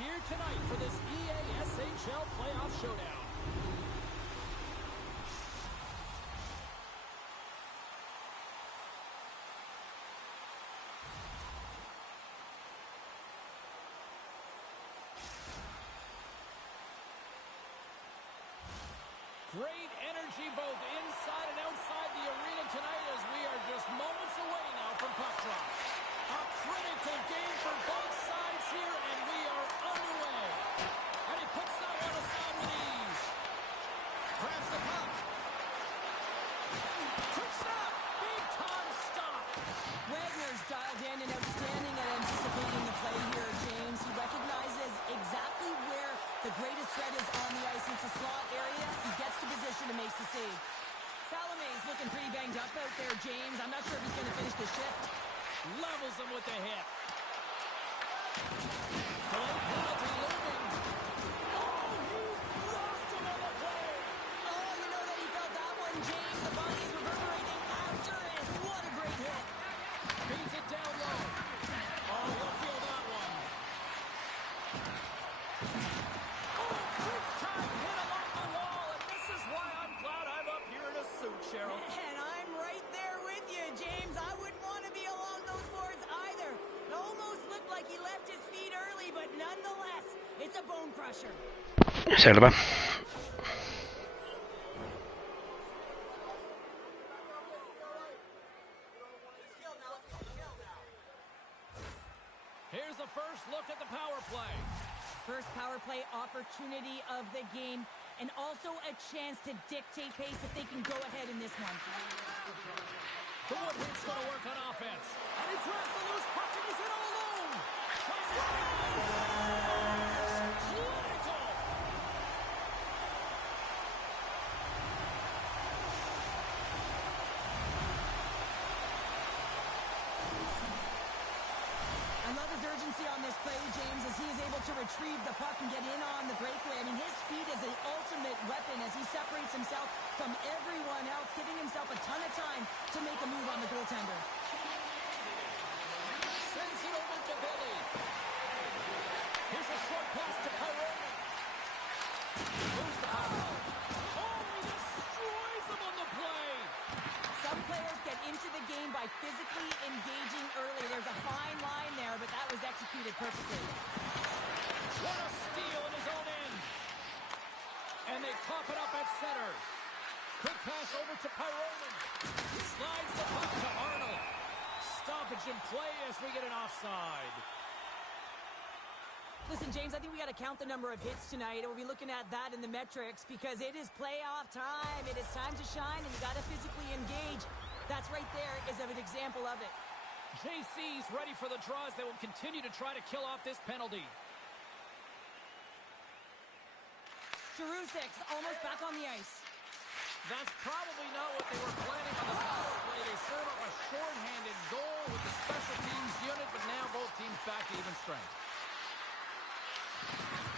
here tonight for this EASHL playoff showdown. Great energy both inside and outside the arena tonight as we are just moments away now from puck drop. A critical game for both sides here, and we are underway. And he puts that one aside with ease. Grabs the puck. Quick stop. Big time stop. Wagner's dialed in and outstanding at anticipating the play here, James. He recognizes exactly where the greatest threat is on the ice. It's a slot area. He gets to position and makes the save. Salame's looking pretty banged up out there, James. I'm not sure if he's going to finish the shift. Levels him with the hit. Delayed penalty looming. Oh, he rocked him on the play. Oh, you know that he felt that one, James. The body is reverberating after it. What a great hit. Beats it down low. Oh, you'll feel that one. Oh, quick time hit along the wall, and this is why I'm glad I'm up here in a suit, Cheryl. And I'm right there with you, James. I wouldn't want to be along those boards either. It almost looked like he left his feet early, but nonetheless, it's a bone crusher. Selvä. Here's the first look at the power play. First power play opportunity of the game, and also a chance to dictate pace if they can go ahead in this one. The one hit's going to work on offense. And he throws the loose puck and he's in all alone. Clinical. I love his urgency on this play, James, as he is able to retrieve the puck and get in on the breakaway. I mean, his speed is an ultimate weapon as he separates himself from everyone else, giving himself a ton of time to make a move on the goaltender. Sends it over to Billy. Here's a short pass to Perron. Moves the puck. Oh, he destroys him on the play. Some players get into the game by physically engaging early. There's a fine line there, but that was executed perfectly. What a steal in his own end. And they pop it up at center. Quick pass over to Perron. Slides the puck to Arnold. Stoppage in play as we get an offside. Listen, James, I think we got to count the number of hits tonight, and we'll be looking at that in the metrics because it is playoff time. It is time to shine, and you got to physically engage. That's right there is an example of it. JC's ready for the draws. They will continue to try to kill off this penalty. Jarusik's almost back on the ice. That's probably not what they were planning on the power play. They serve up a shorthanded goal with the special teams unit, but now both teams back to even strength.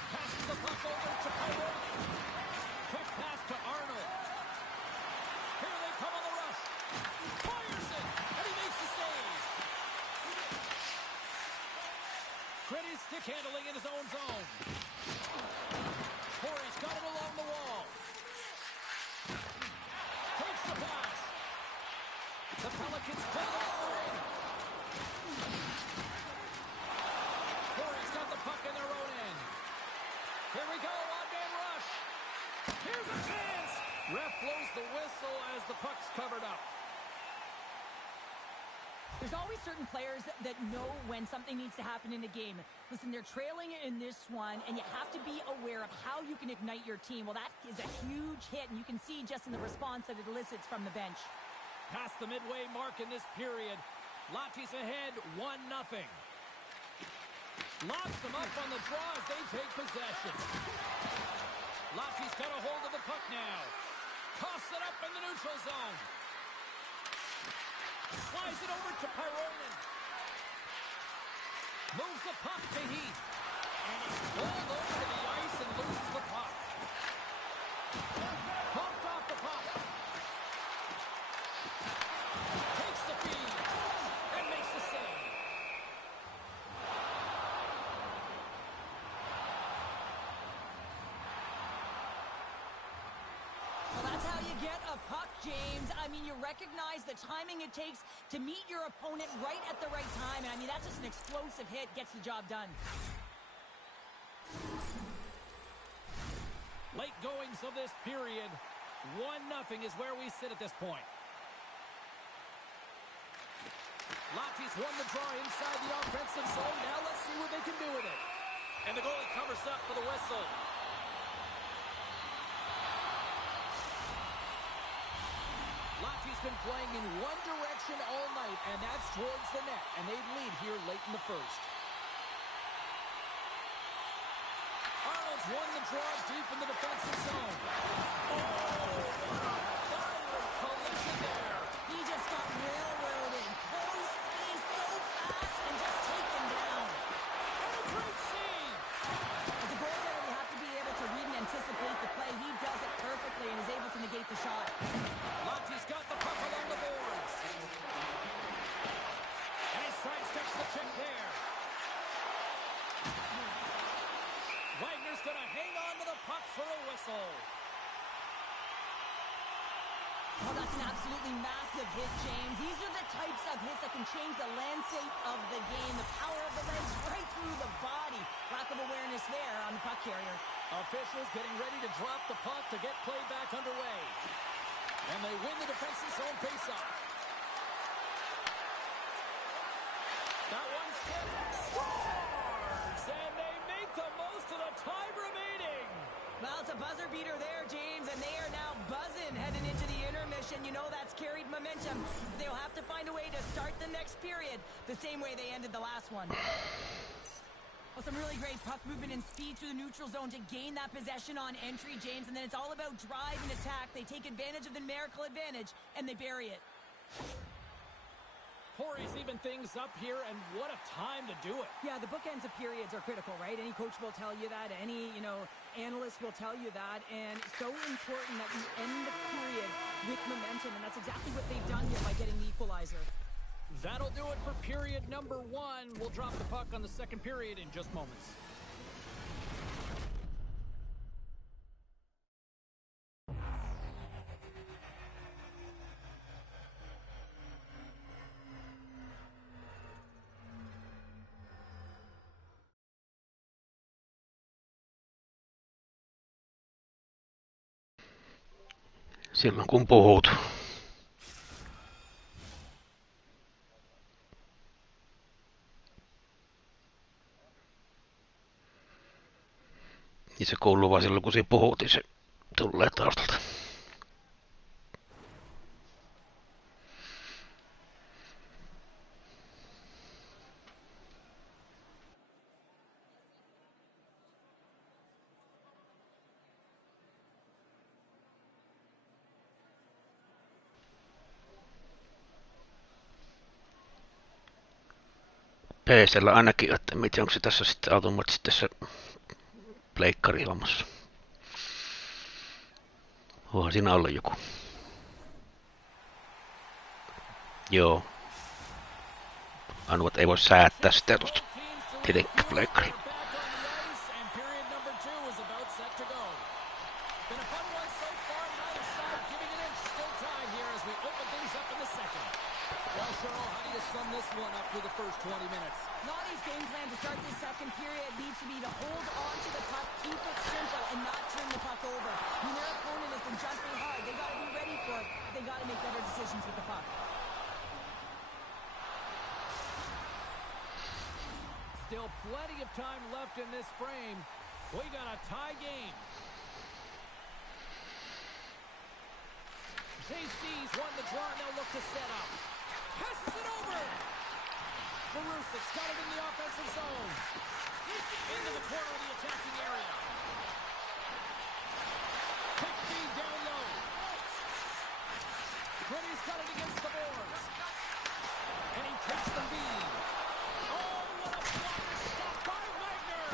Passes the puck over to Perron. Quick pass to Arnold. Here they come on the rush. Fires it, and he makes the save. Gritty stick handling in his own zone. Corey's got it along the wall. Takes the pass. The Pelicans play the line. Corey's got the puck in their own end. Here we go, one-man rush. Here's a chance. Ref blows the whistle as the puck's covered up. There's always certain players that know when something needs to happen in a game. Listen, they're trailing in this one, and you have to be aware of how you can ignite your team. Well, that is a huge hit, and you can see just in the response that it elicits from the bench. Past the midway mark in this period. Lotties ahead, 1-0. Locks them up on the draw as they take possession. Lottie's got a hold of the puck now. Toss it up in the neutral zone. Slides it over to Perron. Moves the puck to Heath. And he's pulled over to the ice and loses the puck. Bumped off the puck. Takes the feed. And makes the save. get a puck, James, I mean, you recognize the timing it takes to meet your opponent right at the right time. And I mean, that's just an explosive hit, gets the job done. Late goings of this period. 1-0 is where we sit at this point. Latti's won the draw inside the offensive zone. Now let's see what they can do with it. And the goalie covers up for the whistle. Latti's been playing in one direction all night, and that's towards the net. And they lead here late in the first. Arnold's won the draw deep in the defensive zone. Oh, what a violent collision there. He just got railroaded. Close space so fast and just taken down. And a great save. As a goaltender, we have to be able to read and anticipate the play. He does it perfectly and is able to negate the shot. Latti's got the puck along the boards. And he sidesteps the check there. Wagner's going to hang on to the puck for a whistle. Oh, that's an absolutely massive hit, James. These are the types of hits that can change the landscape of the game. The power of the legs right through the body. Lack of awareness there on the puck carrier. Officials getting ready to drop the puck to get play back underway. And they win the defensive zone faceoff. That one's tipped. Scores! And they make the most of the time remaining. Well, it's a buzzer beater there, James, and they are now buzzing heading into the intermission. You know that's carried momentum. They'll have to find a way to start the next period the same way they ended the last one. Well, some really great puck movement and speed through the neutral zone to gain that possession on entry, James, and then it's all about drive and attack. They take advantage of the numerical advantage, and they bury it. Corey's even things up here, and what a time to do it. Yeah, the bookends of periods are critical, right? Any coach will tell you that. Any, analyst will tell you that. And it's so important that we end the period with momentum, and that's exactly what they've done here by getting the equalizer. That'll do it for period number 1. We'll drop the puck on the second period in just moments. Silloin kun puhut. Niin se kuuluu vaan silloin kun se puhut, niin se tulee taustalta. PC:llä ainakin, että miten onko se tässä sitten automaattisesti tässä pleikkari-hommassa. Voihan siinä olla joku. Joo. Ainoa, ei voi säättää sitä tuosta pleikkari. Lottie's game plan to start this second period needs to be to hold on to the puck, keep it simple, and not turn the puck over. I mean, their opponent has been jumping hard. They got to be ready for it. They got to make better decisions with the puck. Still plenty of time left in this frame. We got a tie game. JC's won the draw, and they'll look to set up. Passes it over. Marusic's got it in the offensive zone. Into the corner of the attacking area. Quick feed down low. Gritty's got it against the boards. And he takes the feed. Oh, what a blocker stop by Wagner.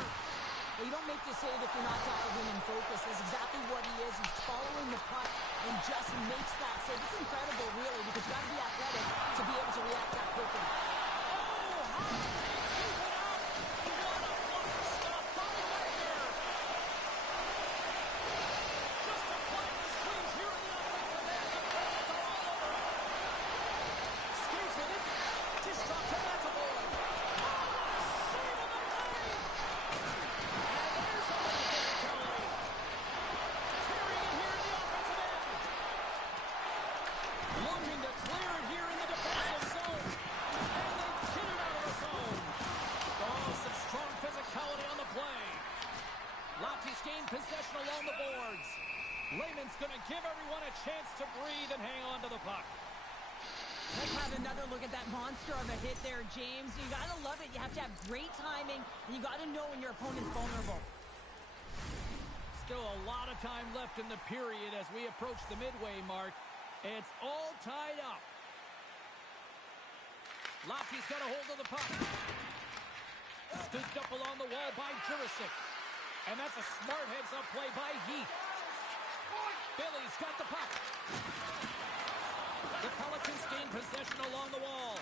Well, you don't make the save if you're not dialed in and focused. That's exactly what he is. He's following the puck and just makes that save. It's incredible, really, because you got to be athletic to be able to react that quickly. Just applying the squeeze here in the offensive give everyone a chance to breathe and hang on to the puck. Let's have another look at that monster of a hit there, James. You gotta love it. You have to have great timing, and you gotta know when your opponent's vulnerable. Still a lot of time left in the period as we approach the midway mark. It's all tied up. Lockheed's got a hold of the puck. Scooped up along the wall by Jurisic. And that's a smart heads-up play by Heath. Billy's got the puck. The Pelicans gain possession along the wall.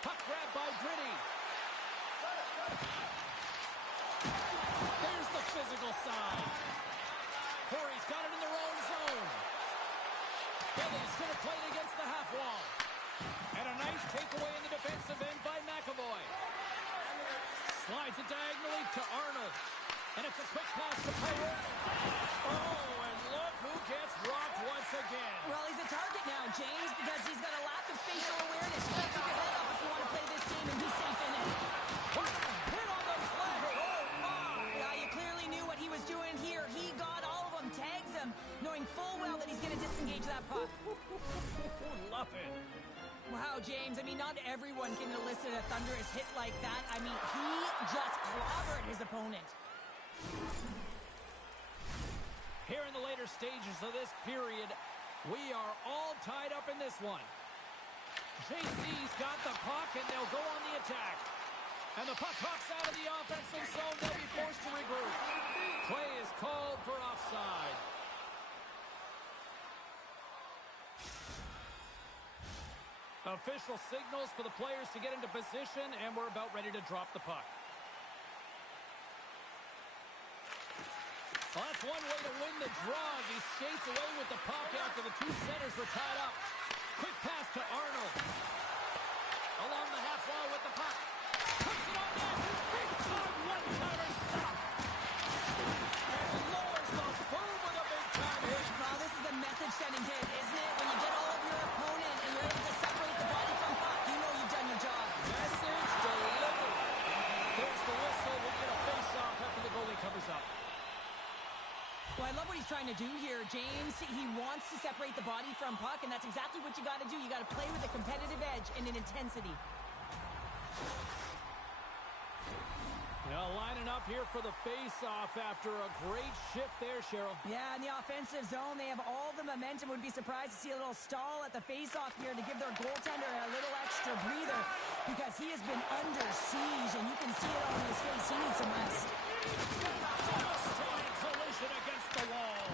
Puck grab by Gritty. There's the physical side. Corey's got it in their own zone. Billy's going to play it against the half wall. And a nice takeaway in the defensive end by McAvoy. Slides it diagonally to Arnold. And it's a quick pass to Perron. Oh, and look who gets rocked once again. Well, he's a target now, James, because he's got a lack of spatial awareness. You gotta keep your head up if you want to play this game and be safe in it. What a hit on the flag. Oh, my. Yeah, you clearly knew what he was doing here. He got all of them, tags them, knowing full well that he's going to disengage that puck. Love it. Wow, James, I mean, not everyone can elicit a thunderous hit like that. I mean, he just clobbered his opponent. Here in the later stages of this period, we are all tied up in this one. JC's got the puck, and they'll go on the attack. And the puck hops out of the offensive zone. They'll be forced to regroup. Play is called for offside. Official signals for the players to get into position, and we're about ready to drop the puck. Well, that's one way to win the draw as he skates away with the puck after the two centers were tied up. Quick pass to Arnold. Along the half wall with the puck. Puts it on net. Big time one-timer stop. And lowers the boom with a big-time hit. Well, this is a message-sending hit, isn't it? When you get all of your opponent and you're able to separate the body from puck, you know you've done your job. Message delivered. There's the whistle. We'll get a face-off after the goalie covers up. Well, I love what he's trying to do here, James. He wants to separate the body from puck, and that's exactly what you got to do. You got to play with a competitive edge and an intensity. Now lining up here for the face-off after a great shift there, Cheryl. Yeah, in the offensive zone, they have all the momentum. Would be surprised to see a little stall at the face-off here to give their goaltender a little extra breather because he has been under siege, and you can see it on his face. He needs some rest. Devastating collision against the wall.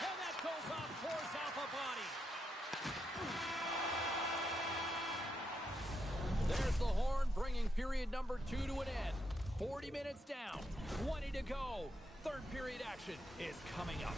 And that goes off Core's alpha body. There's the horn, bringing period number 2 to an end. 40 minutes down, 20 to go. Third period action is coming up.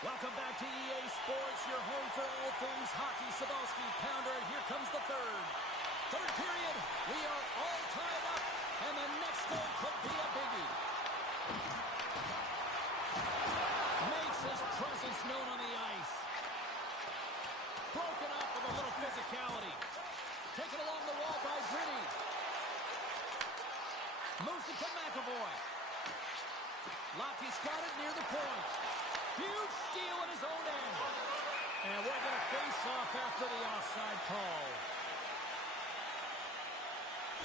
Welcome back to EA Sports, your home for all things hockey. Cebulski, Pounder, and here comes the third. Third period, we are all tied up, and the next goal could be a biggie. Makes his presence known on the ice. Broken up with a little physicality. Taken along the wall by Gritty. Moves it to McAvoy. Lockheed's got it near the point. Huge steal at his own end. And we're going to face off after the offside call.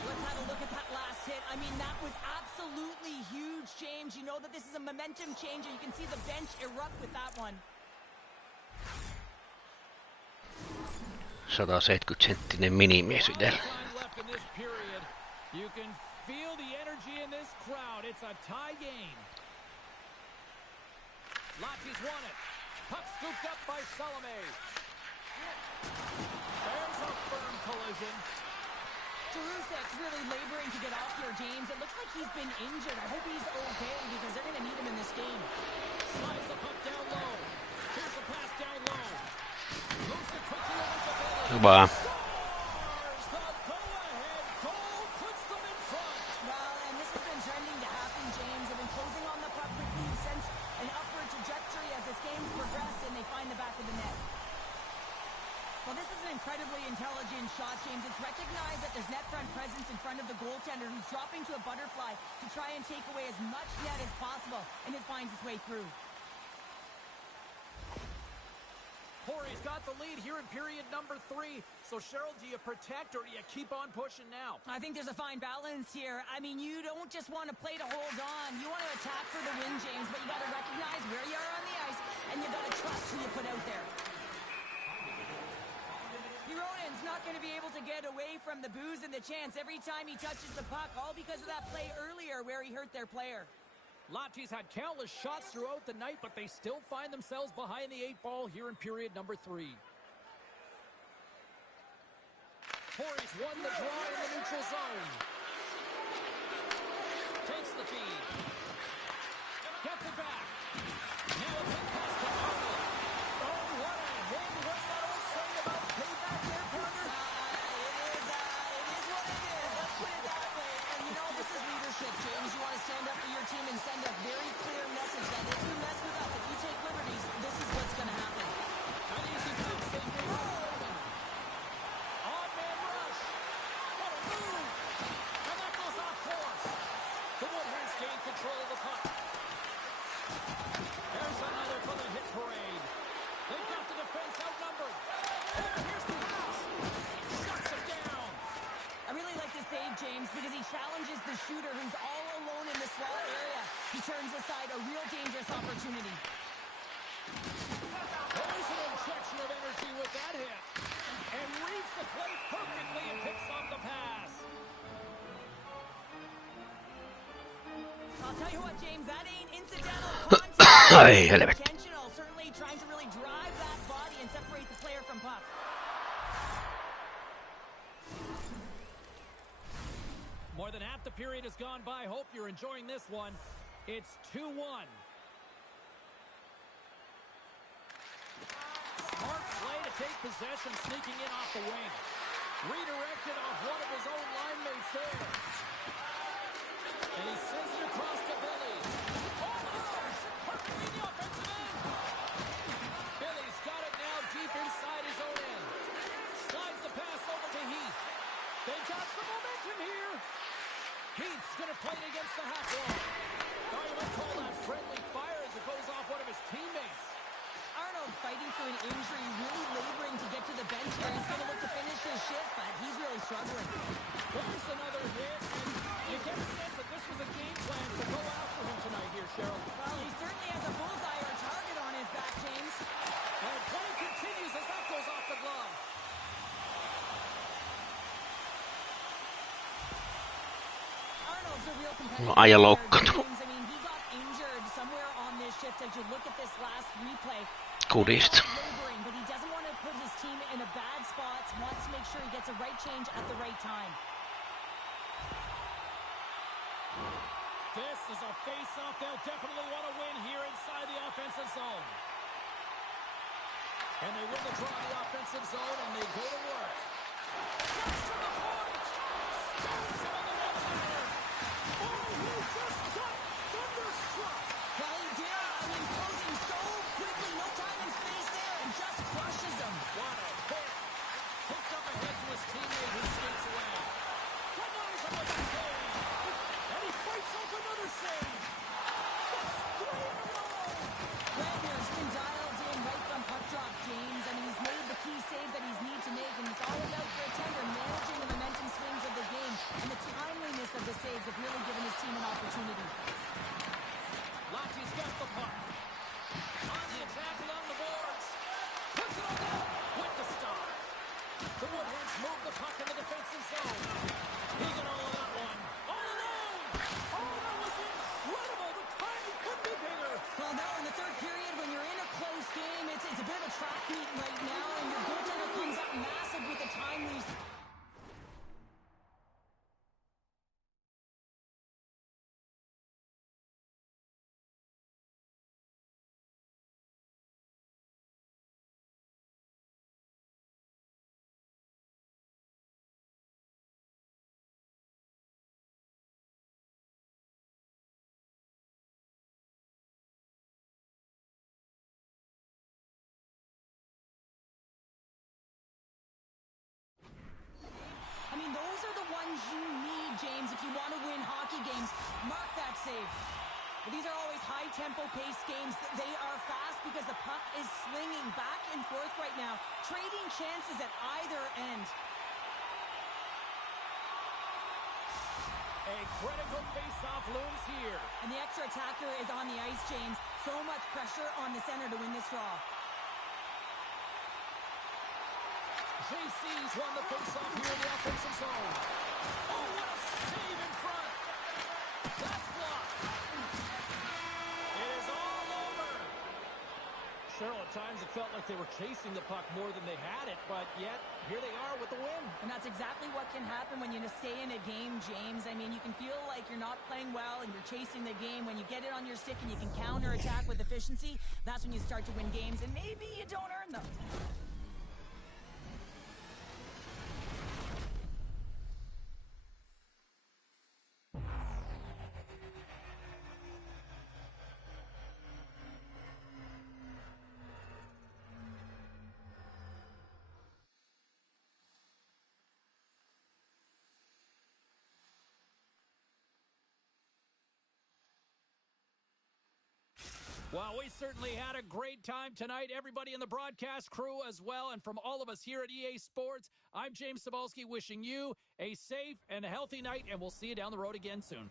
Let's have a look at that last hit. I mean, that was absolutely huge, James. You know that this is a momentum changer. You can see the bench erupt with that one. 170-senttinen minimies itsellä. Time left in this period. You can feel the energy in this crowd. It's a tie game. Lati's won it. Puck scooped up by Salome. There's a firm collision. Jarusek's really laboring to get off here, James. It looks like he's been injured. I hope he's okay because they're going to need him in this game. Slides the puck down low. Here's a pass down low. Moves it quickly over to Billy. Hyvä. Scores the go-ahead goal. Puts them in front. Well, and this has been trending to happen, James. They've been closing on the puck quickly since an upward trajectory as this game's progressed, and they find the back of the net. Well, this is an incredibly intelligent shot, James. It's recognized that there's net front presence in front of the goaltender who's dropping to a butterfly to try and take away as much net as possible, and it finds its way through. Corey's got the lead here in period number 3. So, Cheryl, do you protect or do you keep on pushing now? I think there's a fine balance here. I mean, you don't just want to play to hold on. You want to attack for the win, James, but you got to recognize where you are on the ice, and you got to trust who you put out there. Ronan's not going to be able to get away from the booze and the chance every time he touches the puck, all because of that play earlier where he hurt their player. Lati's had countless shots throughout the night, but they still find themselves behind the 8 ball here in period number 3. Corey's won the draw in the neutral zone. Takes the feed. Gets it back. Now a quick pass to Arnold. Oh, what a hit. What's that old saying about payback there, partner? It is what it is. Let's put it that way. And you know, this is leadership, James. You want to stand up for your team and send a very clear message that if you mess with us, if you take liberties, this is what's going to happen. An easy pass save here. Odd man rush. What a move. And that goes off course. The Woodhurst gain control of the puck. There's another for the hit parade. They've got the defense outnumbered. Oh, here's the pass. Shuts it down. I really like this save, James, because he challenges the shooter who's all alone in the slot area. He turns aside a real dangerous opportunity. There's an injection of energy with that hit. And reads the play perfectly and picks off the pass. I'll tell you what, James, that ain't incidental contact. Ai helvetti. Intentional, certainly trying to really drive that body and separate the player from puck. More than half the period has gone by. Hope you're enjoying this one. It's 2-1. Smart play to take possession, sneaking in off the wing. Redirected off one of his own line mates there. And he sends it across to Billy. Oh, perfectly in the offensive end. Billy's got it now deep inside his own end. Slides the pass over to Heath. They've got some momentum here. Heath's going to play it against the half wall. Oh, you might call that friendly fire as it goes off one of his teammates. Arnold's fighting through an injury, really laboring to get to the bench here. He's going to look to finish his shift, but he's really struggling. There's another hit, and you get a sense that this was a game plan to go after him tonight here, Cheryl. Well, he certainly has a bullseye or a target on his back, James. And play continues as that goes off the glove. Arnold's a real competitor. No, aja loukkaantunut. I mean, he got injured somewhere on this shift. As you look at this last replay, Kudista. laboring, but he doesn't want to put his team in a bad spot. Wants to make sure he gets a right change at the right time. This is a face-off they'll definitely want to win here inside the offensive zone. And they win the draw in the offensive zone, and they go to work. Shots from the point! Stones it on the net center! Oh, he just got thunderstruck! Well, he did. I mean, closing so quickly, no time and space there, and just crushes him. What a hit! Hooked up ahead to his teammate who skates away. Denies him with a save! And he fights off another save! That's 3 in a row! Wagner's been dialed in right from puck drop, James. I mean, he's made the key save that he's hockey games. Mark that save. But these are always high-tempo pace games. They are fast because the puck is slinging back and forth right now, trading chances at either end. A critical face-off looms here. And the extra attacker is on the ice, James. So much pressure on the center to win this draw. JC's won the face-off here in the offensive zone. Oh, what a save in front. That's blocked. It is all over. Cheryl, at times it felt like they were chasing the puck more than they had it, but yet here they are with the win. And that's exactly what can happen when you stay in a game, James. I mean, you can feel like you're not playing well and you're chasing the game. When you get it on your stick and you can counter-attack with efficiency, that's when you start to win games, and maybe you don't earn them. Well, we certainly had a great time tonight. Everybody in the broadcast crew as well. And from all of us here at EA Sports, I'm James Cebulski wishing you a safe and a healthy night, and we'll see you down the road again soon.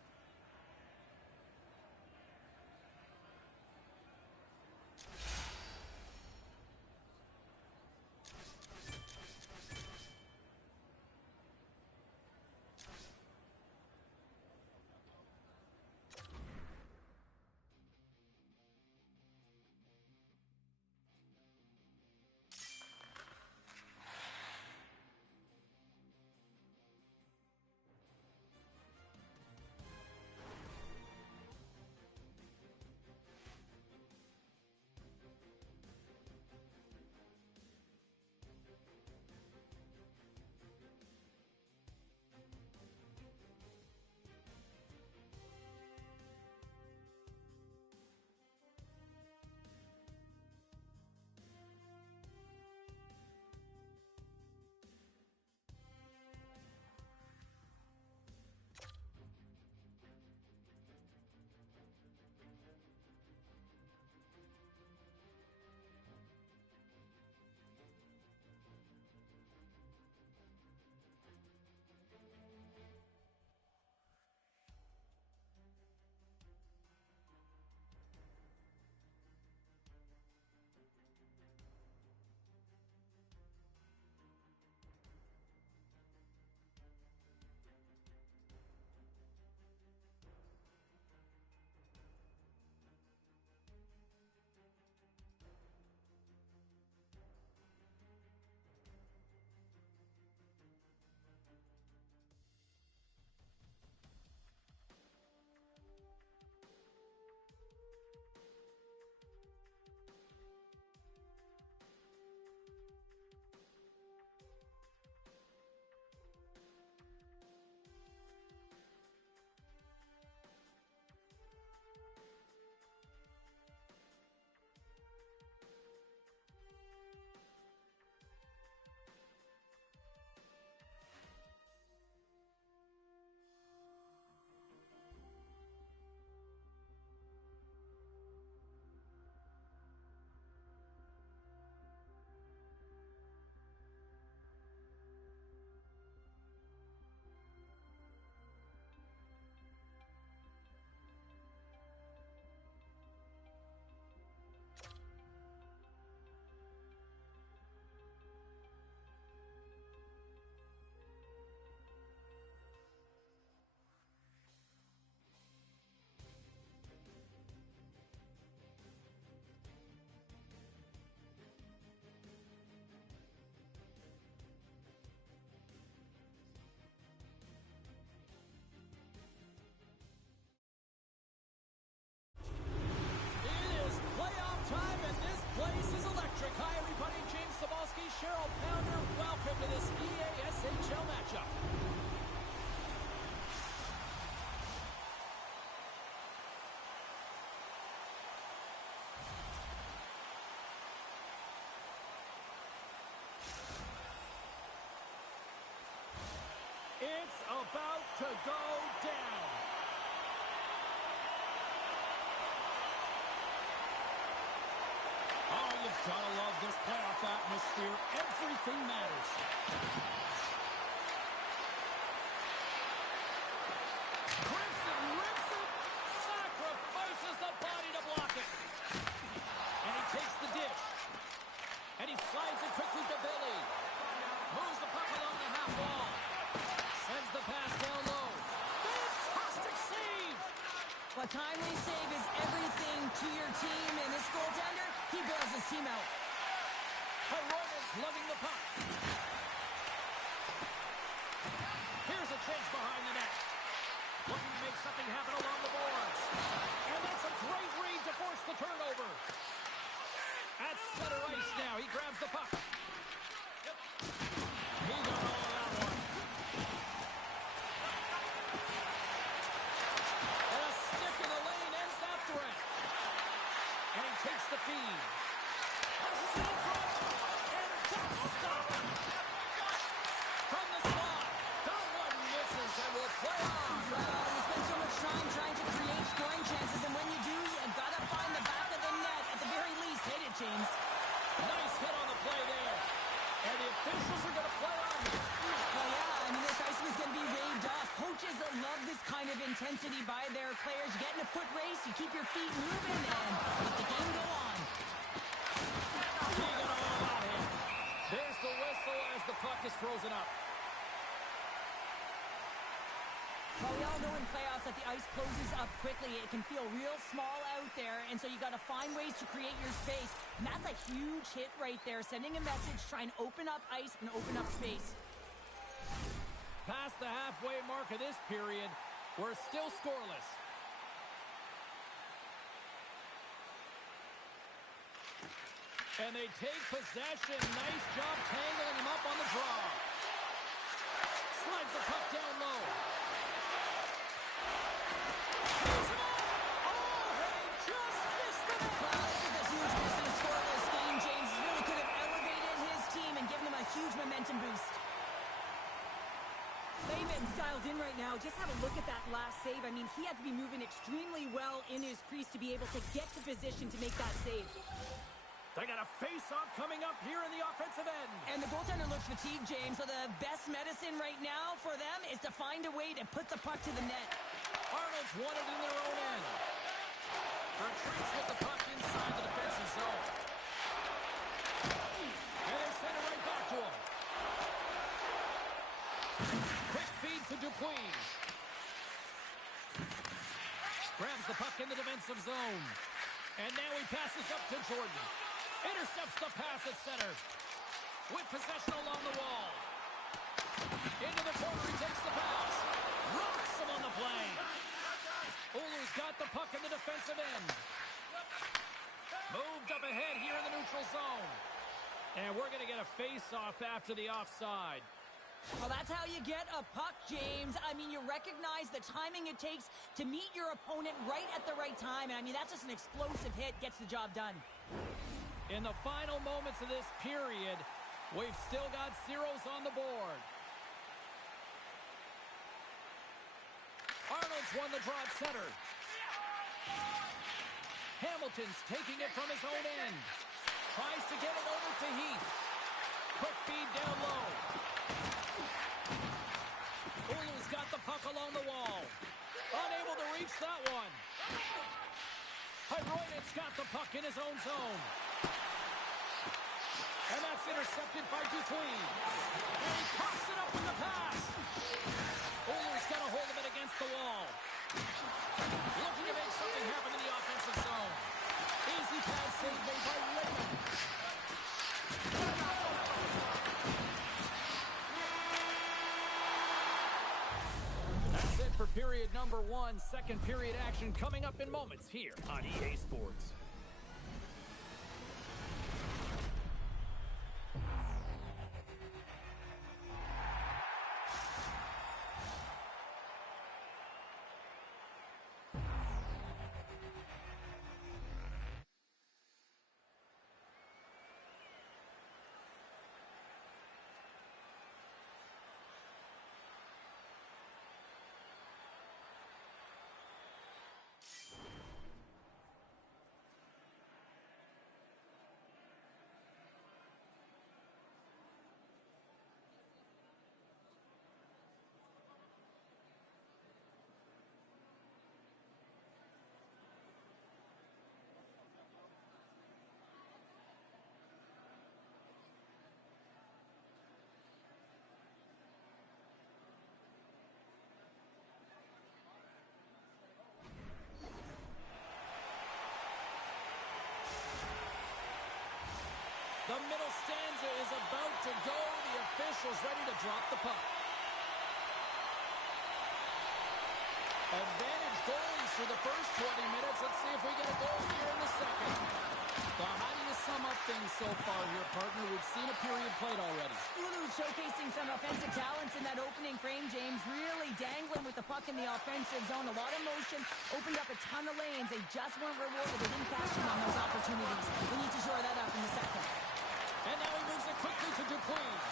Hi, everybody. James Cebulski, Cheryl Pounder. Welcome to this EASHL matchup. It's about to go down. Gotta love this playoff atmosphere. Everything matters. Grips it, rips it, sacrifices the body to block it. And he takes the dish. And he slides it quickly to Billy. Moves the puck along the half wall. Sends the pass down low. Fantastic save! A timely save is everything to your team, and this goaltender, he bails his team out. Hyrona's lugging the puck. Here's a chance behind the net. Looking to make something happen along the boards. And that's a great read to force the turnover. At center ice now, he grabs the puck. He got all of that one. And a stick in the lane ends that threat. And he takes the feed. Passes it in front. And that's stopped. From the slot. That one misses and will play on. Well, you spend so much time trying to create scoring chances, and when you do, you gotta find the back of the net. At the very least, hit it, James. Nice hit on the play there. And the officials are going to play on here. Well, yeah, I mean, this icing is going to be waved off. Coaches love this kind of intensity by their players. You get in a foot race, you keep your feet moving, and let the game go on. He got all of that hit. There's the whistle as the puck is frozen up. Well, we all know in playoffs that the ice closes up quickly. It can feel real small out there, and so you got to find ways to create your space. And that's a huge hit right there, sending a message, trying to open up ice and open up space. Past the halfway mark of this period, we're still scoreless. And they take possession. Nice job tangling him up on the draw. Slides the puck down low. Puts him up! Oh, he just missed the net! Wow, this is a huge miss in a scoreless game, James. He really could have elevated his team and given them a huge momentum boost. Layman's dialed in right now. Just have a look at that last save. I mean, he had to be moving extremely well in his crease to be able to get to position to make that save. They got a face-off coming up here in the offensive end. And the goaltender looks fatigued, James, so the best medicine right now for them is to find a way to put the puck to the net. Arnold's won it in their own end. Retreats with the puck inside the defensive zone. And they send it right back to him. Quick feed to Dupuis. Grabs the puck in the defensive zone. And now he passes up to Jordan. Intercepts the pass at center. With possession along the wall. Into the corner, he takes the pass. Rocks him on the play. Oulu's got the puck in the defensive end. Moved up ahead here in the neutral zone. And we're going to get a face-off after the offside. Well, that's how you get a puck, James. I mean, you recognize the timing it takes to meet your opponent right at the right time. And I mean, that's just an explosive hit, gets the job done. In the final moments of this period, we've still got zeros on the board. Arnold's won the draw at center. Hamilton's taking it from his own end. Tries to get it over to Heath. Quick feed down low. Oulu's got the puck along the wall. Unable to reach that one. Hyroinen's got the puck in his own zone. And that's intercepted by Dupuis. And he pops it up with the pass. Oulu's got a hold of it against the wall. Looking to make something happen in the offensive zone. Easy pass save made by Raymond. That's it for period number one. Second period action coming up in moments here on EA Sports. to drop the puck. Advantage goalies for the first 20 minutes. Let's see if we get a goal here in the second. Well, how do you sum up things so far here, partner? We've seen a period played already. Oulu showcasing some offensive talents in that opening frame, James. Really dangling with the puck in the offensive zone. A lot of motion, opened up a ton of lanes. They just weren't rewarded. They didn't cash in on those opportunities. They need to shore that up in the second. And now he moves it quickly to Dupuis.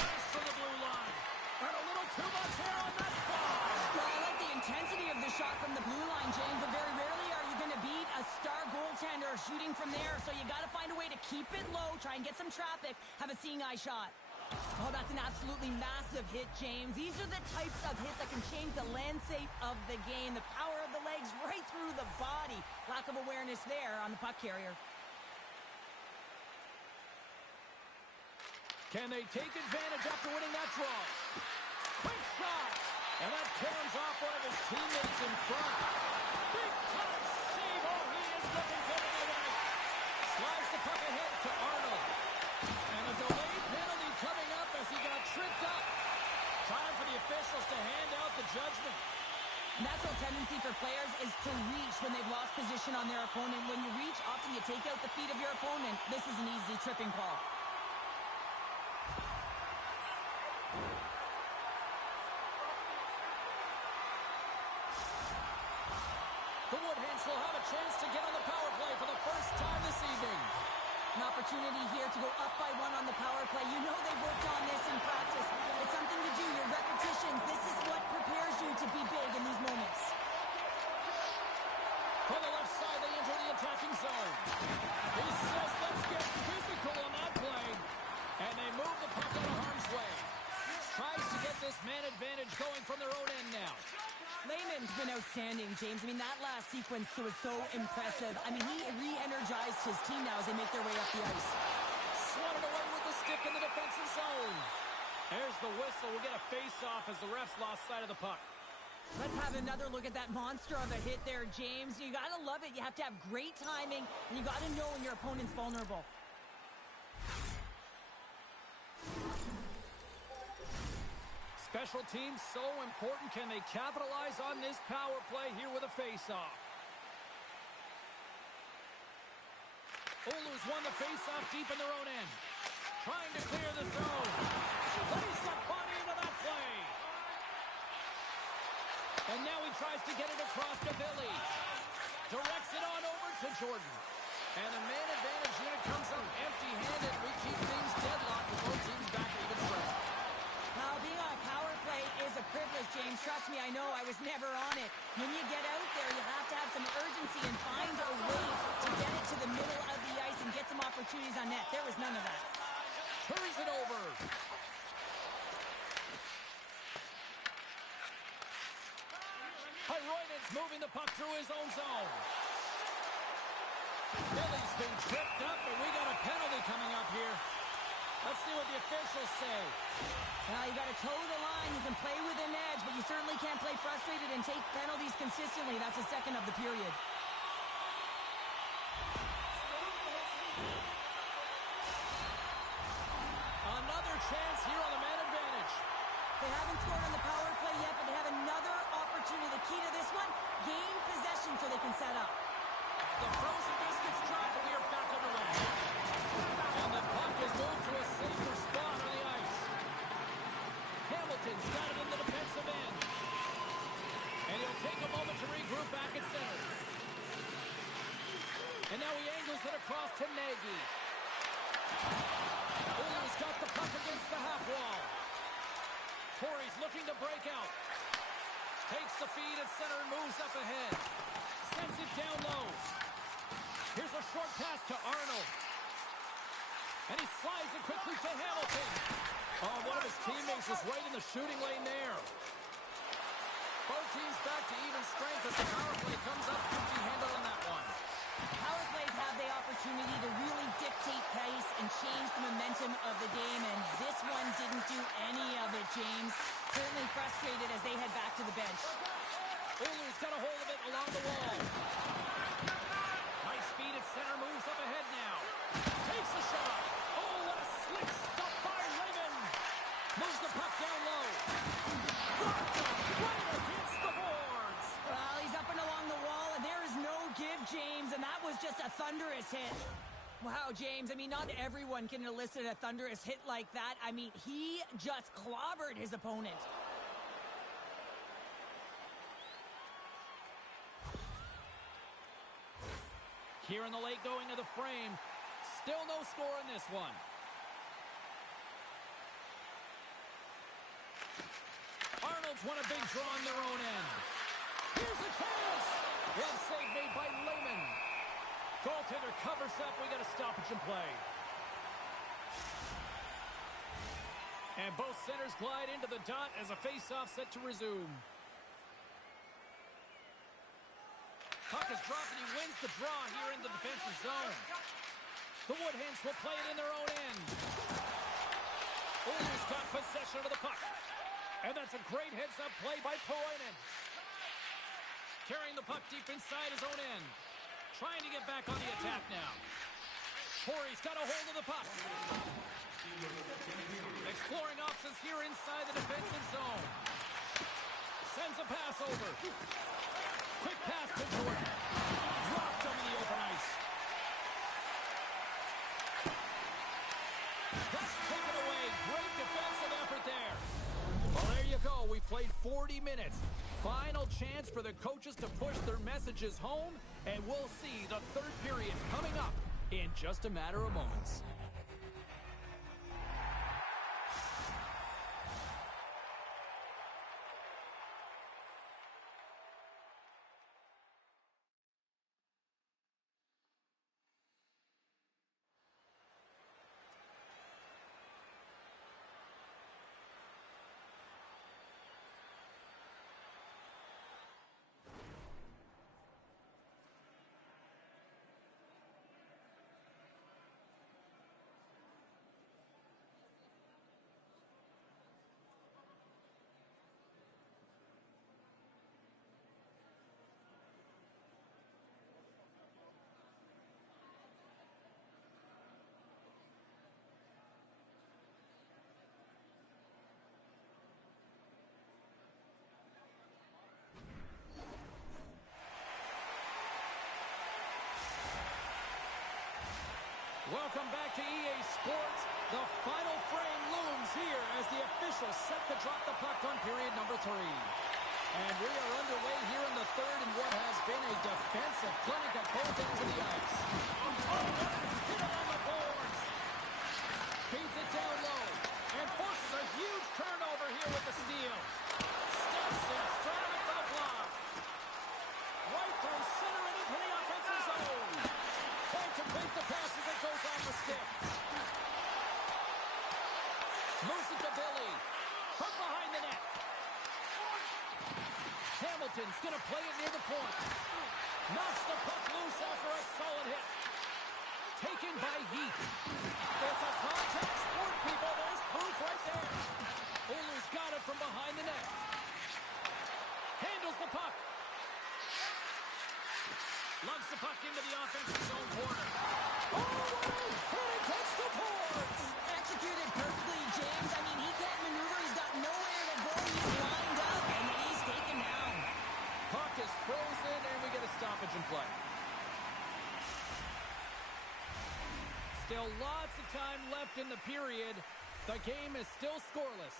Pass to the blue line. And a little too much here on that spot. Well, I like the intensity of the shot from the blue line, James, but very rarely are you going to beat a star goaltender shooting from there, so you got to find a way to keep it low, try and get some traffic, have a seeing eye shot. Oh, that's an absolutely massive hit, James. These are the types of hits that can change the landscape of the game. The power of the legs right through the body. Lack of awareness there on the puck carrier. Can they take advantage after winning that draw? Quick shot! And that turns off one of his teammates in front. Big time save! Oh, he is looking good in the right. Slides the puck ahead to Arnold. And a delayed penalty coming up as he got tripped up. Time for the officials to hand out the judgment. Natural tendency for players is to reach when they've lost position on their opponent. When you reach, often you take out the feet of your opponent. This is an easy tripping call. The Woodhens will have a chance to get on the power play for the first time this evening. An opportunity here to go up by one on the power play. You know they've worked on this in practice. It's something to do, your repetitions. This is what prepares you to be big in these moments. From the left side, they enter the attacking zone. He says, let's get physical on that play. And they move the puck out of harm's way. Tries to get this man advantage going from their own end now. Lehman's been outstanding, James. I mean, that last sequence was so impressive. I mean, he re-energized his team now as they make their way up the ice. Swatted away with the stick in the defensive zone. There's the whistle. We'll get a face-off as the refs lost sight of the puck. Let's have another look at that monster of a hit there, James. You gotta love it. You have to have great timing, and you gotta know when your opponent's vulnerable. Special teams so important. Can they capitalize on this power play here with a face-off? Oulu's won the face-off deep in their own end. Trying to clear the zone. Lays the body into that play. And now he tries to get it across to Billy. Directs it on over to Jordan. And the man advantage unit comes up empty-handed. We keep things deadlocked with both teams back at even strength. Now, being on a power play is a privilege, James. Trust me, I know. I was never on it. When you get out there, you have to have some urgency and find a way to get it to the middle of the ice and get some opportunities on net. There was none of that. Turns it over. Hyroinen's moving the puck through his own zone. Billy's been tripped up, and we got a penalty coming up here. Let's see what the officials say. Now, you got to toe the line. You can play with an edge, but you certainly can't play frustrated and take penalties consistently. That's the second of the period. Another chance here on the man advantage. They haven't scored on the power play yet, but they have another opportunity. The key to this one, gain possession so they can set up. The frozen biscuits drop, and we are back underway. And the puck is moved to a safer spot on the ice. Hamilton's got it in the defensive end. And he'll take a moment to regroup back at center. And now he angles it across to Nagy. Oulu's got the puck against the half wall. Torrey's looking to break out. Takes the feed at center and moves up ahead. Sends it down low. Here's a short pass to Arnold. And he slides it quickly to Hamilton. Oh, one of his teammates is right in the shooting lane there. Both teams back to even strength as the power play comes up empty-handed on that one. Power plays have the opportunity to really dictate pace and change the momentum of the game, and this one didn't do any of it, James. Certainly frustrated as they head back to the bench. Oulu's got a hold of it along the wall. Nice feed at center, moves up ahead now. Takes a shot. Oh, what a slick stop by Raymond. Moves the just a thunderous hit. Wow, James, I mean, not everyone can elicit a thunderous hit like that. I mean, he just clobbered his opponent. Here in the late going of the frame. Still no score in this one. Arnold's won a big draw on their own end. Here's a chance. Well, save made by Lehman. Goaltender covers up. We got a stoppage in play. And both centers glide into the dot as a face-off set to resume. Puck is dropped and he wins the draw here in the defensive zone. The Woodhens will play it in their own end. Oilers got possession of the puck. And that's a great heads-up play by Poinen. Carrying the puck deep inside his own end. Trying to get back on the attack now. Corey's got a hold of the puck. Exploring options here inside the defensive zone. Sends a pass over. Quick pass to Jordan. Dropped him in the open ice. That's taken away. Great defensive effort there. Well, there you go. We played 40 minutes. Final chance for the coaches to push their messages home, and we'll see the third period coming up in just a matter of moments. Welcome back to EA Sports. The final frame looms here as the officials set to drop the puck on period number 3. And we are underway here in the third in what has been a defensive clinic at both ends of the ice. Oh, hit it on the boards. Feeds it down low and forces a huge turnover here with the steal. Steps in straight on for the block. Right through center and into the offensive zone. Trying to break the pass as it goes off the stick. Moves it to Billy. From behind the net. Hamilton's going to play it near the point. Knocks the puck loose after a solid hit. Taken by Heath. It's a contact sport, people. There's proof right there. Oilers got it from behind the net. Handles the puck. Lugs the puck into the offensive zone corner. Oh, and it takes the boards. Executed perfectly, James. I mean, he can't maneuver. He's got nowhere to go. He's lined up, and then he's taken down. Puck is frozen, and we get a stoppage in play. Still lots of time left in the period. The game is still scoreless.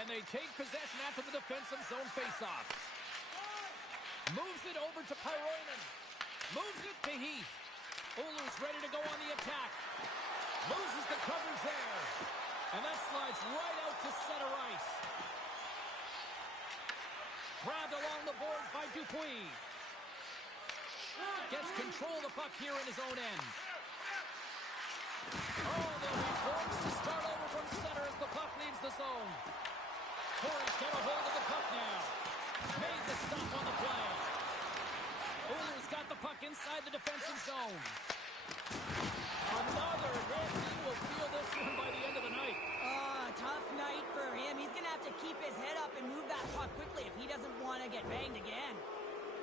And they take possession after the defensive zone faceoff. Moves it over to Pyronen. Moves it to Heath. Oilers ready to go on the attack. Loses the coverage there. And that slides right out to center ice. Grabbed along the boards by Dupuis. Gets control of the puck here in his own end. Oh, they'll be forced to start over from center as the puck leaves the zone. Corey's got a hold of the puck now. Made the stop on the play. Oilers got the puck inside the defensive zone. Another hit. He will feel this one by the end of the night. Tough night for him. He's going to have to keep his head up and move that puck quickly if he doesn't want to get banged again.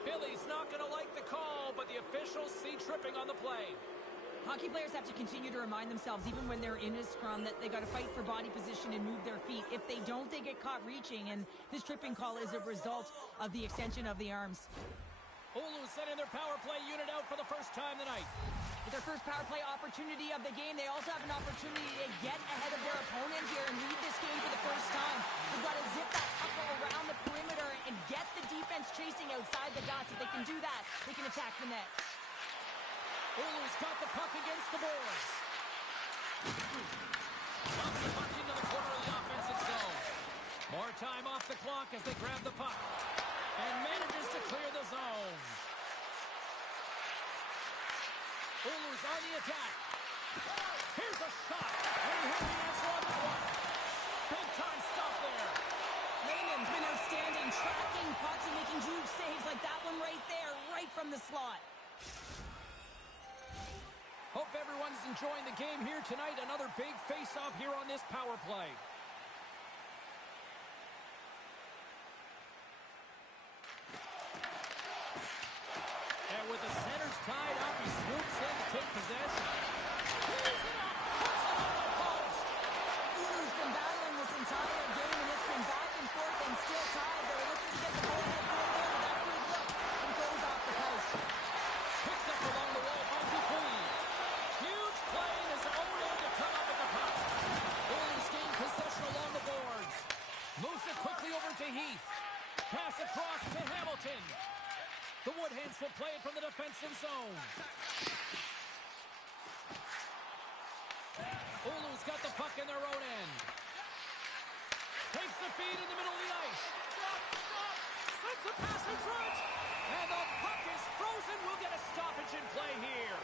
Billy's not going to like the call, but the officials see tripping on the play. Hockey players have to continue to remind themselves, even when they're in a scrum, that they got to fight for body position and move their feet. If they don't, they get caught reaching, and this tripping call is a result of the extension of the arms. Oulu sending their power play unit out for the first time tonight. With their first power play opportunity of the game, they also have an opportunity to get ahead of their opponent here and lead this game for the first time. They've got to zip that puck around the perimeter and get the defense chasing outside the dots. If they can do that, they can attack the net. Oulu's got the puck against the boards. Dumps the puck into the corner of the offensive zone. More time off the clock as they grab the puck. And manages to clear the zone. Oulu's on the attack. Here's a shot. And he had the answer on this one. Big time stop there. Lehman's been outstanding, tracking pucks and making huge saves like that one right there, right from the slot. Hope everyone's enjoying the game here tonight. Another big face-off here on this power play. And with the centers tied up, he swoops in to take possession. He's it up, puts it on the post. Oulu's been battling this entire game, and it's been back and forth and still tied. They're looking to get the ball head goal there with that good look, and it goes off the post. Picked up along the wall by Dupuis. Huge play in his own end to come up with the puck. Oulu's gained possession along the boards. Moves it quickly over to Heath. Pass across to Hamilton. The Woodhens will play it from the defensive zone. Oulu's got the puck in their own end. Takes the feed in the middle of the ice. Sends the pass in front. And the puck is frozen. We'll get a stoppage in play here.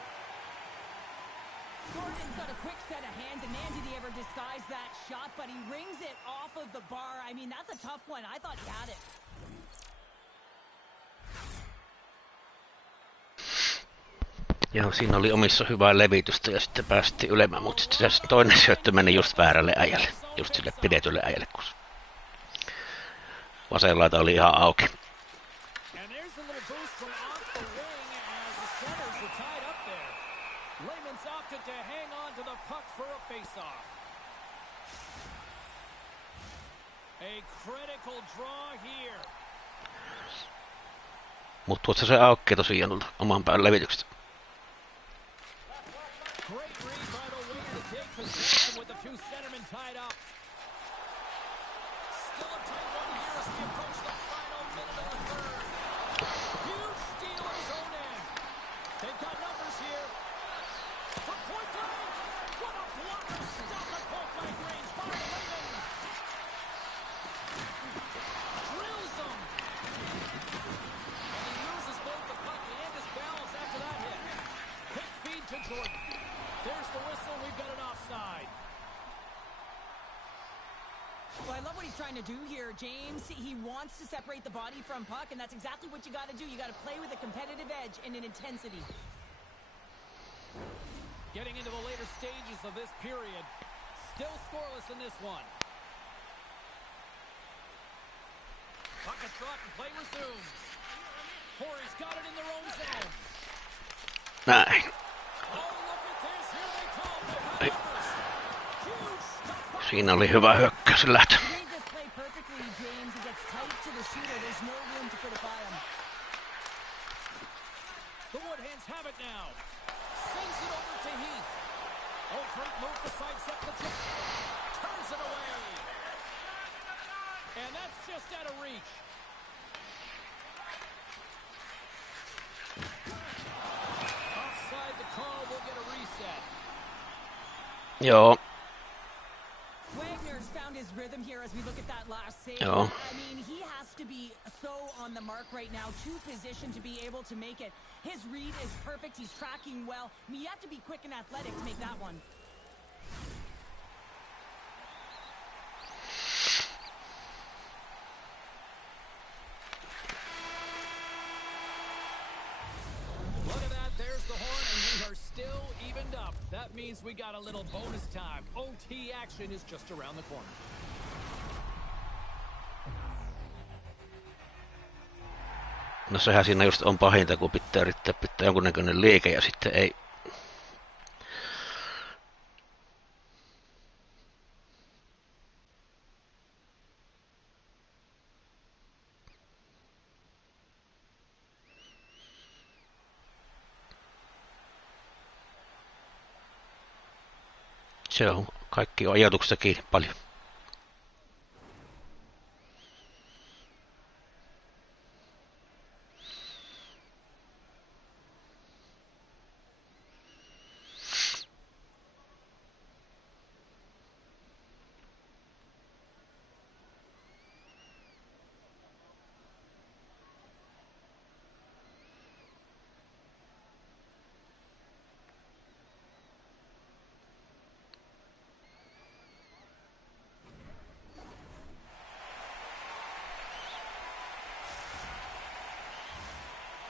Gordon's got a quick set of hands, and man, did he ever disguise that shot, but he rings it off of the bar. I mean, that's a tough one. I thought he had it. Joo, siinä oli omissa hyvää levitystä ja sitten päästiin ylemmän, mutta sitten se toinen syöttö meni just väärälle äijälle, just sille pidetylle äijälle, kun vasen laita oli ihan auki. Mutta tuossa se aukkee tosiaan tuolta oman pään levityksestä. To do here, James. He wants to separate the body from puck, and that's exactly what you got to do. You got to play with a competitive edge and an intensity. Getting into the later stages of this period. Still scoreless in this one. Puck a trot and play resumes. Corey's got it in their own zone. Näin. Oh, look at this. Here they come. They got numbers. Huge stop. Siinä oli hyvä hyökkäys lähtö. There's no room to put it by him. The Woodhens have it now. Sends it over to Heath. Oh, great move to sidestep the chip. Turns it away. And that's just out of reach. Offside the call. We'll get a reset. Joo. Wagner's found his rhythm here as we look at that last save. Joo. I mean, he has to be so on the mark right now, too positioned to be able to make it. His read is perfect. He's tracking well. I mean, you have to be quick and athletic to make that one. Look at that. There's the horn, and we are still evened up. That means we got a little bonus time. OT action is just around the corner. No sehän siinä just on pahinta, kun pitää yrittää pitää jonkunnäköinen liike ja sitten ei. Se on kaikki ajatuksesta kiinni paljon.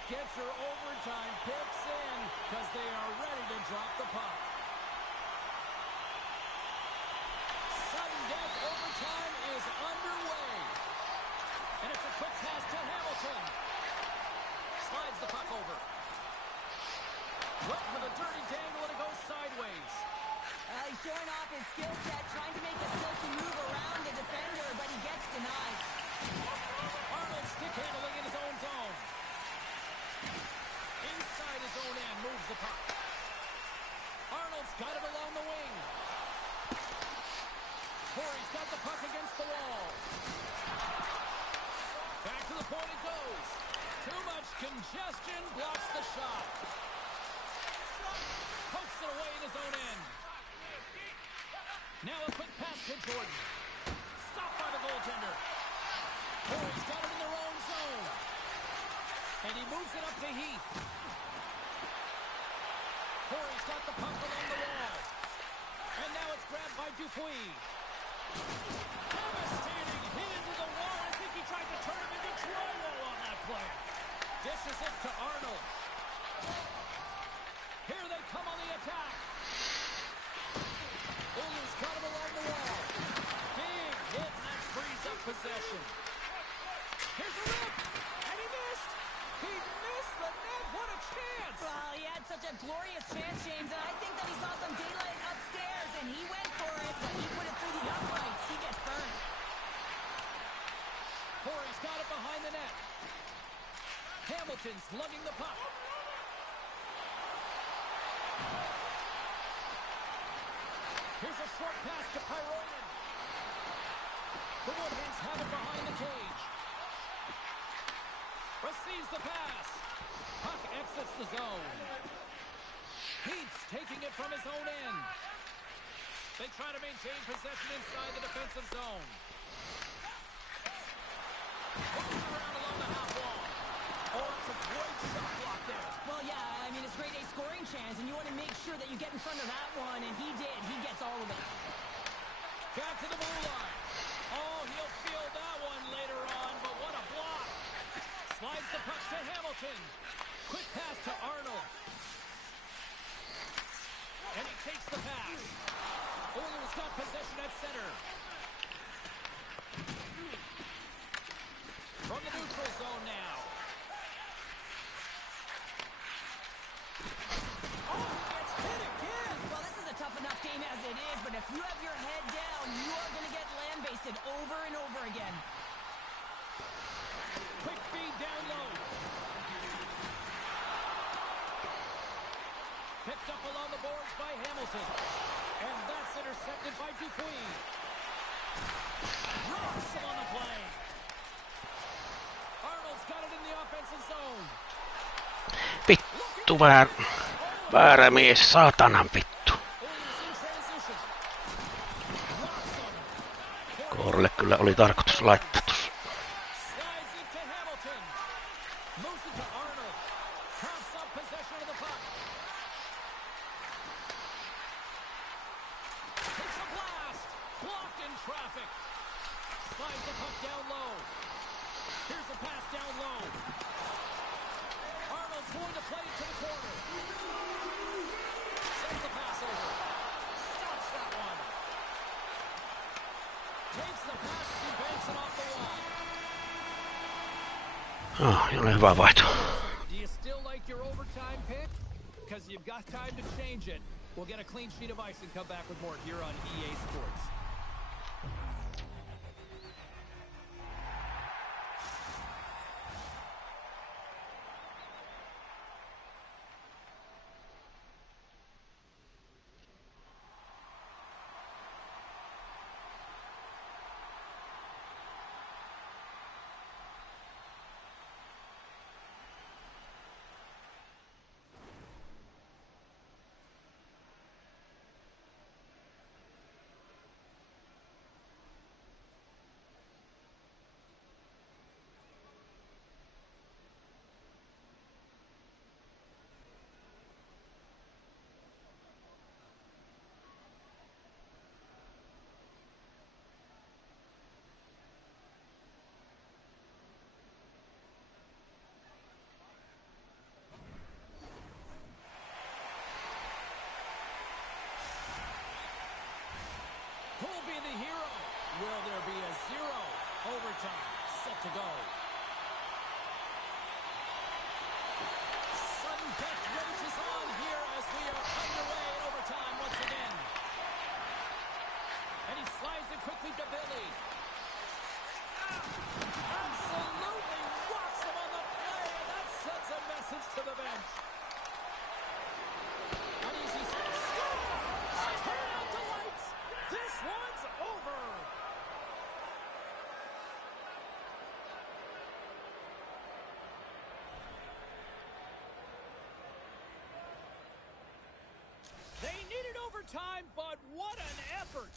Get your overtime picks in because they are ready to drop the puck. Sudden death overtime is underway. And it's a quick pass to Hamilton. Slides the puck over. Went for the dirty dangle and it goes sideways. He's showing off his skill set, trying to make a silky move around the defender, but he gets denied. Arnold stick handling in his own zone. Inside his own end, moves the puck. Arnold's got it along the wing. Corey's got the puck against the wall. Back to the point it goes. Too much congestion blocks the shot. Pokes it away in his own end. Now a quick pass to Jordan. Stopped by the goaltender. Corey's got it in their own zone. And he moves it up to Heath. Corey's got the puck along the wall. And now it's grabbed by Dupuis. Devastating hit into the wall. I think he tried to turn him into drywall on that play. Dishes it to Arnold. Here they come on the attack. Oulu's got him along the wall. Big hit, and that frees up possession. Here's a rip, and he missed. He missed the net. What a chance. Well, he had such a glorious chance, James, and I think that he saw some daylight upstairs, and he went for it, but he put it through the uprights. He gets burned. Corey's got it behind the net. Hamilton's lugging the puck. Here's a short pass to Pyronen. The Woodhens have it behind the cage. Receives the pass. Puck exits the zone. Heath's taking it from his own end. They try to maintain possession inside the defensive zone. Moves around along the half wall. Oh, it's a great shot block there. Well, yeah, I mean, it's grade A scoring chance, and you want to make sure that you get in front of that one, and he did. He gets all of it. Back to the blue line. Oh, he'll feel that one later on, but what a block. Slides the puck to Hamilton. Quick pass to Arnold. And he takes the pass. Oulu's got possession at center. From the neutral zone now. Oh, he gets hit again. Well, this is a tough enough game as it is, but if you have your head down, you are going to get land-basted over and over again. Quick feed down low. Picked up along the boards by Hamilton. And that's intercepted by Dupuis. Rocks him on the play. Arnold's got it in the offensive zone. Vittu väärä mies, saatanan vittu. Oulu's in transition. Rocks him. Koorille kyllä oli tarkoitus laittaa tuossa. Slides it to Hamilton. Moves it to Arnold. Coughs up possession of the puck. Takes a blast. Blocked in traffic. Slides the puck down low. Here's a pass down low. Arnold's going to play it to the corner. Sends the pass over. Stops that one. Takes the pass and banks it off the wall. Oli hyvä vaihto. Do you still like your overtime pick? Because you've got time to change it. We'll get a clean sheet of ice and come back with more here on EA Sports. Who'll be the hero? Will there be a 0? Overtime set to go. Sudden death rages on here as we are underway in overtime once again. And he slides it quickly to Billy. Absolutely rocks him on the play, and that sends a message to the bench. An easy score! Turn out the lights! This one's over! They needed overtime, but what an effort!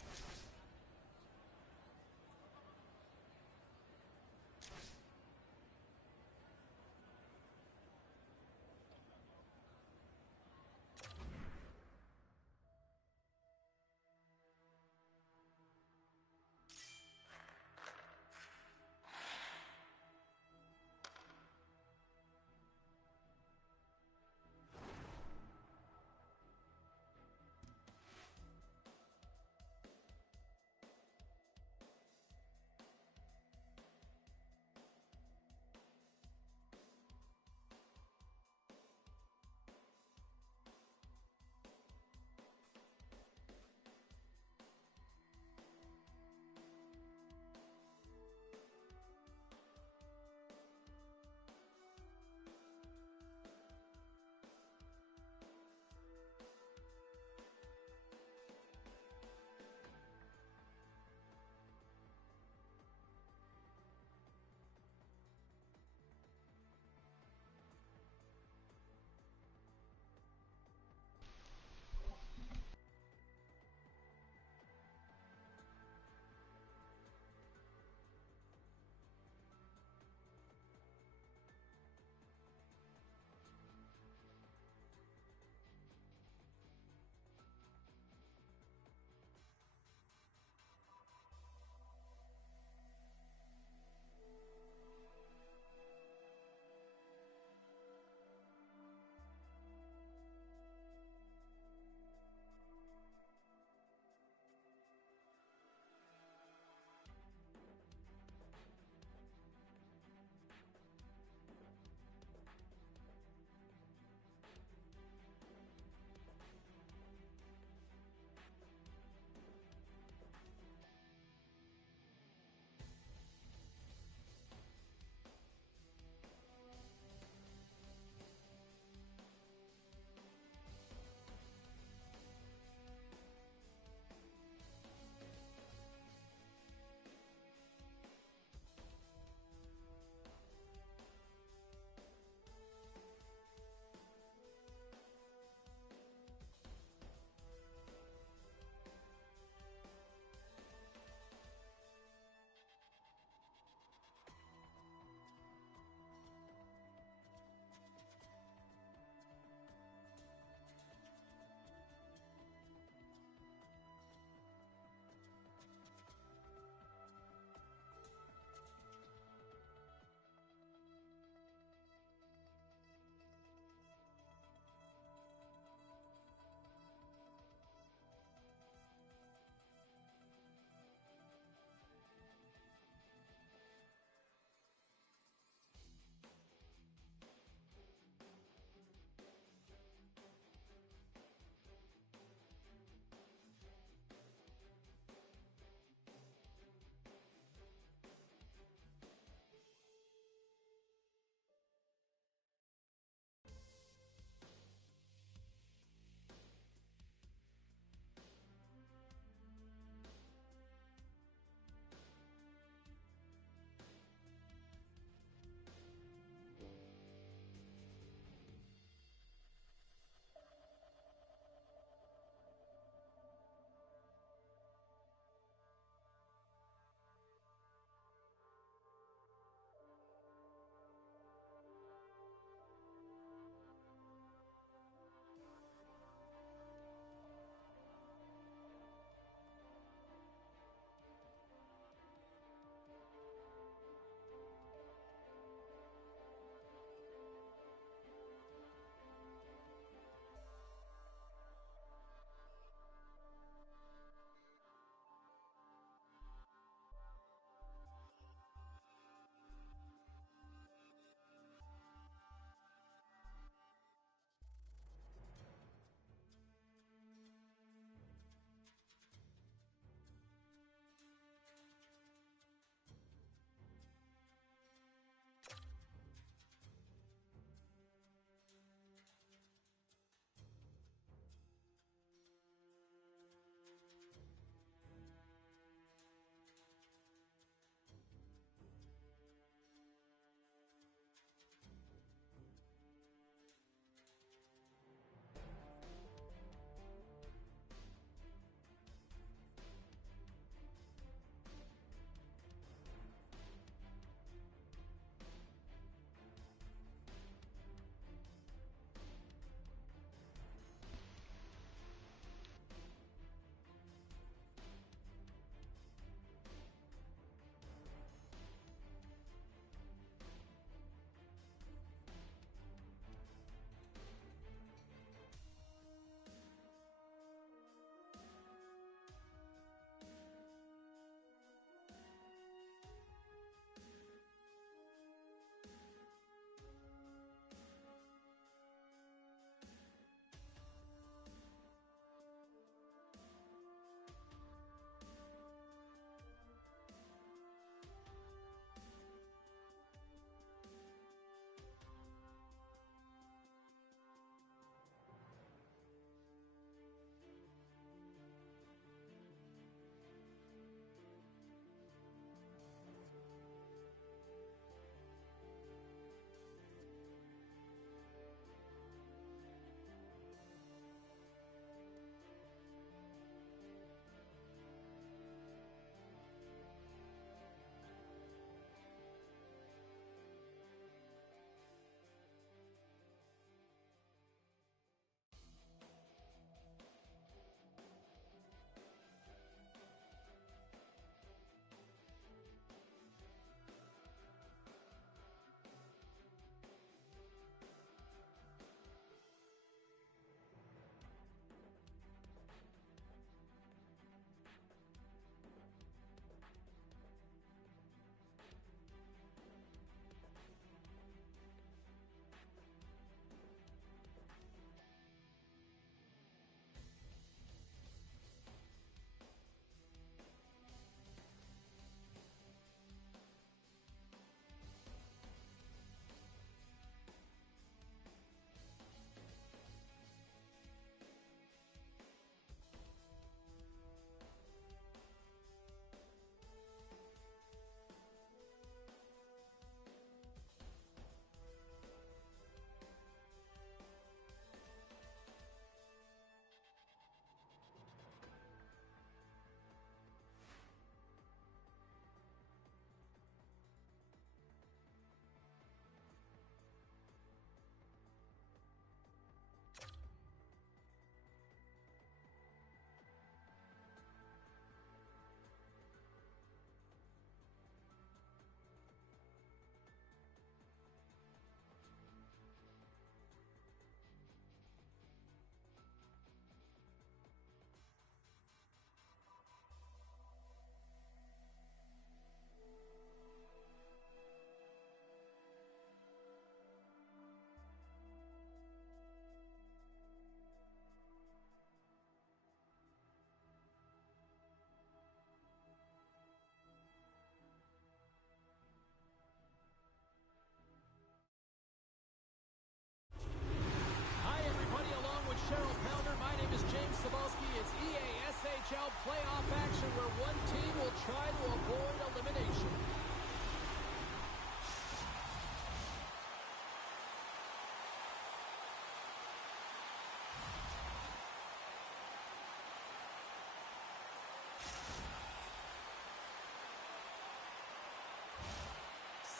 playoff action where one team will try to avoid elimination.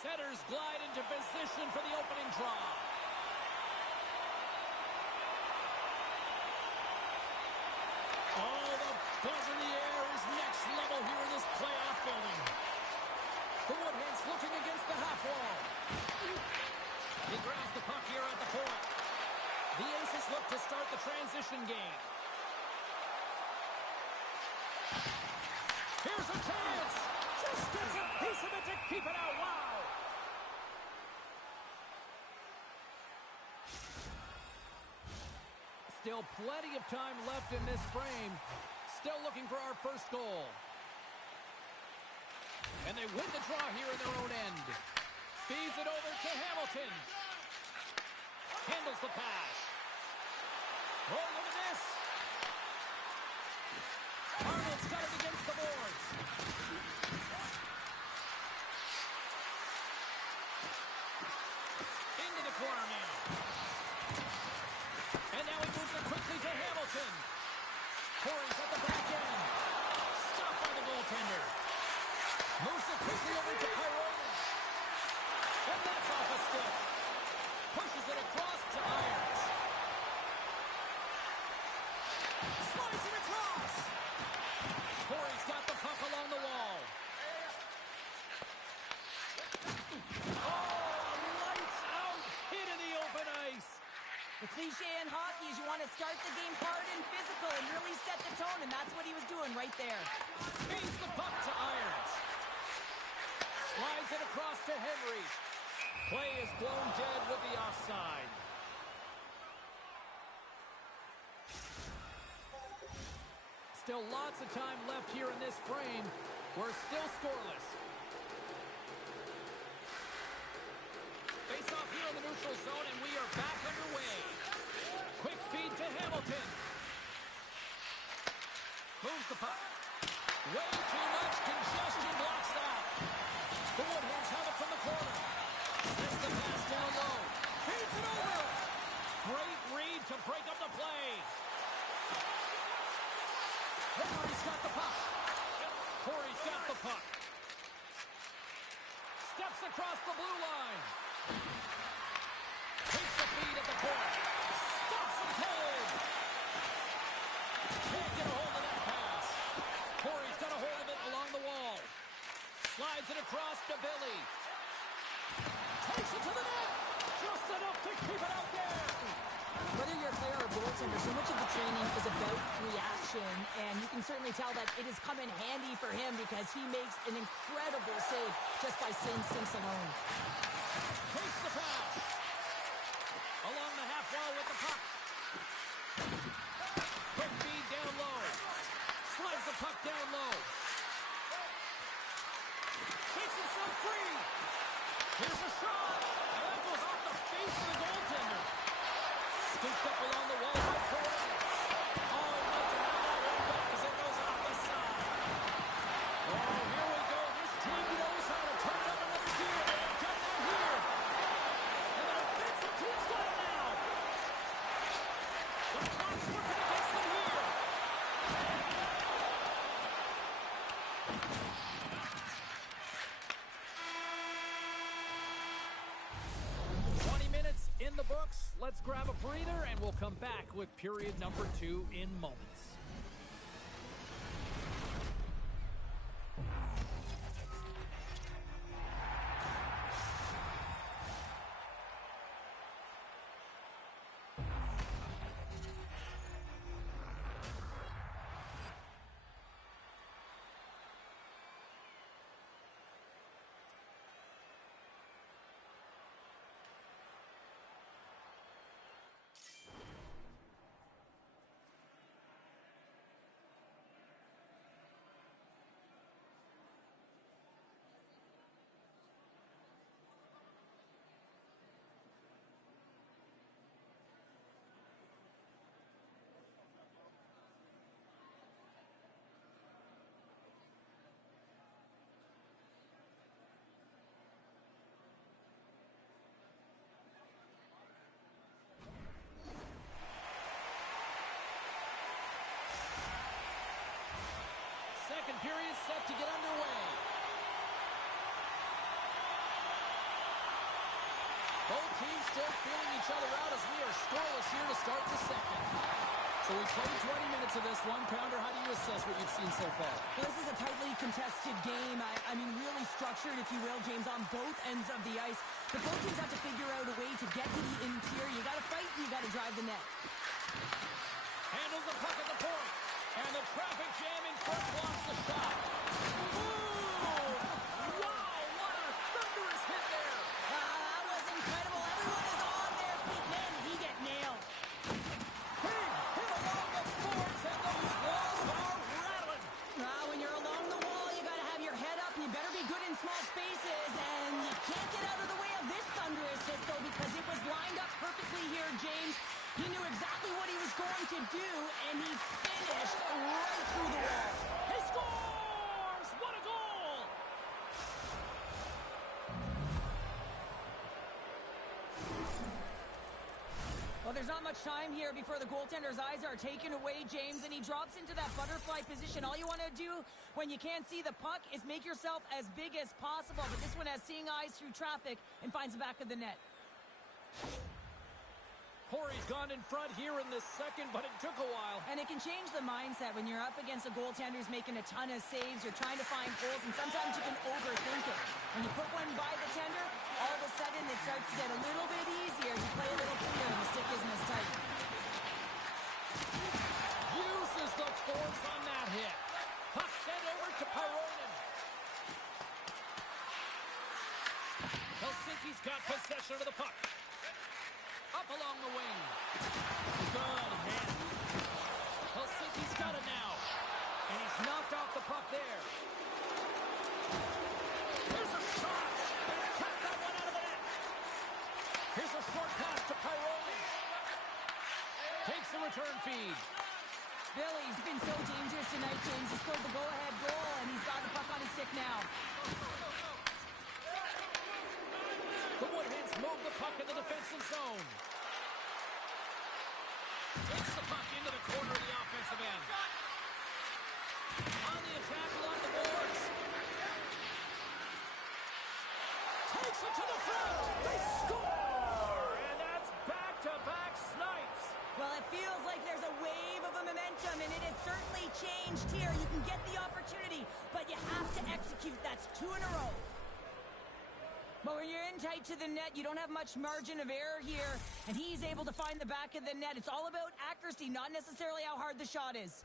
Setters glide into position for the opening draw. Oh, the buzz in the air is next level here in this playoff building. The Woodheads looking against the half wall. He grabs the puck here at the point. The Aces look to start the transition game. Here's a chance. Just gets a piece of it to keep it out. Wow. Still plenty of time left in this frame. Still looking for our first goal. And they win the draw here in their own end. Feeds it over to Hamilton. Handles the pass. Oh, look at this. Arnold's got it against the boards. Into the corner now. And now he moves it quickly to Hamilton. Corey's at the back end. Stopped by the goaltender. Moves it quickly over to Pyronen. And that's off a stick. Pushes it across to Irons. Slides it across. Corey's got the puck along the wall. Oh, lights out. Hit in the open ice. The cliche in hockey is you want to start the game hard and physical and really set the tone, and that's what he was doing right there. Feeds the puck to Irons. Slides it across to Henry. Play is blown dead with the offside. Still lots of time left here in this frame. We're still scoreless. Face off here in the neutral zone, and we are back underway. Quick feed to Hamilton. Moves the puck. Way too much congestion blocks that. The Woodheads have it from the corner. Sends the pass down low. Feeds it over. Great read to break up the play. Henry's got the puck. Corey's got the puck. Steps across the blue line. Takes the feed at the point. Stops him cold. Can't get a hold of that pass. Corey's got a hold of it along the wall. Slides it across to Billy. Takes it to the net. Just enough to keep it out there. Whether you're a player or a goaltender, so much of the training is about reaction, and you can certainly tell that it has come in handy for him because he makes an incredible save just by instincts alone. Takes the pass. Along the half wall with the puck. Quick feed down low. Slides the puck down low. Takes himself free. Here's a shot. And that goes off the face of the goaltender. Scooped up along the wall by Corey. Oh, he'd like to have that one back as it goes off the side. Oh, here we go. This team knows how to turn up another gear. They have done that here. And the defensive team's got it now. The clock's working against them here. 20 minutes in the books. Let's grab a breather, and we'll come back with period number 2 in moments. period set to get underway. Both teams still feeling each other out as we are scoreless here to start the second. So we played 20 minutes of this one. Pounder, how do you assess what you've seen so far? Well, this is a tightly contested game. I mean, really structured, if you will, James, on both ends of the ice. But both teams have to figure out a way to get to the interior. You got to fight, you got to drive the net. Handles the puck at the point. And the traffic jam in front blocks the shot. Ooh! Wow, what a thunderous hit there. That was incredible. Everyone is on there. Pete, man, he get nailed. Hit along the boards, and those walls are rattling. When you're along the wall, you got to have your head up. You better be good in small spaces. And you can't get out of the way of this thunderous hit, though, because it was lined up perfectly here, James. He knew exactly what he was going to do, and he finished right through the wall. He scores! What a goal! Well, there's not much time here before the goaltender's eyes are taken away, James, and he drops into that butterfly position. All you want to do when you can't see the puck is make yourself as big as possible, but this one has seeing eyes through traffic and finds the back of the net. Corey's gone in front here in the second, but it took a while. And it can change the mindset when you're up against a goaltender who's making a ton of saves. You're trying to find holes, and sometimes you can overthink it. When you put one by the tender, all of a sudden it starts to get a little bit easier. You play a little freer, and the stick isn't as tight. Uses the force on that hit. Puck sent over to Paronen. Helsinki's got possession of the puck. Up along the wing. Good hit. Helsinki's got it now. And he's knocked off the puck there. Here's a shot. And tap that one out of the net. Here's a short pass to Paronen. Takes the return feed. Billy's been so dangerous tonight, James. He scored the go-ahead goal, and he's got the puck on his stick now. The Woodheads move the puck in the defensive zone. Takes the puck into the corner of the offensive end. On the attack along the boards. Takes it to the front. They score! And that's back-to-back snipes. Well, it feels like there's a wave of a momentum, and it has certainly changed here. You can get the opportunity, but you have to execute. That's 2 in a row. But when you're in tight to the net, you don't have much margin of error here, and he's able to find the back of the net. It's all about accuracy, not necessarily how hard the shot is.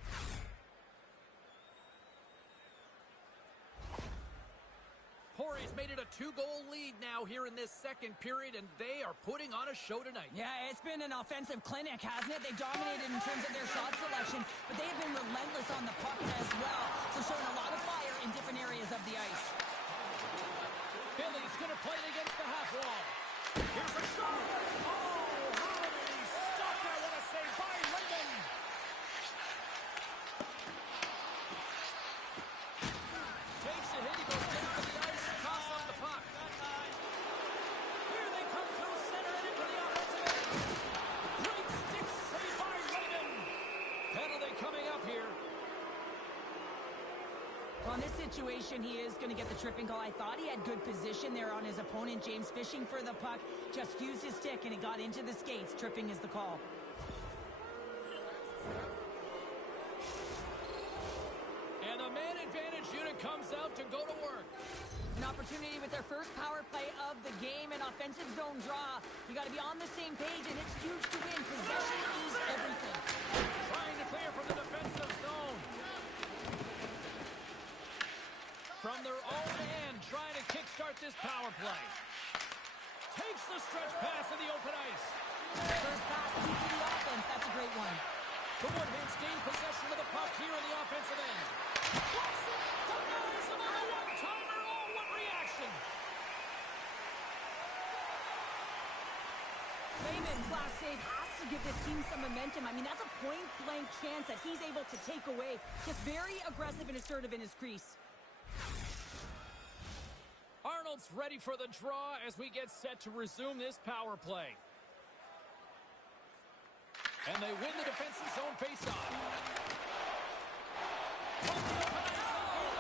Corey's made it a 2-goal lead now here in this second period, and they are putting on a show tonight. Yeah, it's been an offensive clinic, hasn't it? They dominated in terms of their shot selection, but they have been relentless on the puck as well, so showing a lot of fire in different areas of the ice. Billy's going to play it against the half wall. Here's a shot. Oh, how did he stop that? What a save by Raymond. Takes a hit. He goes down to the ice and toss off the puck. Here they come through center and into the offensive end. Great stick save by Raymond. Penalty coming up here. Well, in this situation, he is going to get the tripping call. I thought he had good position there on his opponent. James fishing for the puck, just used his stick, and it got into the skates. Tripping is the call. And the man advantage unit comes out to go to work. An opportunity with their first power play of the game, an offensive zone draw. You got to be on the same page, and it's huge to win. Possession is everything. Trying to clear from the defensive zone. From their own end, trying to kickstart this power play. Takes the stretch pass in the open ice. First pass leads to the offense. That's a great one. The Woodheads gain possession of the puck here in the offensive end. Watson denies him on a one-timer. Oh, what reaction! Raymond's last save has to give this team some momentum. I mean, that's a point-blank chance that he's able to take away. Just very aggressive and assertive in his crease. Arnold's ready for the draw as we get set to resume this power play. And they win the defensive zone faceoff. From the open ice, they gain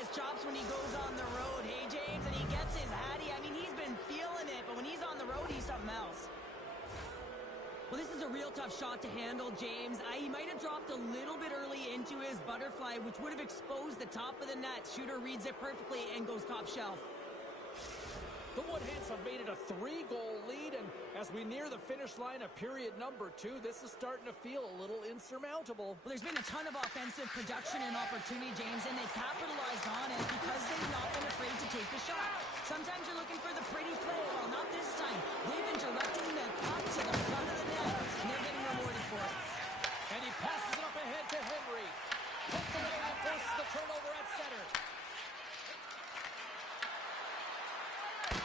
serious chops when he goes on the road. Hey, James, and he gets his hattie. I mean, he's been feeling it, but when he's on the road, he's something else. Well, this is a real tough shot to handle, James. He might have dropped a little bit early into his butterfly, which would have exposed the top of the net. Shooter reads it perfectly and goes top shelf. The Woodhens have made it a 3-goal lead, and as we near the finish line of period number 2, this is starting to feel a little insurmountable. Well, there's been a ton of offensive production and opportunity, James, and they've capitalized on it because they've not been afraid to take the shot. Sometimes you're looking for the pretty play. Well, not this time. They've been directing the puck to the front of the net, and they're getting rewarded for it. And he passes it up ahead to Henry. Poked away and forces the turnover at center. 5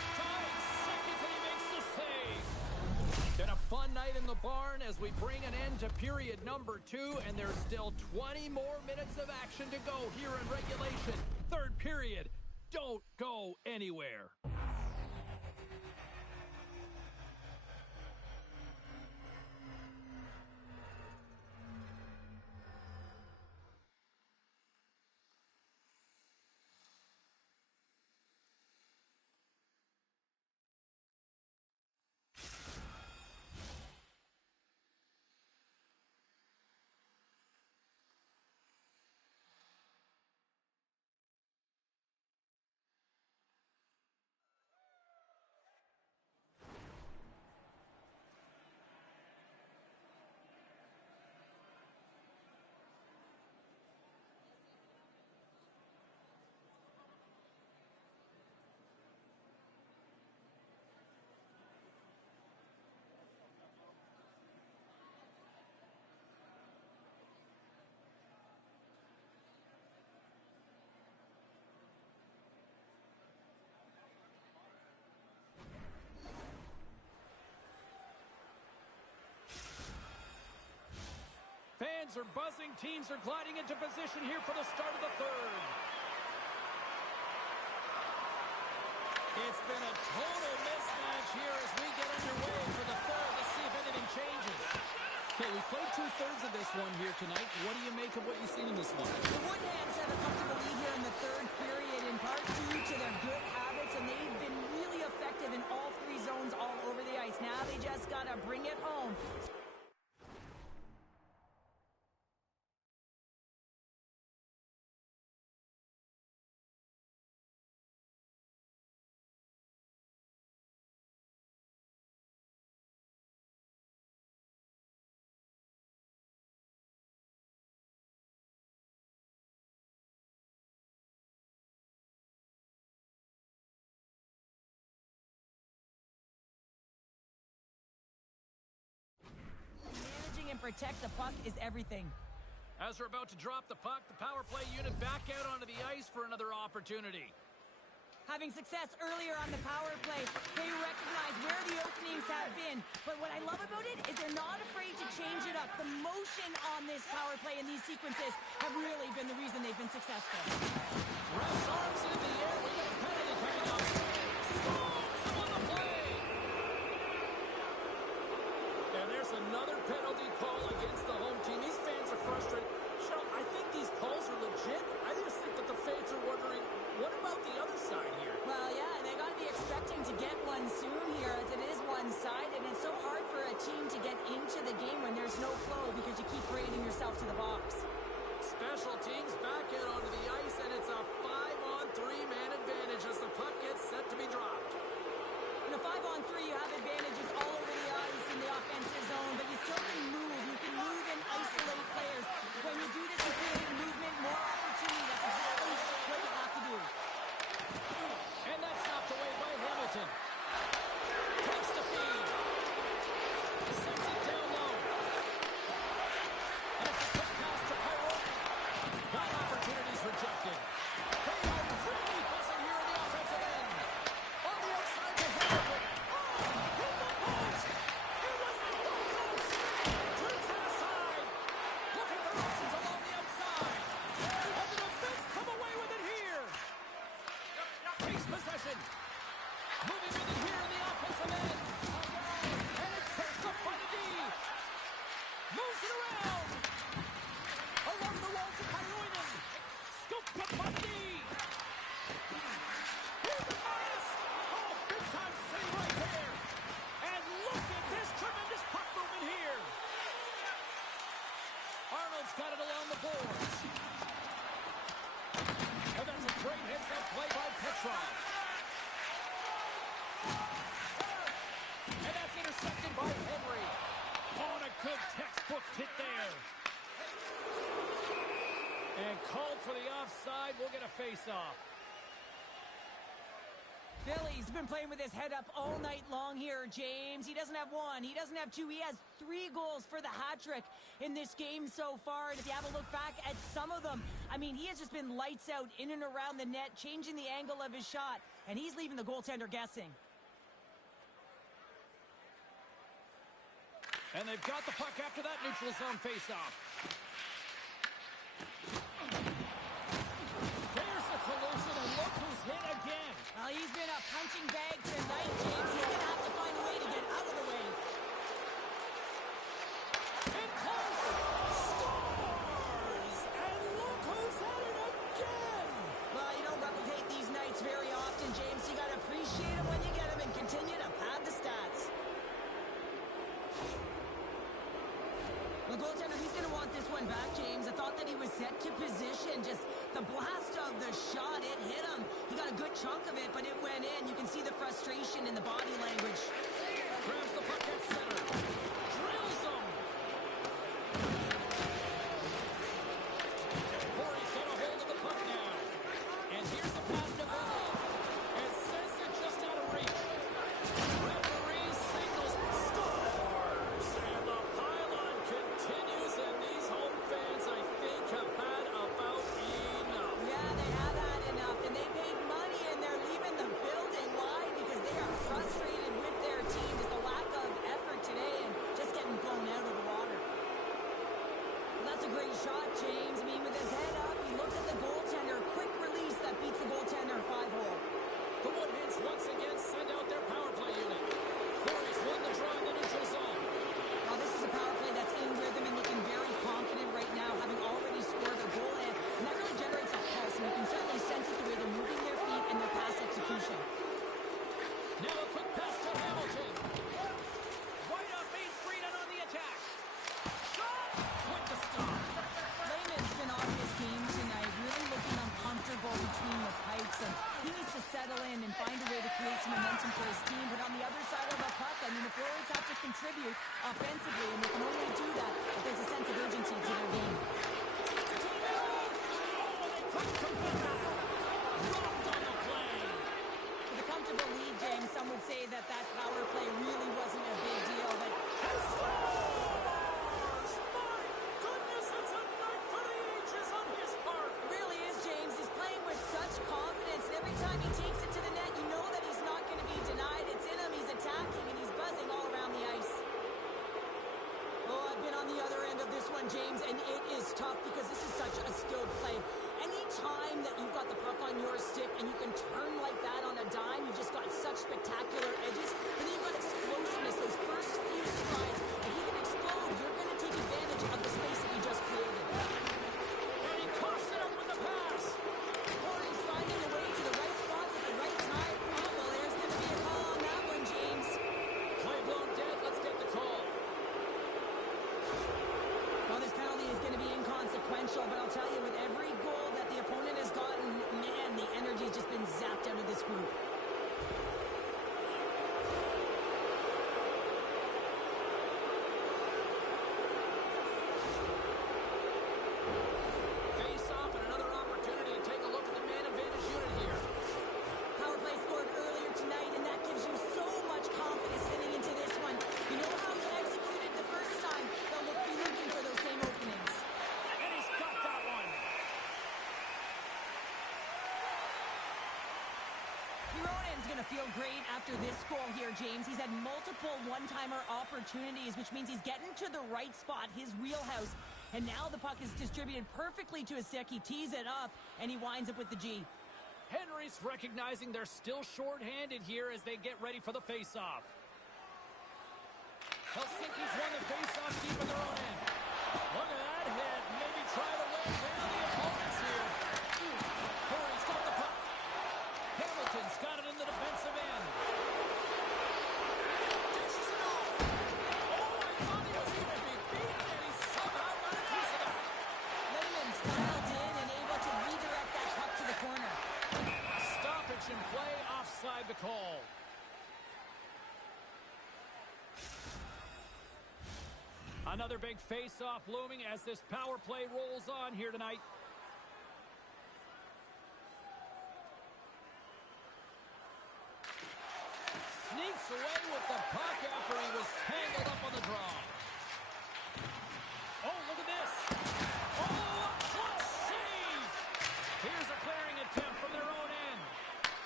seconds and he makes the save. Been a fun night in the barn as we bring an end to period number 2, and there's still 20 more minutes of action to go here in regulation. Third period. Don't go anywhere. Fans are buzzing. Teams are gliding into position here for the start of the third. It's been a total mismatch here as we get underway for the third. Let's see if anything changes. Okay, we played 2/3 of this one here tonight. What do you make of what you've seen in this one? The Woodhens have a comfortable lead here in the third period, in part due to their good habits, and they've been really effective in all 3 zones all over the ice. Now they just got to bring it home. Managing and protect the puck is everything. As they're about to drop the puck, the power play unit back out onto the ice for another opportunity. Having success earlier on the power play, they recognize where the openings have been. But what I love about it is they're not afraid to change it up. The motion on this power play and these sequences have really been the reason they've been successful. Ref's arms in the air. We got a penalty coming up. Storms on the play. And there's another penalty call against the home team. These fans are frustrated. Cheryl, I think these calls are legit. I just think that the fans are wondering, what about the other side here? Well, yeah, they got to be expecting to get one soon here, as it is one-sided. And it's so hard for a team to get into the game when there's no flow because you keep parading yourself to the box. Special teams back out onto the ice, and it's a 5-on-3 man advantage as the puck gets set to be dropped. it along the boards. And that's a great heads-up play by Petrov. And that's intercepted by Henry. Oh, and a good textbook hit there. And called for the offside. We'll get a face-off. Billy's been playing with his head up all night long here, James. He doesn't have one. He doesn't have two. He has 3 goals for the hat trick in this game so far. And if you have a look back at some of them, I mean, he has just been lights out in and around the net, changing the angle of his shot, and he's leaving the goaltender guessing. And they've got the puck after that neutral zone face-off. There's the collision, and look who's hit again. Well, he's been a punching bag tonight, James. He's going to have to find a way to get out of the way. In close. Scores! And look who's at it again. Well, you don't replicate these nights very often, James. You got to appreciate them when you get them and continue to pad the stats. The goaltender, he's going to want this one back, James. I thought that he was set to position. Just the blast of the shot, it hit him. He got a good chunk of it, but it went in. You can see the frustration in the body language. Grabs the puck at center. Drills him. Corey's got a hold of the puck now. And here's the pass to Billy. And sends it just out of reach. Referee signals scores. And the pylon continues, and these home fans, I think, have had about enough. Yeah, they have had enough, and they paid money, and they're leaving the building. Why? Because they are frustrated with their team. Just the lack of effort today and just getting blown out of the water. Well, that's a great shot, James. I mean, with his head up, he looks at the goaltender. Quick release that beats the goaltender 5-hole. The Woodheads once again send out their power play unit. Corey's won the draw in the neutral zone. Well, this is a power play that's in rhythm and looking very confident right now, having already scored a goal, and that really generates a pulse, and you can certainly sense it the way they're moving their feet and their pass execution. Now a quick pass to Hamilton. Right up Main Street and on the attack. Shot! With the stop. Lehman's been on his game tonight, really looking uncomfortable between the pipes, and he needs to settle in and find a way to create some momentum for his team. But on the other side of the puck, I mean, the forwards have to contribute offensively, and they can only do that if there's a sense of urgency to their game. With a comfortable lead, James, some would say that that power play really wasn't a big deal, but it really is, James. He's playing with such confidence, and every time he takes it to the net, you know that he's not going to be denied. It's in him, he's attacking, and he's buzzing all around the ice. Oh, I've been on the other end of this one, James, and it is tough because this is such a skilled play. Any time that you've got the puck on your stick and you can turn like that on a dime, you've just got such spectacular edges. And then you've got explosiveness, those first few strides. If you can explode, you're going to take advantage of the space that you just created. And he coughs it up with the pass. Corey's finding a way to the right spots at the right time. Oh, well, there's going to be a call on that one, James. Play blown dead. Let's get the call. Well, this penalty is going to be inconsequential, but I'll tell you, with every goal that the opponent has gotten, man, the energy's just been zapped out of this group. Face off and another opportunity to take a look at the man advantage unit here. Power play scored earlier tonight, and that gives you so much confidence heading into this one. You know how you executed the first time. They'll be looking for those same openings. And he's got that one. Hironen's going to feel great after this goal here, James. He's had multiple one-timer opportunities, which means he's getting to the right spot, his wheelhouse. And now the puck is distributed perfectly to his stick. He tees it up, and he winds up with the G. Henry's recognizing they're still short-handed here as they get ready for the face-off. Helsinki's won the face-off deep in their own end. Look at that hit. Maybe try to weigh down the opponents here. Corey's got the puck. Hamilton's got it in the defensive end. Dishes it off. Oh, I thought he was going to be beaten, and he somehow got a piece of that. in play, offside the call. Another big face-off looming as this power play rolls on here tonight. Sneaks away with the puck after he was tangled up on the draw. Oh, look at this. Oh, what save! Here's a clearing attempt from their own end.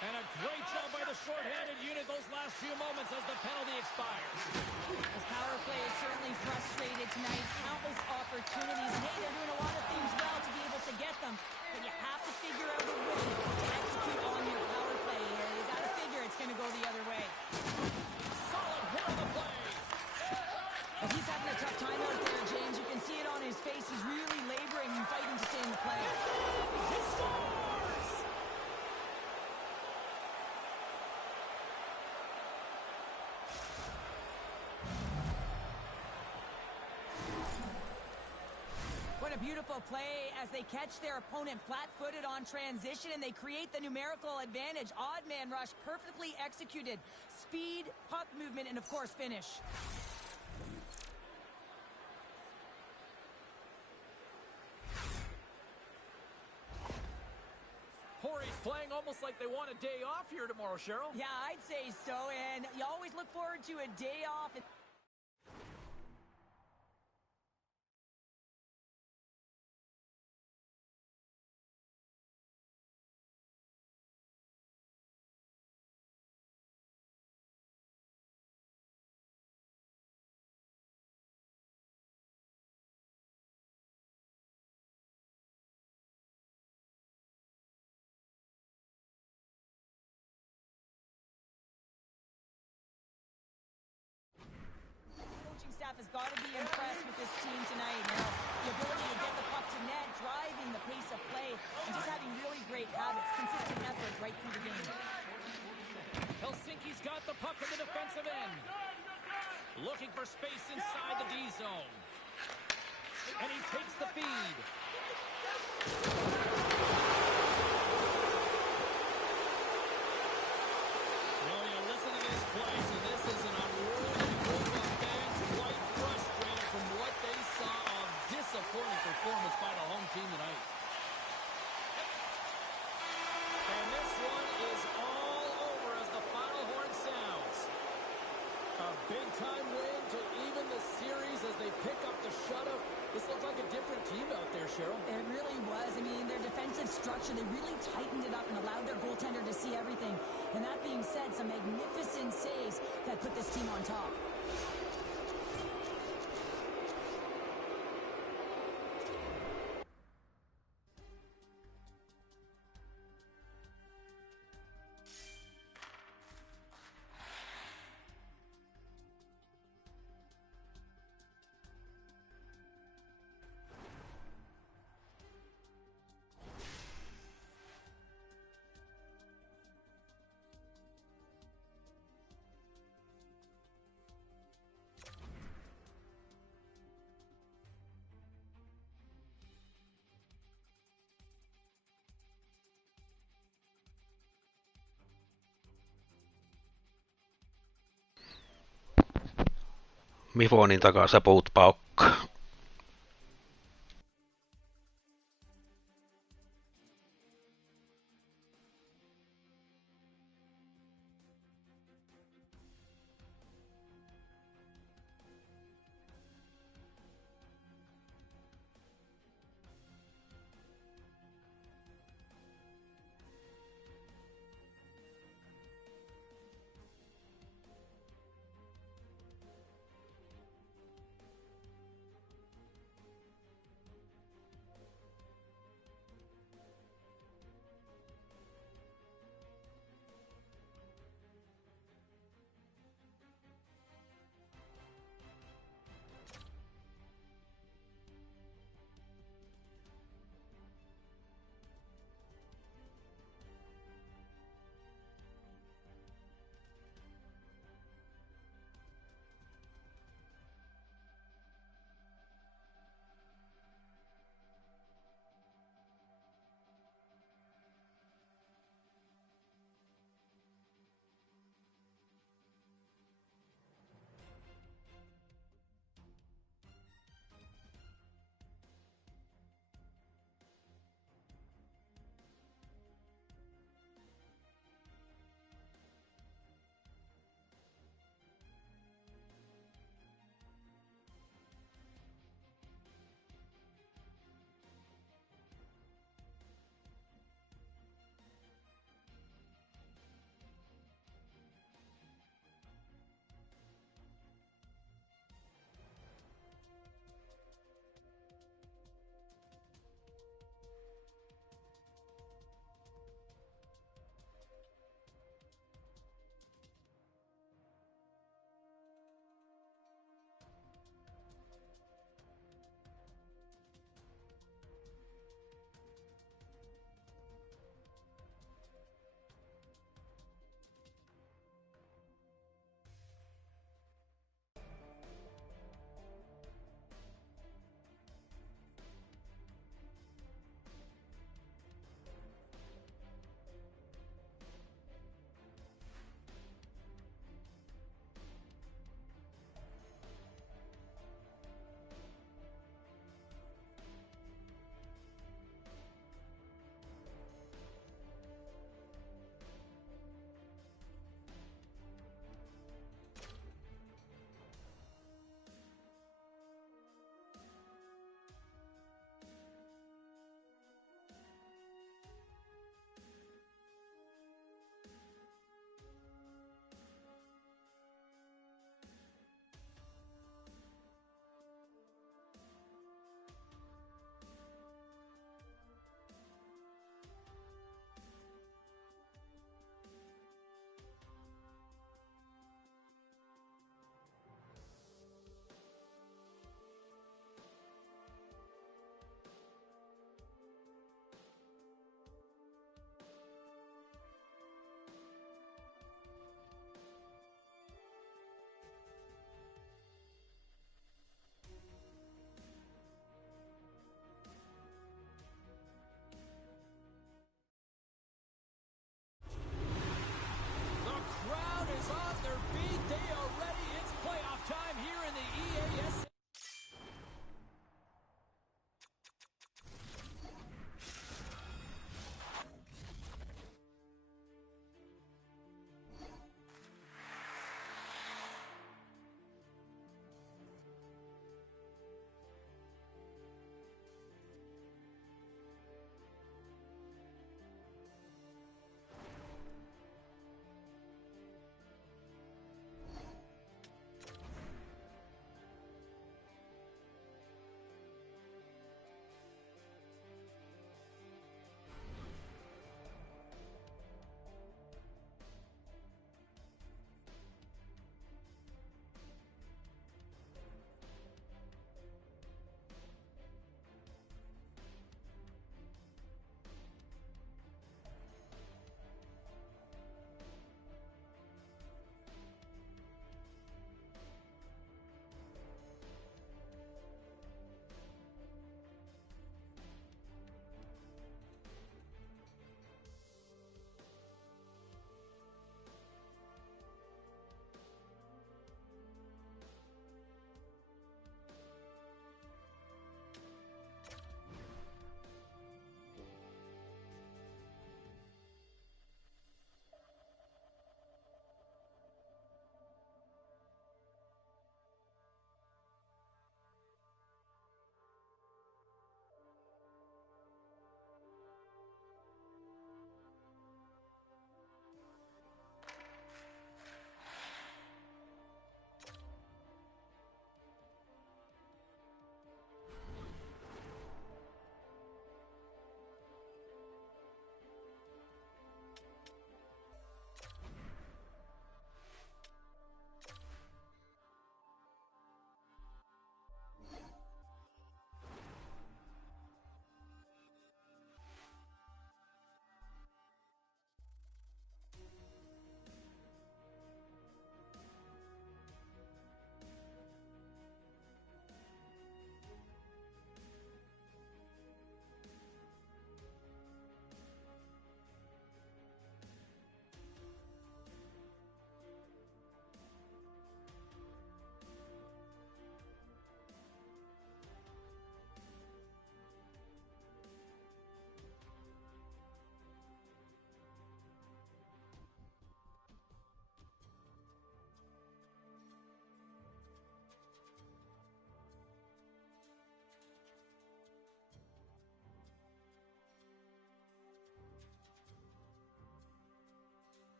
And a great job by the shorthanded unit those last few moments as the penalty expires. This power play is certainly frustrated tonight. Countless opportunities. Hey, they're doing a lot of things well to be able to get them. But you have to figure out a way to execute on your power play. You got to figure it's going to go the other way. Solid hit on the play. But he's having a tough time out there, James. You can see it on his face. He's really laboring and fighting to stay in the play. He scores! What a beautiful play as they catch their opponent flat-footed on transition and they create the numerical advantage. Odd man rush, perfectly executed. Speed, puck movement, and of course finish. Corey's playing almost like they want a day off here tomorrow, Cheryl. Yeah, I'd say so, and you always look forward to a day off. Staff has got to be impressed with this team tonight. You know, the ability to get the puck to net, driving the pace of play, and just having really great habits, consistent effort right through the game. Helsinki's got the puck in the defensive end. Looking for space inside the D zone. And he takes the feed. Well, you listen to this place, and this is an unruly group of fans quite frustrated from what they saw of disappointing performance by the home team tonight. And this one is all over as the final horn sounds. A big-time win to even the series as they pick up the shutout. This looked like a different team out there, Cheryl. It really was. I mean, their defensive structure, they really tightened it up and allowed their goaltender to see everything. And that being said, some magnificent saves that put this team on top. Mivonin takaa sä puut paukka.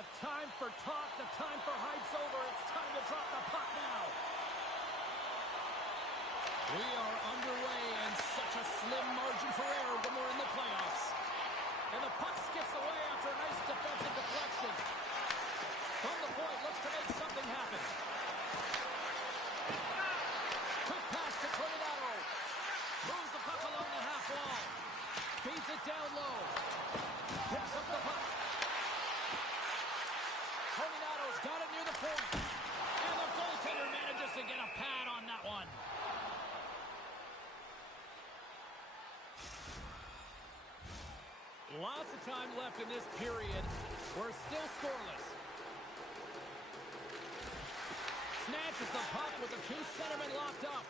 The time for talk, the time for hype's over. It's time to drop the puck now. We are underway, and such a slim margin for error when we're in the playoffs. And the puck skips away after a nice defensive deflection. From the point, looks to make something happen. Quick pass to Tornado. Moves the puck along the half wall. Feeds it down low. Picks up the puck. Tornado's got it near the point. And the goaltender manages to get a pad on that one. Lots of time left in this period. We're still scoreless. Snatches the puck with the two centermen locked up.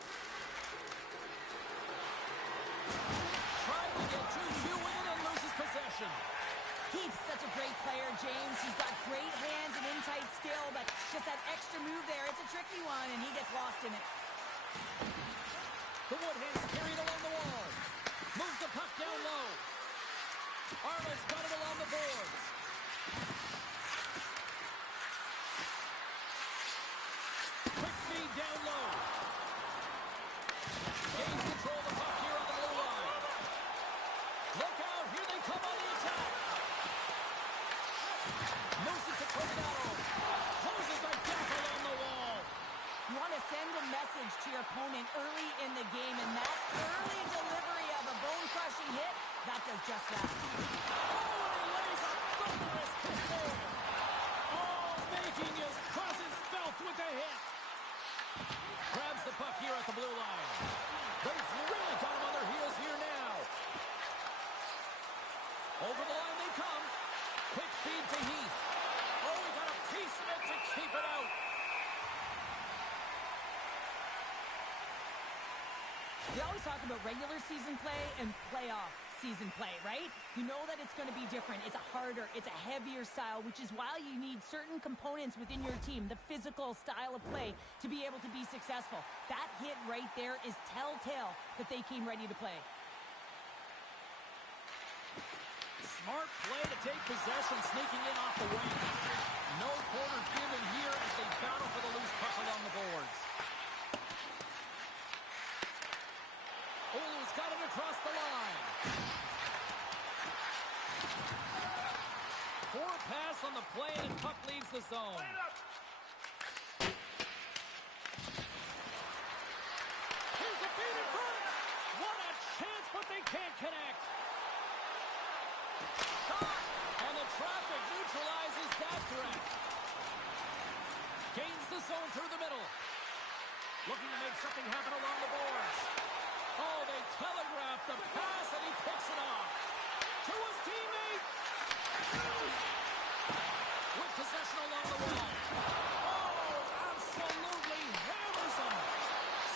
Trying to get 2-2 with it and loses possession. He's such a great player, James. He's got great hands and in-tight skill, but just that extra move there, it's a tricky one, and he gets lost in it. The Woodhand's carried along the wall. Moves the puck down low. Arnold's got it along the boards. Quick feed down low. Gains control of the puck here on the blue line. Look out, here they come on the attack. Moves it to Tornado. Closes the gap along the wall. You want to send a message to your opponent early in the game, and that early delivery of a bone-crushing hit, that does just that. Oh, and he lays a thunderous hit there. Oh, making his presence felt with the hit. Grabs the puck here at the blue line. They've really got him on their heels here now. Over the line they come. Quick feed to Heath. Oh, he got a piece of it to keep it out. We always talk about regular season play and playoff season play, right? You know that it's going to be different. It's a harder, it's a heavier style, which is why you need certain components within your team, the physical style of play, to be able to be successful. That hit right there is telltale that they came ready to play. Smart play to take possession, sneaking in off the wing. No corner given here as they battle for the loose puck along the boards. Oulu's got it across the line. Poor pass on the play, and puck leaves the zone. Here's a feed in front. What a chance, but they can't connect. Shot, and the traffic neutralizes that threat. Gains the zone through the middle. Looking to make something happen along the boards. Oh, they telegraphed the pass, and he picks it off. To his teammate. With possession along the wall. Oh, absolutely hammers him.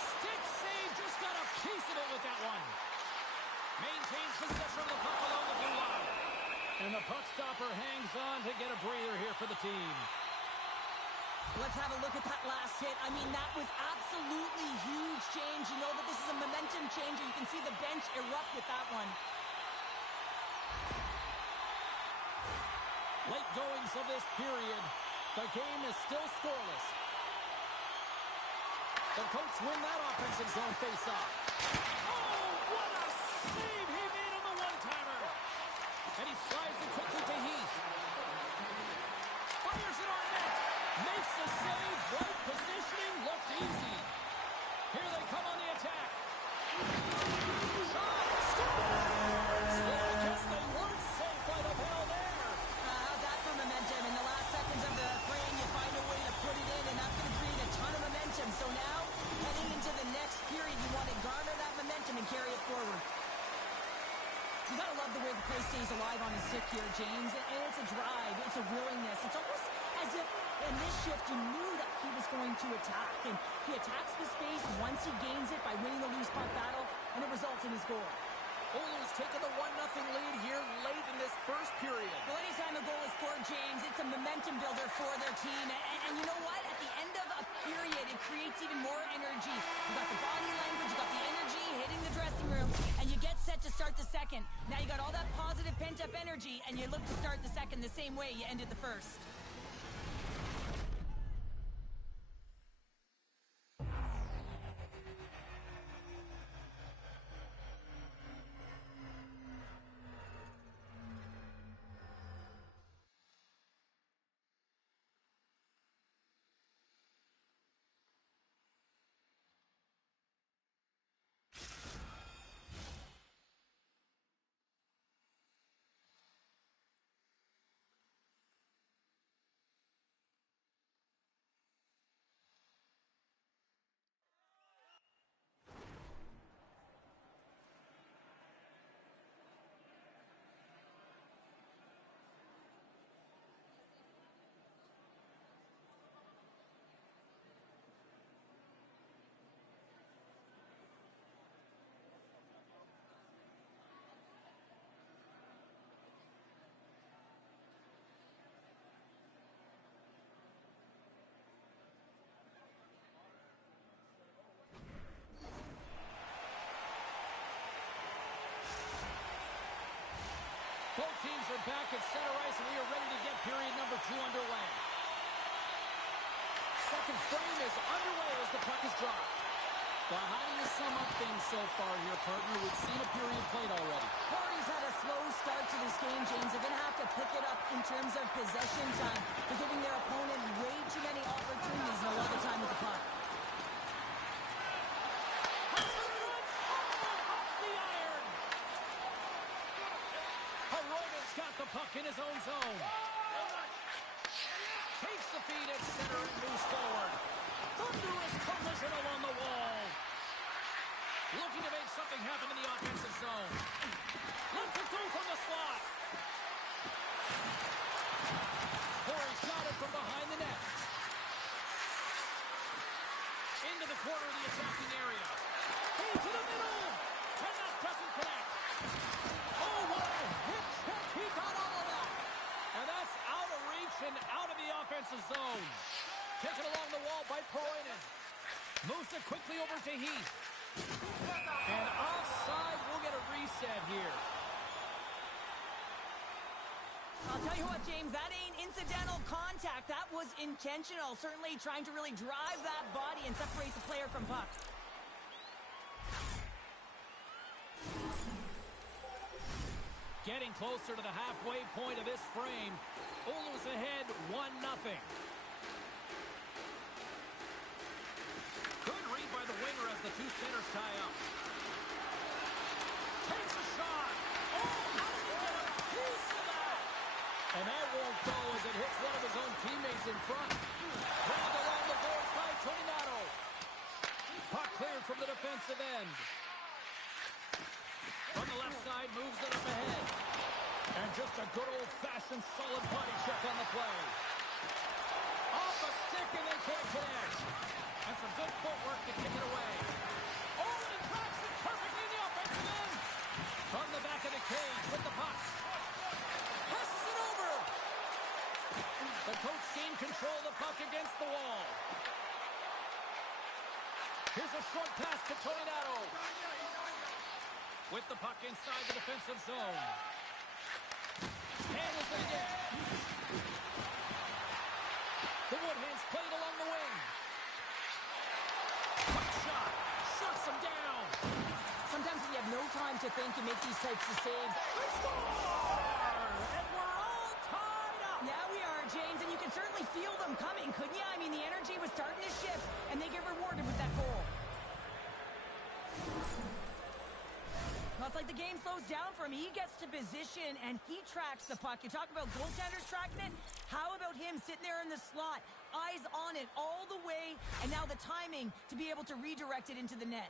Stick save, just got a piece of it with that one. Maintains possession of the puck along the blue line. And the puck stopper hangs on to get a breather here for the team. Let's have a look at that last hit. I mean, that was absolutely huge change. You know that this is a momentum changer. You can see the bench erupt with that one. Late goings of this period. The game is still scoreless. The Colts win that offensive zone face-off. Oh, what a save he made on the one-timer. And he slides it quickly to Heath. Fires it on net. Makes the save. Right positioning. Looked easy. Here they come on the attack. Shot. Score. I guess they weren't safe by the bell there. How's that for momentum? In the last seconds of the frame, you find a way to put it in, and that's going to create a ton of momentum. So now, heading into the next period, you want to garner that momentum and carry it forward. You got to love the way the play stays alive on his stick here, James. And it's a drive. It's a willingness. It's almost as if in this shift you knew that he was going to attack. And he attacks the space once he gains it by winning the loose puck battle, and it results in his goal. Oulu's taken the 1-0 lead here late in this first period. Well, anytime a goal is scored, James, it's a momentum builder for their team. And you know what? At the end of a period, it creates even more energy. You got the body language, you got the energy hitting the dressing room, and you get set to start the second. Now you got all that positive pent-up energy, and you look to start the second the same way you ended the first. teams are back at center ice, and we are ready to get period number 2 underway. Second frame is underway as the puck is dropped. Well, how do you sum up things so far here, partner? We've seen a period played already. Corey's had a slow start to this game, James. They're going to have to pick it up in terms of possession time. They're giving their opponent way too many opportunities and a lot of time with the puck. Got the puck in his own zone. Takes the feed at center and moves forward. Thunderous collision along the wall. Looking to make something happen in the offensive zone. Lets it go from the slot. Corey's got it from behind the net. Into the corner of the attacking area. Into the middle. And that doesn't connect. Oh, what a hit check. He got all of that. And that's out of reach and out of the offensive zone. Taken along the wall by Poroinen. Moves it quickly over to Heath. And offside, we'll get a reset here. I'll tell you what, James, that ain't incidental contact. That was intentional. Certainly trying to really drive that body and separate the player from puck. Getting closer to the halfway point of this frame. Oulu's ahead 1-0. Good read by the winger as the two centers tie up. Takes a shot. Oh, how did he get a piece of that? And that won't go as it hits one of his own teammates in front. Dragged along the boards by Torinato. Puck cleared from the defensive end. From the left side, moves it up ahead. And just a good old-fashioned solid body check on the play. Off a stick and they can't connect. And some good footwork to kick it away. Oh, and he tracks it perfectly in the offensive end. From the back of the cage with the puck. Passes it over. The coach gained control of the puck against the wall. Here's a short pass to Torinato. With the puck inside the defensive zone. Handles it again. The Woodhands played along the wing. Quick shot. Shuts him down. Sometimes when you have no time to think, you make these types of saves. Score! And we're all tied up. Yeah, we are, James, and you can certainly feel them coming, couldn't you? I mean, the energy was starting to shift, and they get rewarded with that goal. Well, it's like the game slows down for him. He gets to position, and he tracks the puck. You talk about goaltenders tracking it. How about him sitting there in the slot, eyes on it all the way, and now the timing to be able to redirect it into the net.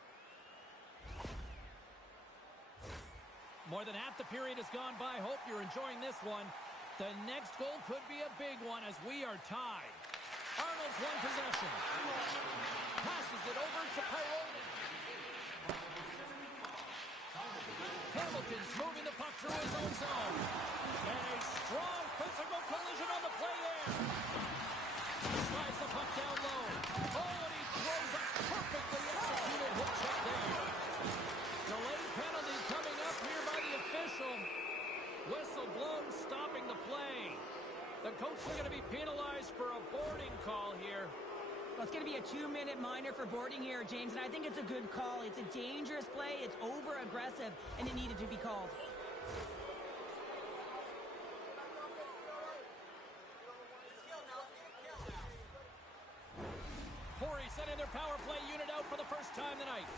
More than half the period has gone by. Hope you're enjoying this one. The next goal could be a big one as we are tied. Arnold's won possession. Passes it over to Poroinen. Hamilton's moving the puck through his own zone. And a strong physical collision on the play there. Slides the puck down low. Oh, and he throws a perfectly executed hook check there. Delayed penalty coming up here by the official. Whistle blown, stopping the play. The coach is going to be penalized for a boarding call here. Well, it's going to be a 2-minute minor for boarding here, James, and I think it's a good call. It's a dangerous play. It's over-aggressive, and it needed to be called. Corey sending their power play unit out for the first time tonight.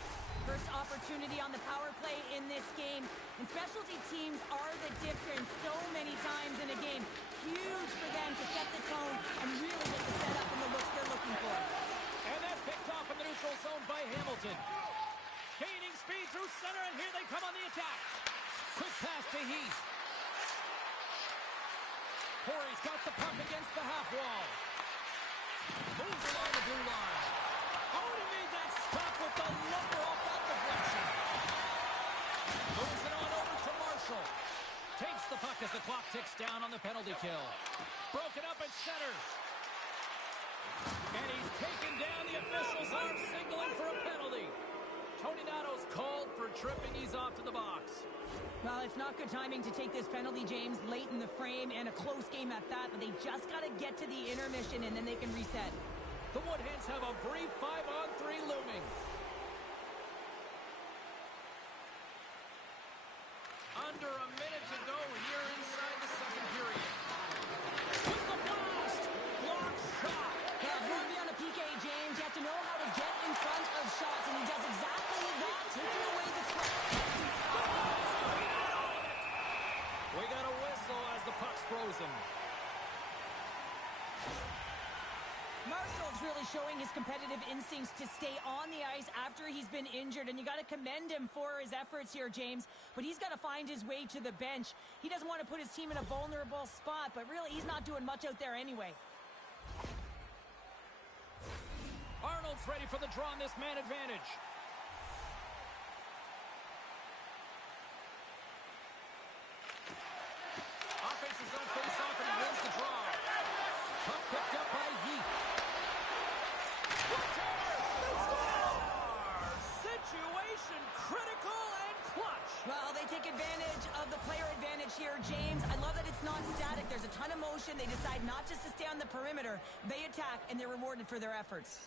First opportunity on the power play in this game. And specialty teams are the difference so many times in a game. Huge for them to set the tone and really get the setup and the looks they're looking for. And that's picked off in the neutral zone by Hamilton. Gaining speed through center, and here they come on the attack. Quick pass to Heath. Corey's got the puck against the half wall. Moves along the blue line. Oh, he made that stop with the lumber off that deflection. Moves it on over to Marshall. Takes the puck as the clock ticks down on the penalty kill. Broken up at center. And he's taken down. The official's arm signaling for a penalty. Toninado's called for tripping. He's off to the box. Well, it's not good timing to take this penalty, James, late in the frame, and a close game at that, but they just got to get to the intermission, and then they can reset. The Woodhens have a brief 5-on-3 looming. Under a minute to go here inside the second period. With the blast! Block shot! Yeah, if you want to be on a PK, James, you have to know how to get in front of shots, and he does exactly that, taking away the threat. We got a whistle as the puck's frozen. Marshall's really showing his competitive instincts to stay on the ice after he's been injured, and you got to commend him for his efforts here, James. But he's got to find his way to the bench. He doesn't want to put his team in a vulnerable spot, but really he's not doing much out there anyway. Arnold's ready for the draw on this man advantage. Offense is on face-off and he wins the draw. Puck picked up by Heath. Situation critical and clutch. Well, they take advantage of the player advantage here, James. I love that it's not static. There's a ton of motion. They decide not just to stay on the perimeter. They attack, and they're rewarded for their efforts.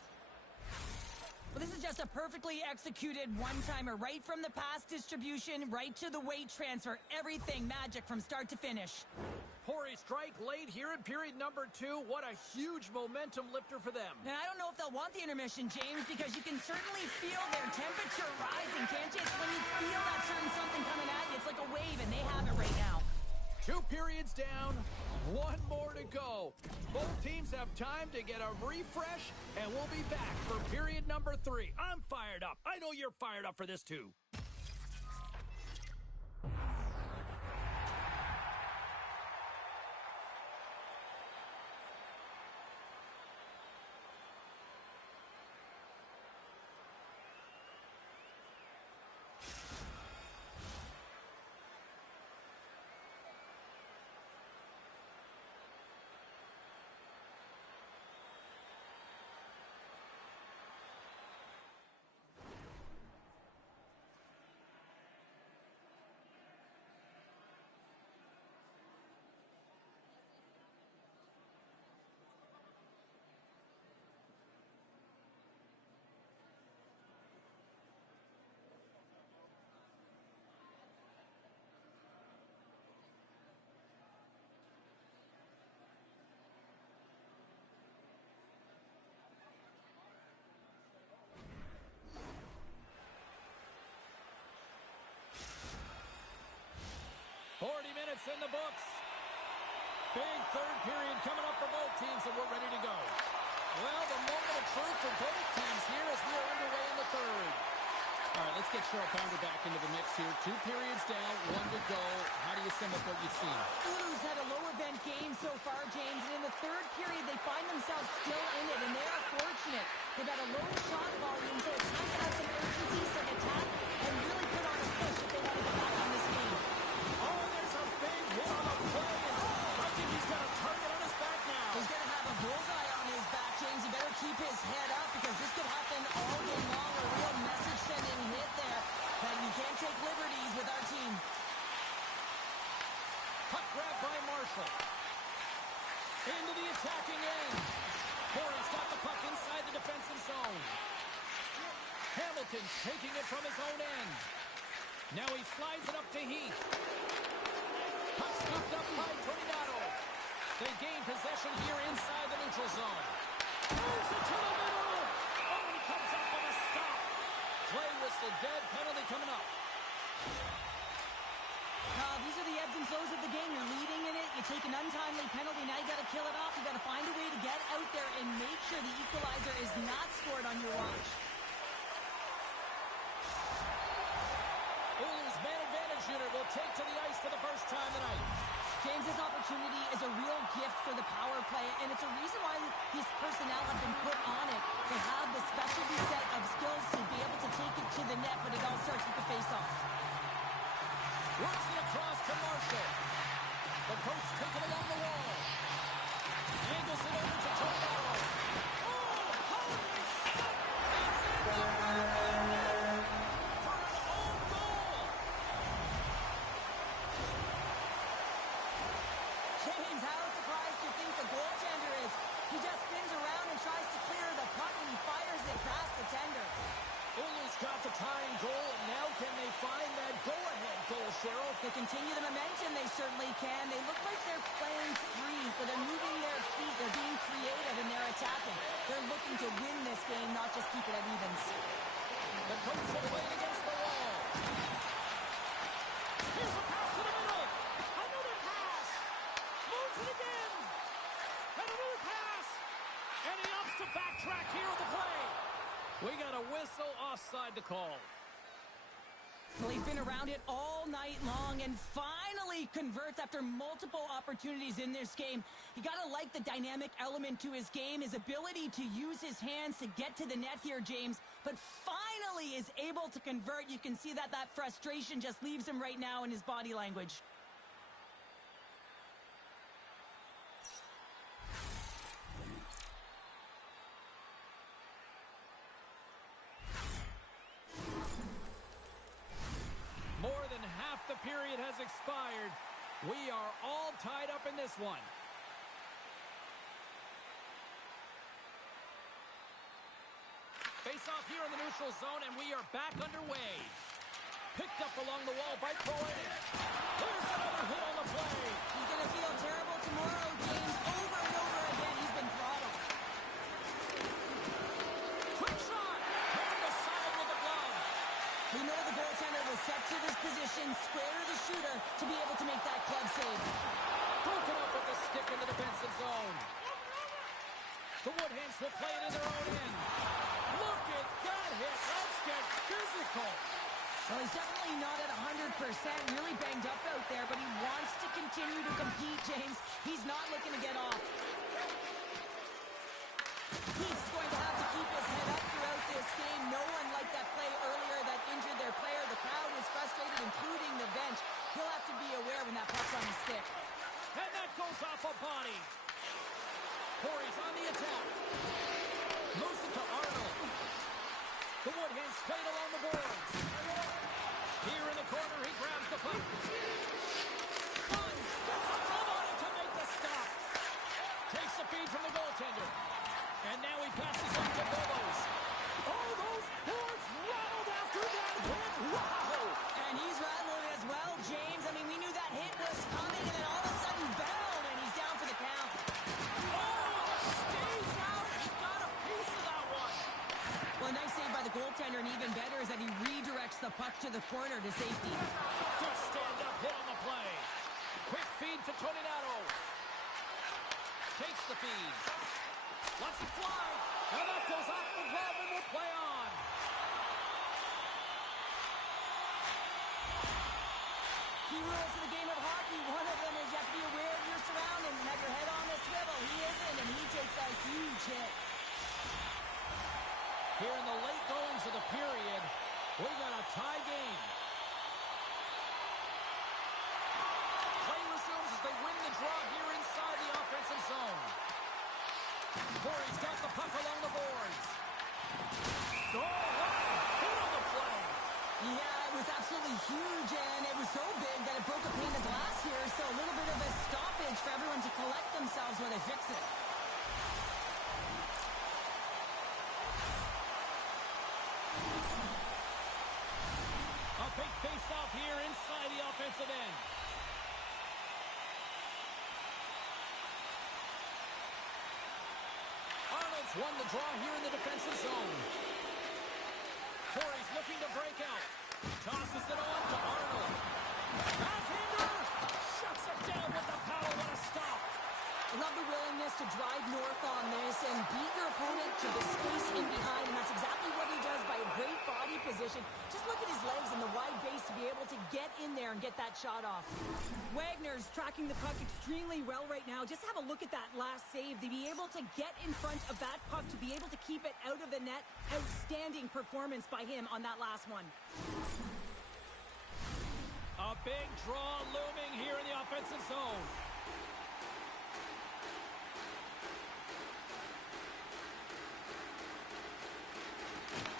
Well, this is just a perfectly executed one-timer. Right from the pass distribution, right to the weight transfer. Everything magic from start to finish. Poor strike late here in period number 2. What a huge momentum lifter for them. And I don't know if they'll want the intermission, James, because you can certainly feel their temperature rising, can't you? It's when you feel that certain something coming at you. It's like a wave, and they have it right now. 2 periods down, 1 more to go. Both teams have time to get a refresh, and we'll be back for period number 3. I'm fired up. I know you're fired up for this too. Minutes in the books. Big third period coming up for both teams, and we're ready to go. Well, the moment of truth for both teams here as we are underway in the third. All right, let's get Cheryl Pounder back into the mix here. 2 periods down, 1 to go. How do you sum up what you've seen? Blues had a low event game so far, James, and in the third period they find themselves still in it, and they are fortunate. They've got a low shot volume, so it's time to have some urgency, some attack, and really put on a push if they want to get back on this game. Oh, there's a big hit on the play, and I think he's got a target on his back now. He's going to have a bullseye on his back, James. He better keep his head up because this could happen all game long. A real message-sending hit there that you can't take liberties with our team. Puck grab by Marshall. Into the attacking end. Corey's got the puck inside the defensive zone. Hamilton's taking it from his own end. Now he slides it up to Heath. Puck scooped up by Toninato. They gain possession here inside the neutral zone. Moves it to the middle. Oh, he comes up with a stop. Play whistle dead. Penalty coming up. These are the ebbs and flows of the game. You're leading in it. You take an untimely penalty. Now you got to kill it off. You got to find a way to get out there and make sure the equalizer is not scored on your watch. Oilers man advantage unit will take to the ice for the first time tonight. James's opportunity is a real gift for the power play, and it's a reason why his personnel have been put on it. They have the specialty set of skills to be able to take it to the net, but it all starts with the face-off. Works it across to Marshall. The coach taking it along the wall. Angles it over to Toninato. Oh, holy stuff! It's in the net! can. They look like they're playing free, so they're moving their feet. They're being creative, and they're attacking. They're looking to win this game, not just keep it at evens. The coach will wait against the wall. Here's a pass to the middle. Another pass. Moves it again. And another pass. And he opts to backtrack here on the play. We got a whistle offside to call. Well, he's been around it all night long and finally converts after multiple opportunities in this game. You got to like the dynamic element to his game, his ability to use his hands to get to the net here, James, but finally is able to convert. You can see that frustration just leaves him right now in his body language. More than half the period has expired. We are all tied up in this one. Face off here in the neutral zone, and we are back underway. Picked up along the wall by Croydon. Here's another hit on the play. He's going to feel terrible tomorrow, James. Over and over again, he's been throttled. Quick shot. Hand aside with the glove. We know the goaltender was set to this position, square to the shooter, to be able to make that club save. Broken up with the stick in the defensive zone. The Woodhands will play it in their own end. Look at that hit. Let's get physical. Well, he's definitely not at 100%, really banged up out there, but he wants to continue to compete, James. He's not looking to get off. He's going to have to keep his head up throughout this game. No one liked that play earlier that injured their player. The crowd is frustrated, including the bench. He'll have to be aware when that puck's on the stick. And that goes off a body. Corey's on the attack. Moves it to Arnold. The Woodhands played along the boards. Here in the corner, he grabs the puck. Runs, gets a glove on it to make the stop. Takes the feed from the goaltender. And now he passes on to Bobos. Oh, those boards rattled after that hit. Wow! And he's rattling as well, James. I mean, we knew that hit was coming, and then all of a sudden, bam, and he's down for the count. Oh, stays out. He got a piece of that one. Well, nice save by the goaltender, and even better is that he redirects the puck to the corner to safety. Good stand-up hit on the play. Quick feed to Toninato. Takes the feed. Lets it fly. And that goes off the glove and will play on. Key rules in the game of hockey. One of them is you have to be aware of your surroundings and have your head on the swivel. He isn't, and he takes a huge hit. Here in the late goings of the period, we got a tie game. Play resumes as they win the draw here inside the offensive zone. Corey's got the puck along the boards. Oh, what a hit on the play. Yeah, it was absolutely huge, and it was so big that it broke a pane of glass here, so a little bit of a stoppage for everyone to collect themselves while they fix it. A big face-off here inside the offensive end. Arnold's won the draw here in the defensive zone. Corey's looking to break out. Tosses it on to Arnold. Half-hander! Shuts it down with the power. What a stop. I love the willingness to drive north on this and beat your opponent to the space in behind, and that's exactly what he does by a great body position. Just look at his legs and the wide base to be able to get in there and get that shot off. Wagner's tracking the puck extremely well right now. Just have a look at that last save. To be able to get in front of that puck, to be able to keep it out of the net, outstanding performance by him on that last one. A big draw looming here in the offensive zone.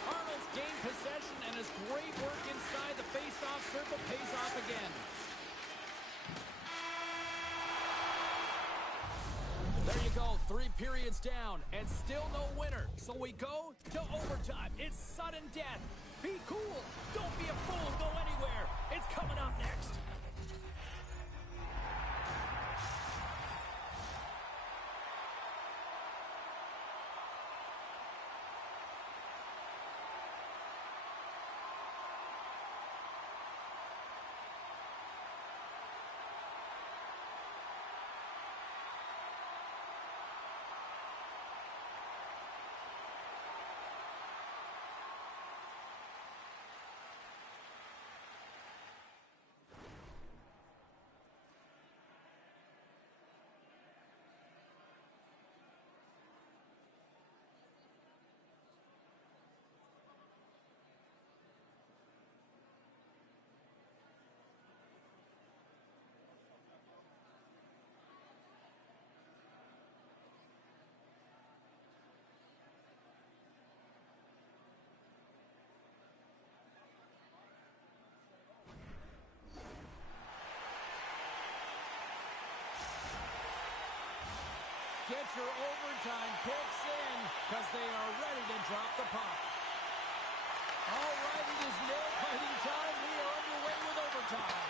Arnold's gained possession, and his great work inside the face-off circle pays off again. There you go, 3 periods down, and still no winner. So we go to overtime. It's sudden death. Be cool. Don't be a fool. Go anywhere. It's coming up next. Get your overtime picks in because they are ready to drop the puck. All right, it is nail-biting time. We are underway with overtime.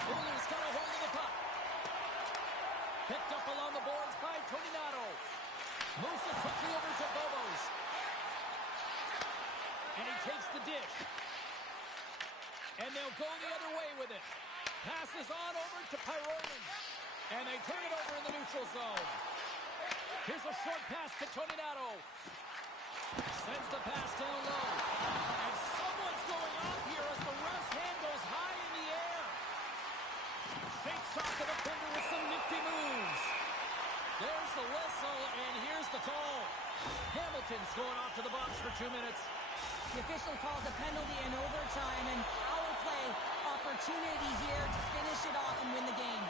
Oilers got a hold of the puck. Picked up along the boards by Toninato. Moves it quickly over to Bobos. And he takes the dish. And they'll go the other way with it. Passes on over to Pyronen. And they turn it over in the neutral zone. Here's a short pass to Toninato. Sends the pass down low. And someone's going off here as the ref's hand goes high in the air. Shakes off the defender with some nifty moves. There's the whistle, and here's the call. Hamilton's going off to the box for 2 minutes. The official calls a penalty in overtime, and power play opportunity here to finish it off and win the game.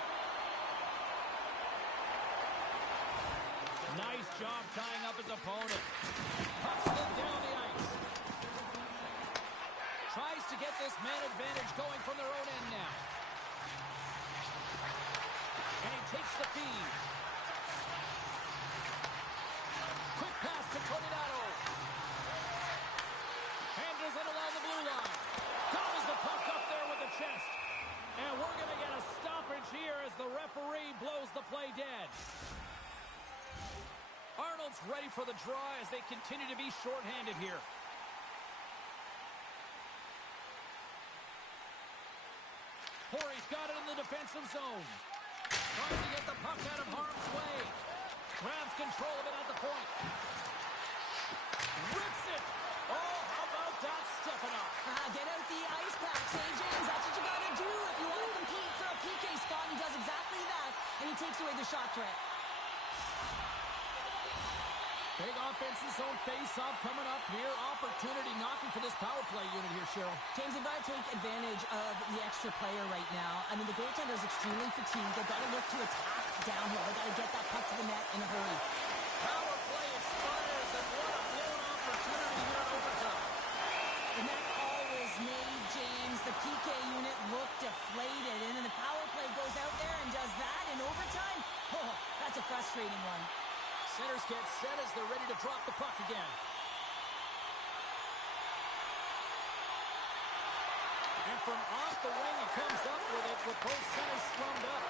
Nice job tying up his opponent. Puck slid down the ice. Tries to get this man advantage going from their own end now. And he takes the feed. Quick pass to Toninato. Handles it along the blue line. Gobbles the puck up there with the chest. And we're going to get a stoppage here as the referee blows the play dead. Arnold's ready for the draw as they continue to be shorthanded here. Horry's got it in the defensive zone. Trying to get the puck out of harm's way. Grabs control of it at the point. Rips it. Oh, how about that stepping up? Get out the ice packs, hey, James. That's what you got to do if you want to compete for a PK spot. He does exactly that, and he takes away the shot threat. Big offensive zone face-off coming up here. Opportunity knocking for this power play unit here, Cheryl. James, they've got to take advantage of the extra player right now. I mean, the goaltender is extremely fatigued. They've got to look to attack downhill. They've got to get that puck to the net in a hurry. Power play expires, and what a blown opportunity here in overtime. And that call was made, James. The PK unit looked deflated, and then the power play goes out there and does that in overtime. Oh, that's a frustrating one. Centers get set as they're ready to drop the puck again. And from off the wing, he comes up with it with both centers strummed up.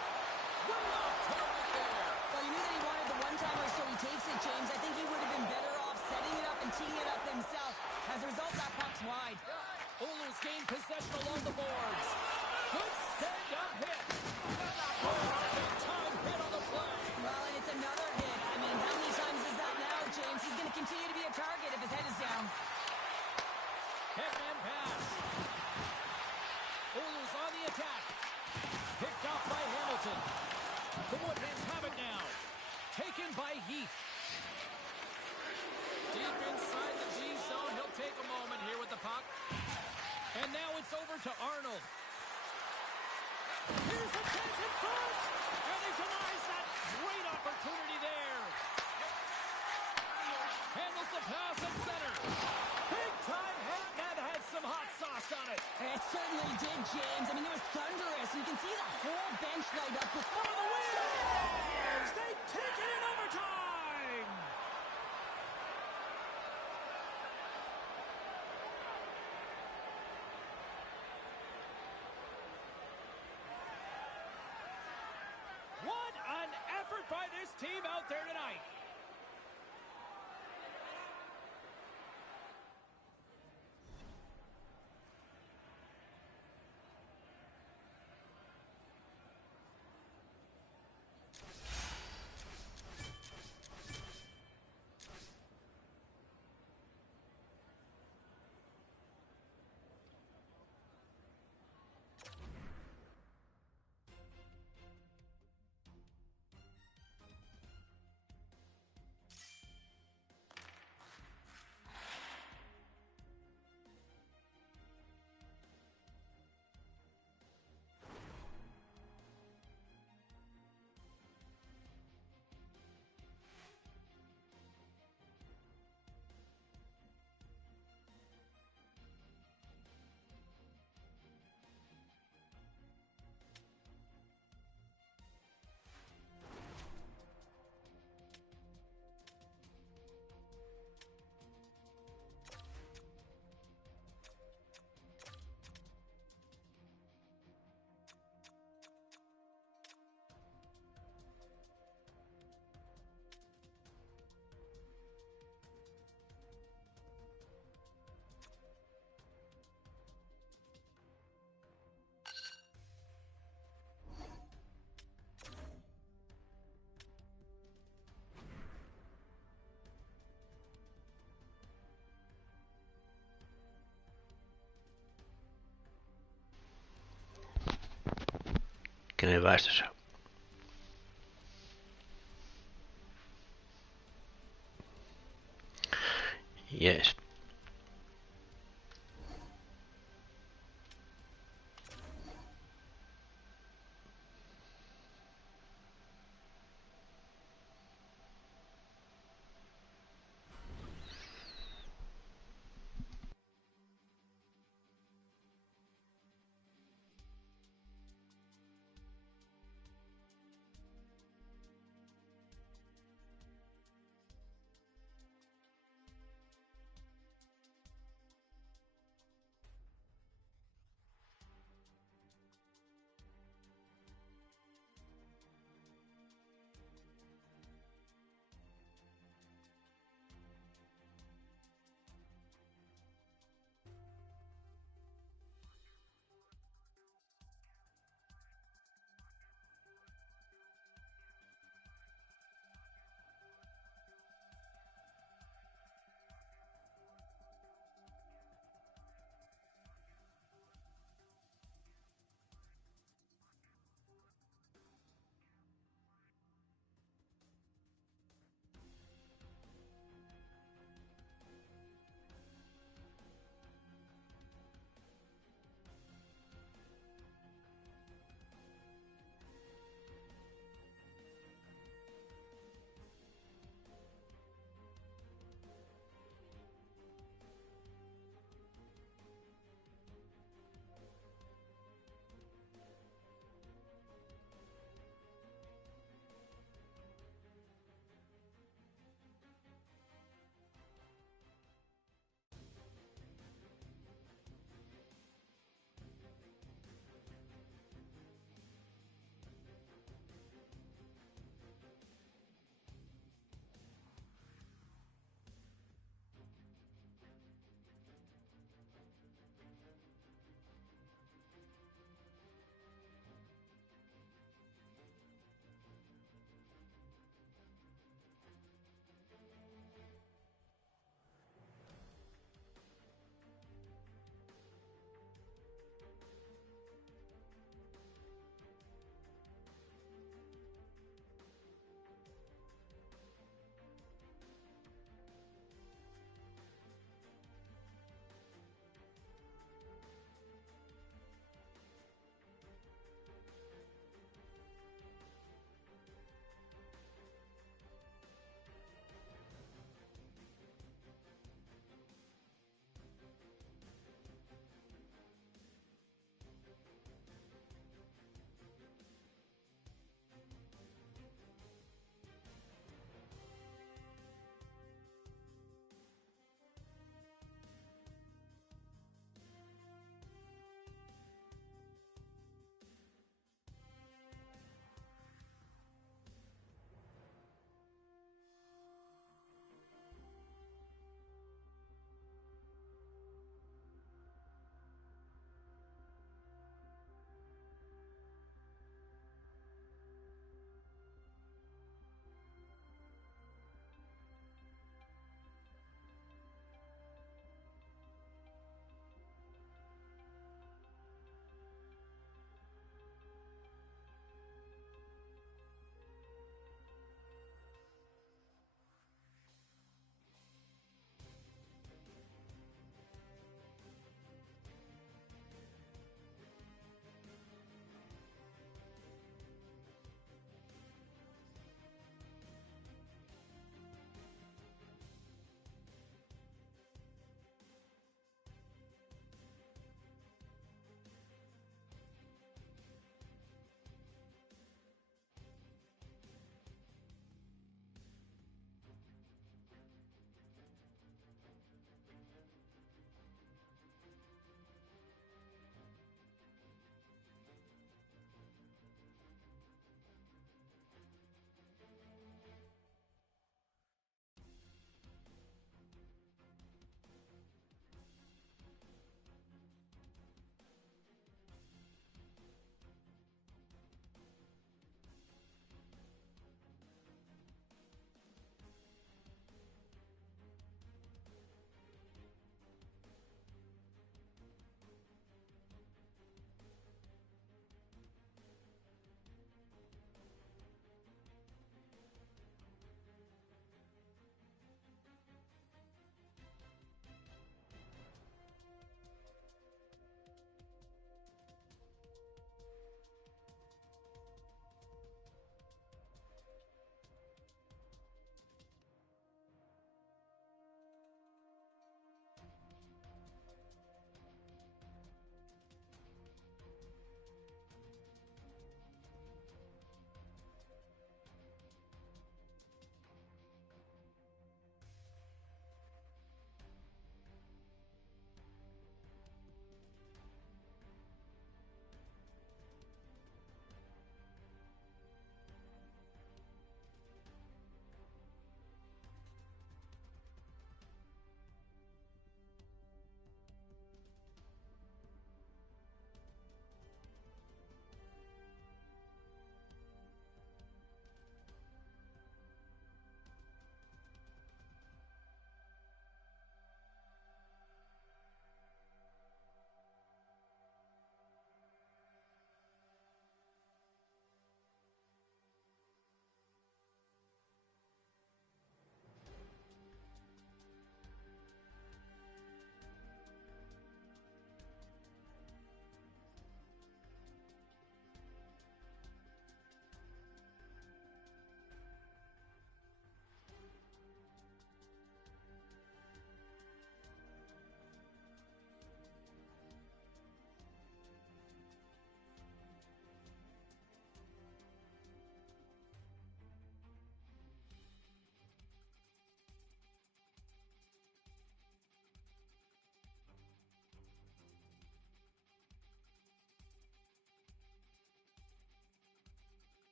Way off target there. Well, you knew that he wanted the one-timer, so he takes it, James. I think he would have been better off setting it up and teeing it up himself. As a result, that puck's wide. Oilers gain possession along the boards. Good stand-up hit. Oh, a big-time hit on the play. Well, and it's another hit. I mean, how many times is that now, James? He's going to continue to be a target if his head is down. Headman pass. Oilers on the attack. Picked off by Hamilton. The Woodheads have it now. Taken by Heath. Deep inside the G zone. He'll take a moment here with the puck. And now it's over to Arnold. Here's a chance in front. And he denies that great opportunity there. Handles the pass at center. Big time hit that had some hot sauce on it. It certainly did, James. I mean, it was thunderous. You can see the whole bench light up with For the win! They take it in overtime! What an effort by this team out there tonight! hetkinen väestössä. Jees.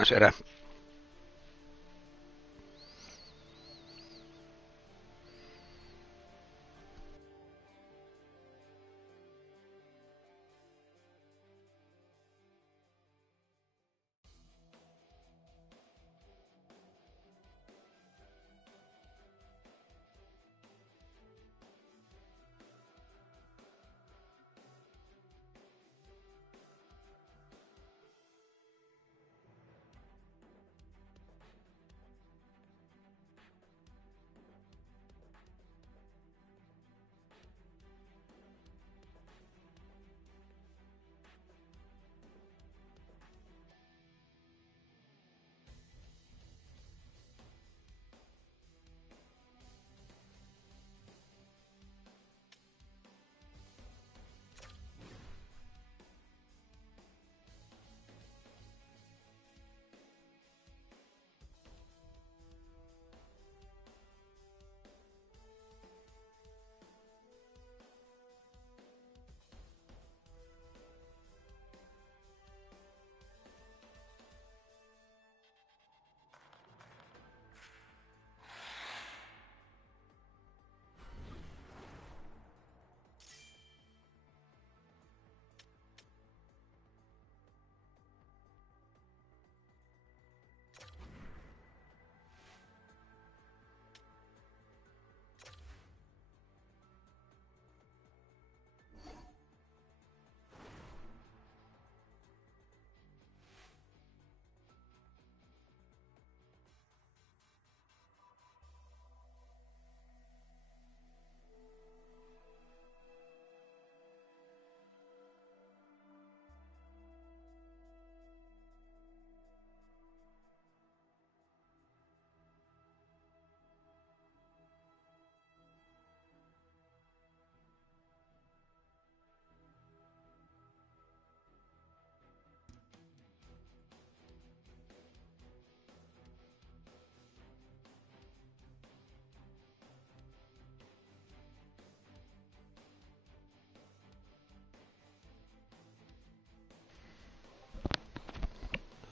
kokonaiserä.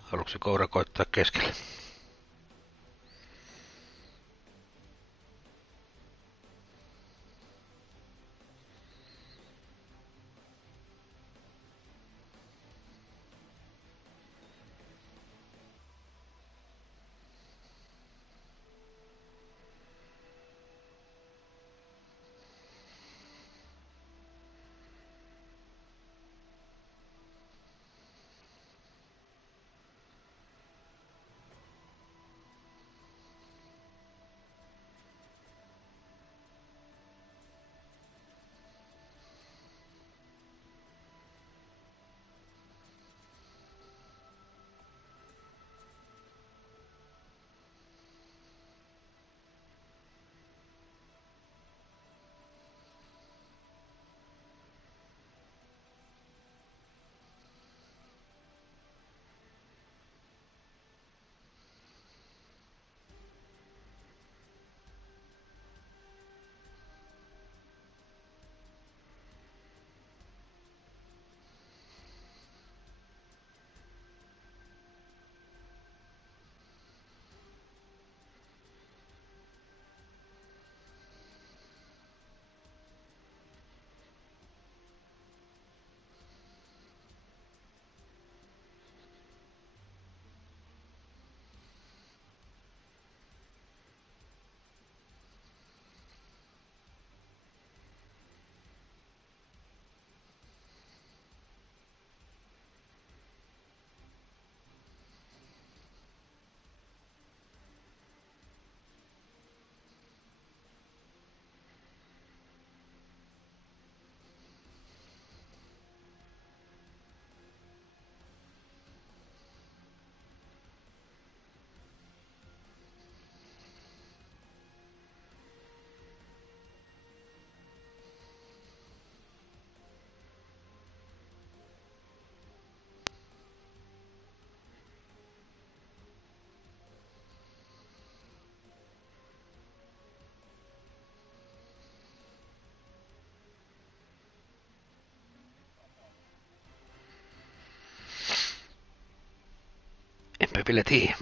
Haluatko se koira koittaa keskelle? ville tihi.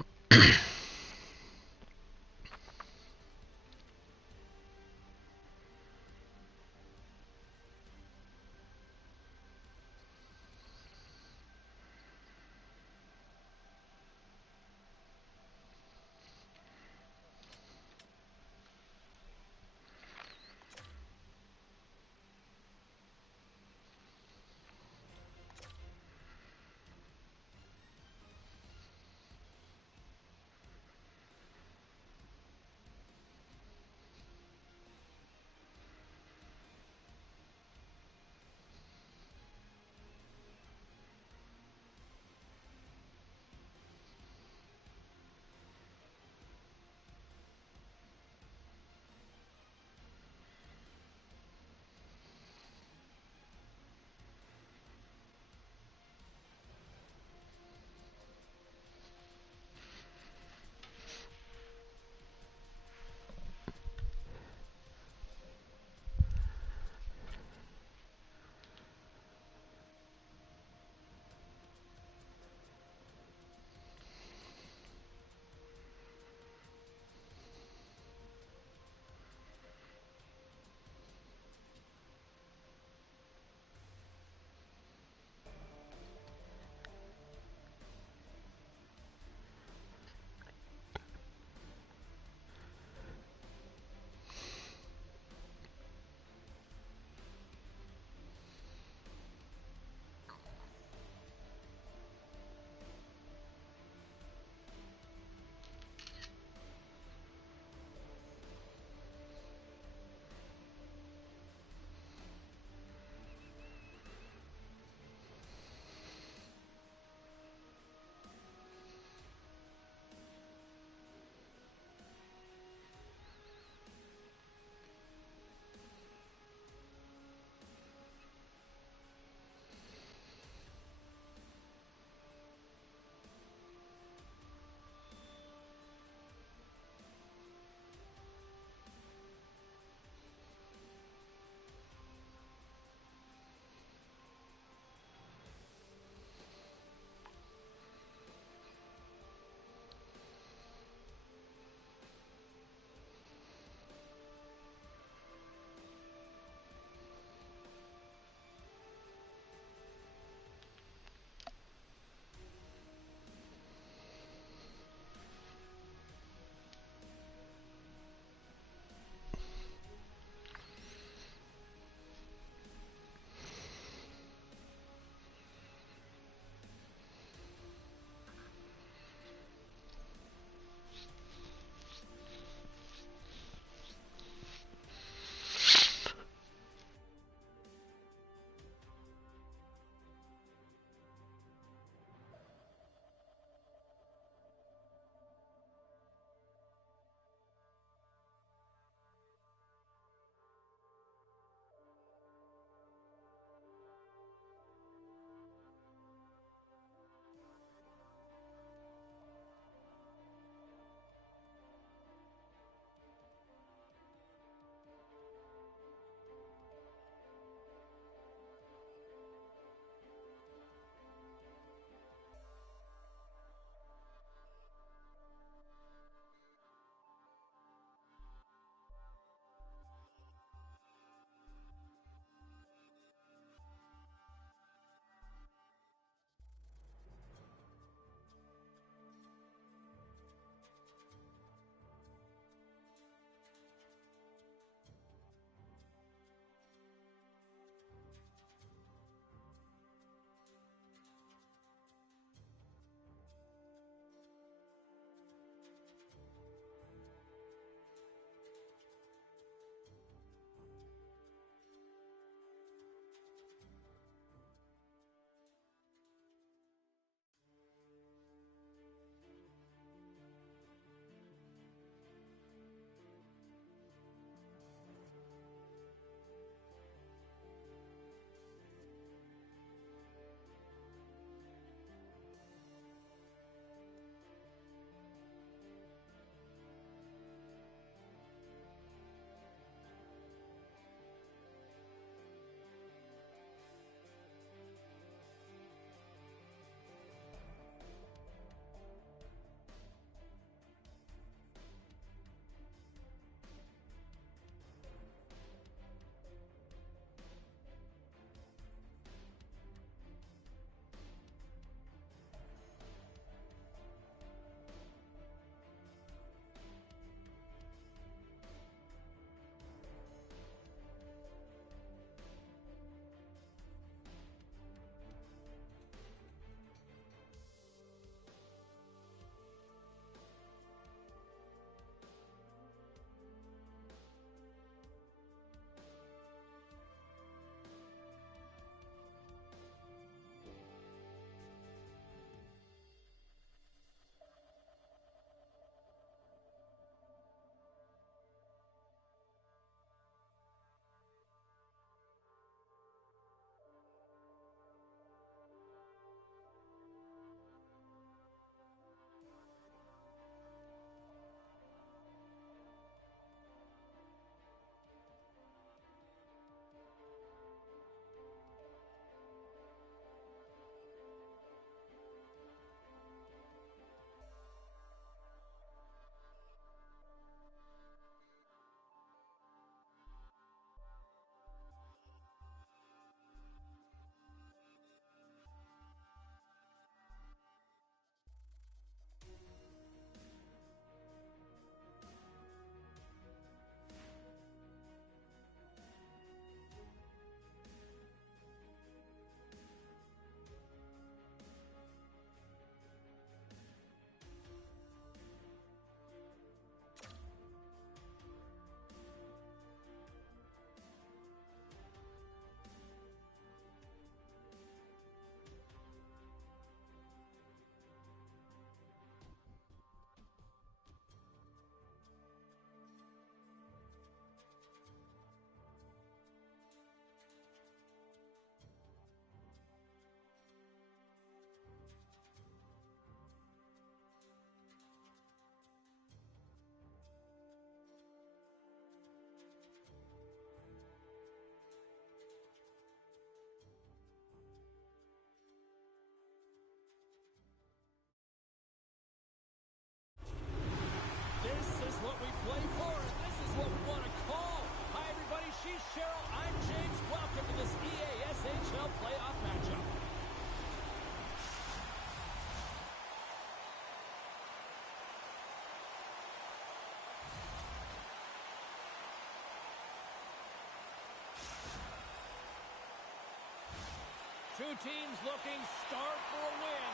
Two teams looking starved for a win,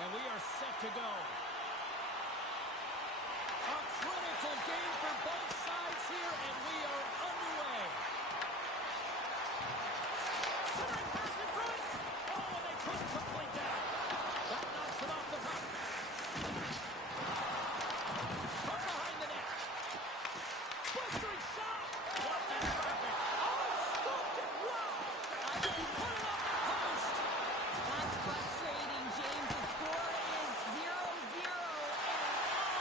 and we are set to go. A critical game for both sides here, and we are underway. Centering pass in front. Oh, and they couldn't complete that. That knocks it off the puck. From behind the net. Blistering shot. Blocked in traffic. Oh, stopped it. Wow. I can Put it off the post. That's frustrating, James. The score is 0-0,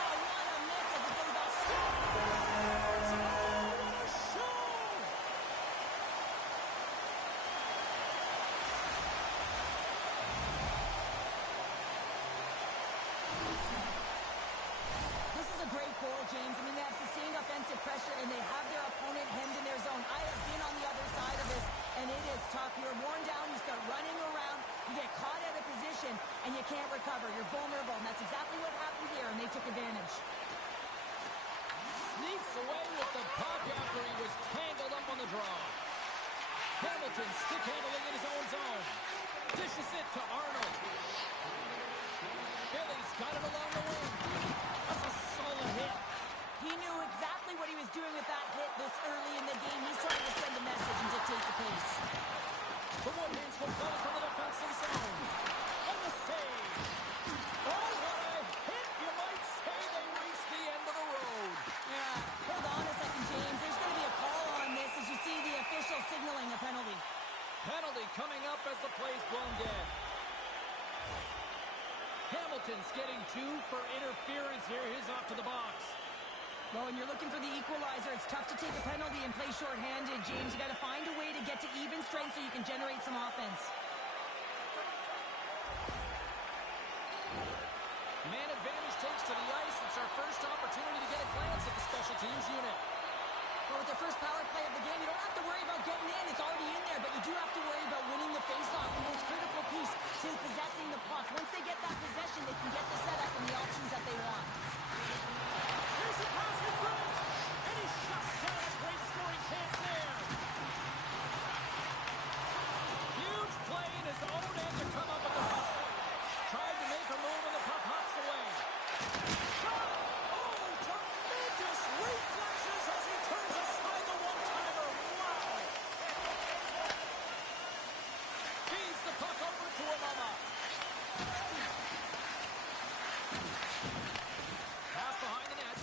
and what a miss as it goes off stick. What a show! This is a great goal, James. I mean, they have sustained offensive pressure, and they have their opponent hemmed in their zone. I have been on the other side of this, and it is tough. You're worn down, you start running around, you get caught out of position, and you can't recover. You're vulnerable, and that's exactly what happened here, and they took advantage. Sneaks away with the puck after he was tangled up on the draw. Hamilton stick handling in his own zone. Dishes it to Arnold. Billy's got it along the wing. That's a solid hit. He knew exactly what he was doing with that hit this early in the game. He's trying to send a message and dictate the pace. The Woodhands will play from the defensive zone. And the save. Oh, what a hit. You might say they reached the end of the road. Yeah, hold on a second, James. There's going to be a call on this as you see the official signaling a penalty. Penalty coming up as the play's blown dead. Hamilton's getting 2 for interference here. He's off to the box. Well, when you're looking for the equalizer, it's tough to take a penalty and play shorthanded, James. You got to find a way to get to even strength so you can generate some offense. Man advantage takes to the ice. It's our first opportunity to get a glance at the special teams unit. Well, with their first power play of the game, you don't have to worry about getting in. It's already in there, but you do have to worry about winning the faceoff. The most critical piece to possessing the puck. Once they get that possession, they can get the setup and the options that they want. Here's a pass in front, and he shuts down a great scoring chance there. Huge play in his own end to come up with the puck. Tried to make a move, and the puck hops away. Shot! Oh, tremendous reflexes as he turns aside the one-timer. Wow! Feeds the puck over to Amama. Pass behind the net.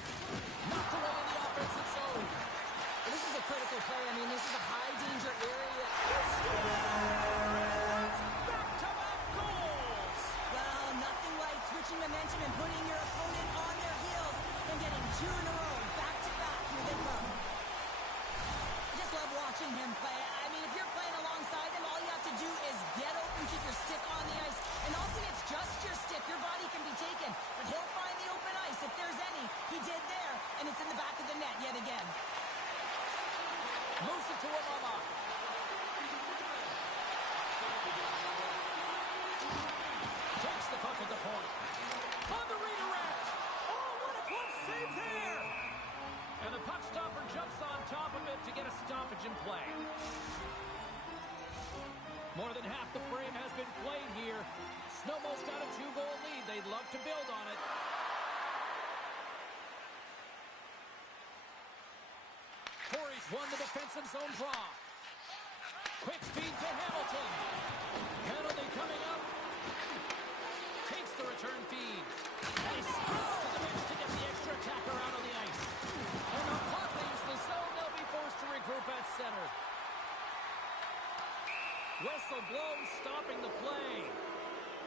Knocked away in the offensive zone. Well, this is a critical play. I mean, this is a high-danger area. He scores! Back-to-back goals! Well, nothing like switching momentum and putting your opponent on their heels and getting 2 in a row, back-to-back. Here they come. I just love watching him play. I mean, if you're playing alongside him, all you have to do is get open, keep your stick on the ice. And often it's just your stick. Your body can be taken, but he'll find the open ice if there's any. He did there, and it's in the back of the net yet again. Moves it to Amama. Takes the puck at the point. On the redirect. Oh, what a close save there. And the puck stopper jumps on top of it to get a stoppage in play. More than half the frame has been played here. Snowball's got a 2-goal lead. They'd love to build on it. Corey's won the defensive zone draw. Quick feed to Hamilton. Penalty coming up. Takes the return feed. And he sprints to the bench to get the extra attacker out on the ice. And the puck leaves the zone. They'll be forced to regroup at center. Whistle blows, stopping the play.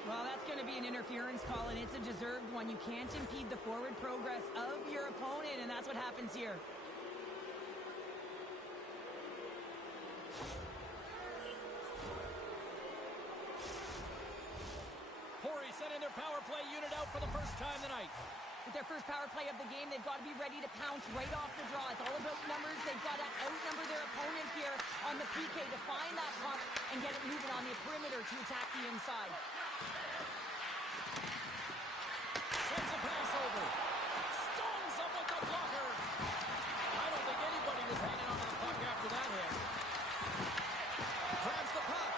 Well, that's going to be an interference call, and it's a deserved one. You can't impede the forward progress of your opponent, and that's what happens here. Corey setting their power play unit out for the first time tonight. With their first power play of the game, they've got to be ready to pounce right off the draw. It's all about numbers. They've got to outnumber their opponent here on the PK to find that puck and get it moving on the perimeter to attack the inside. Sends a pass over. Stones up with the blocker. I don't think anybody was hanging on to the puck after that hit. Grabs the puck.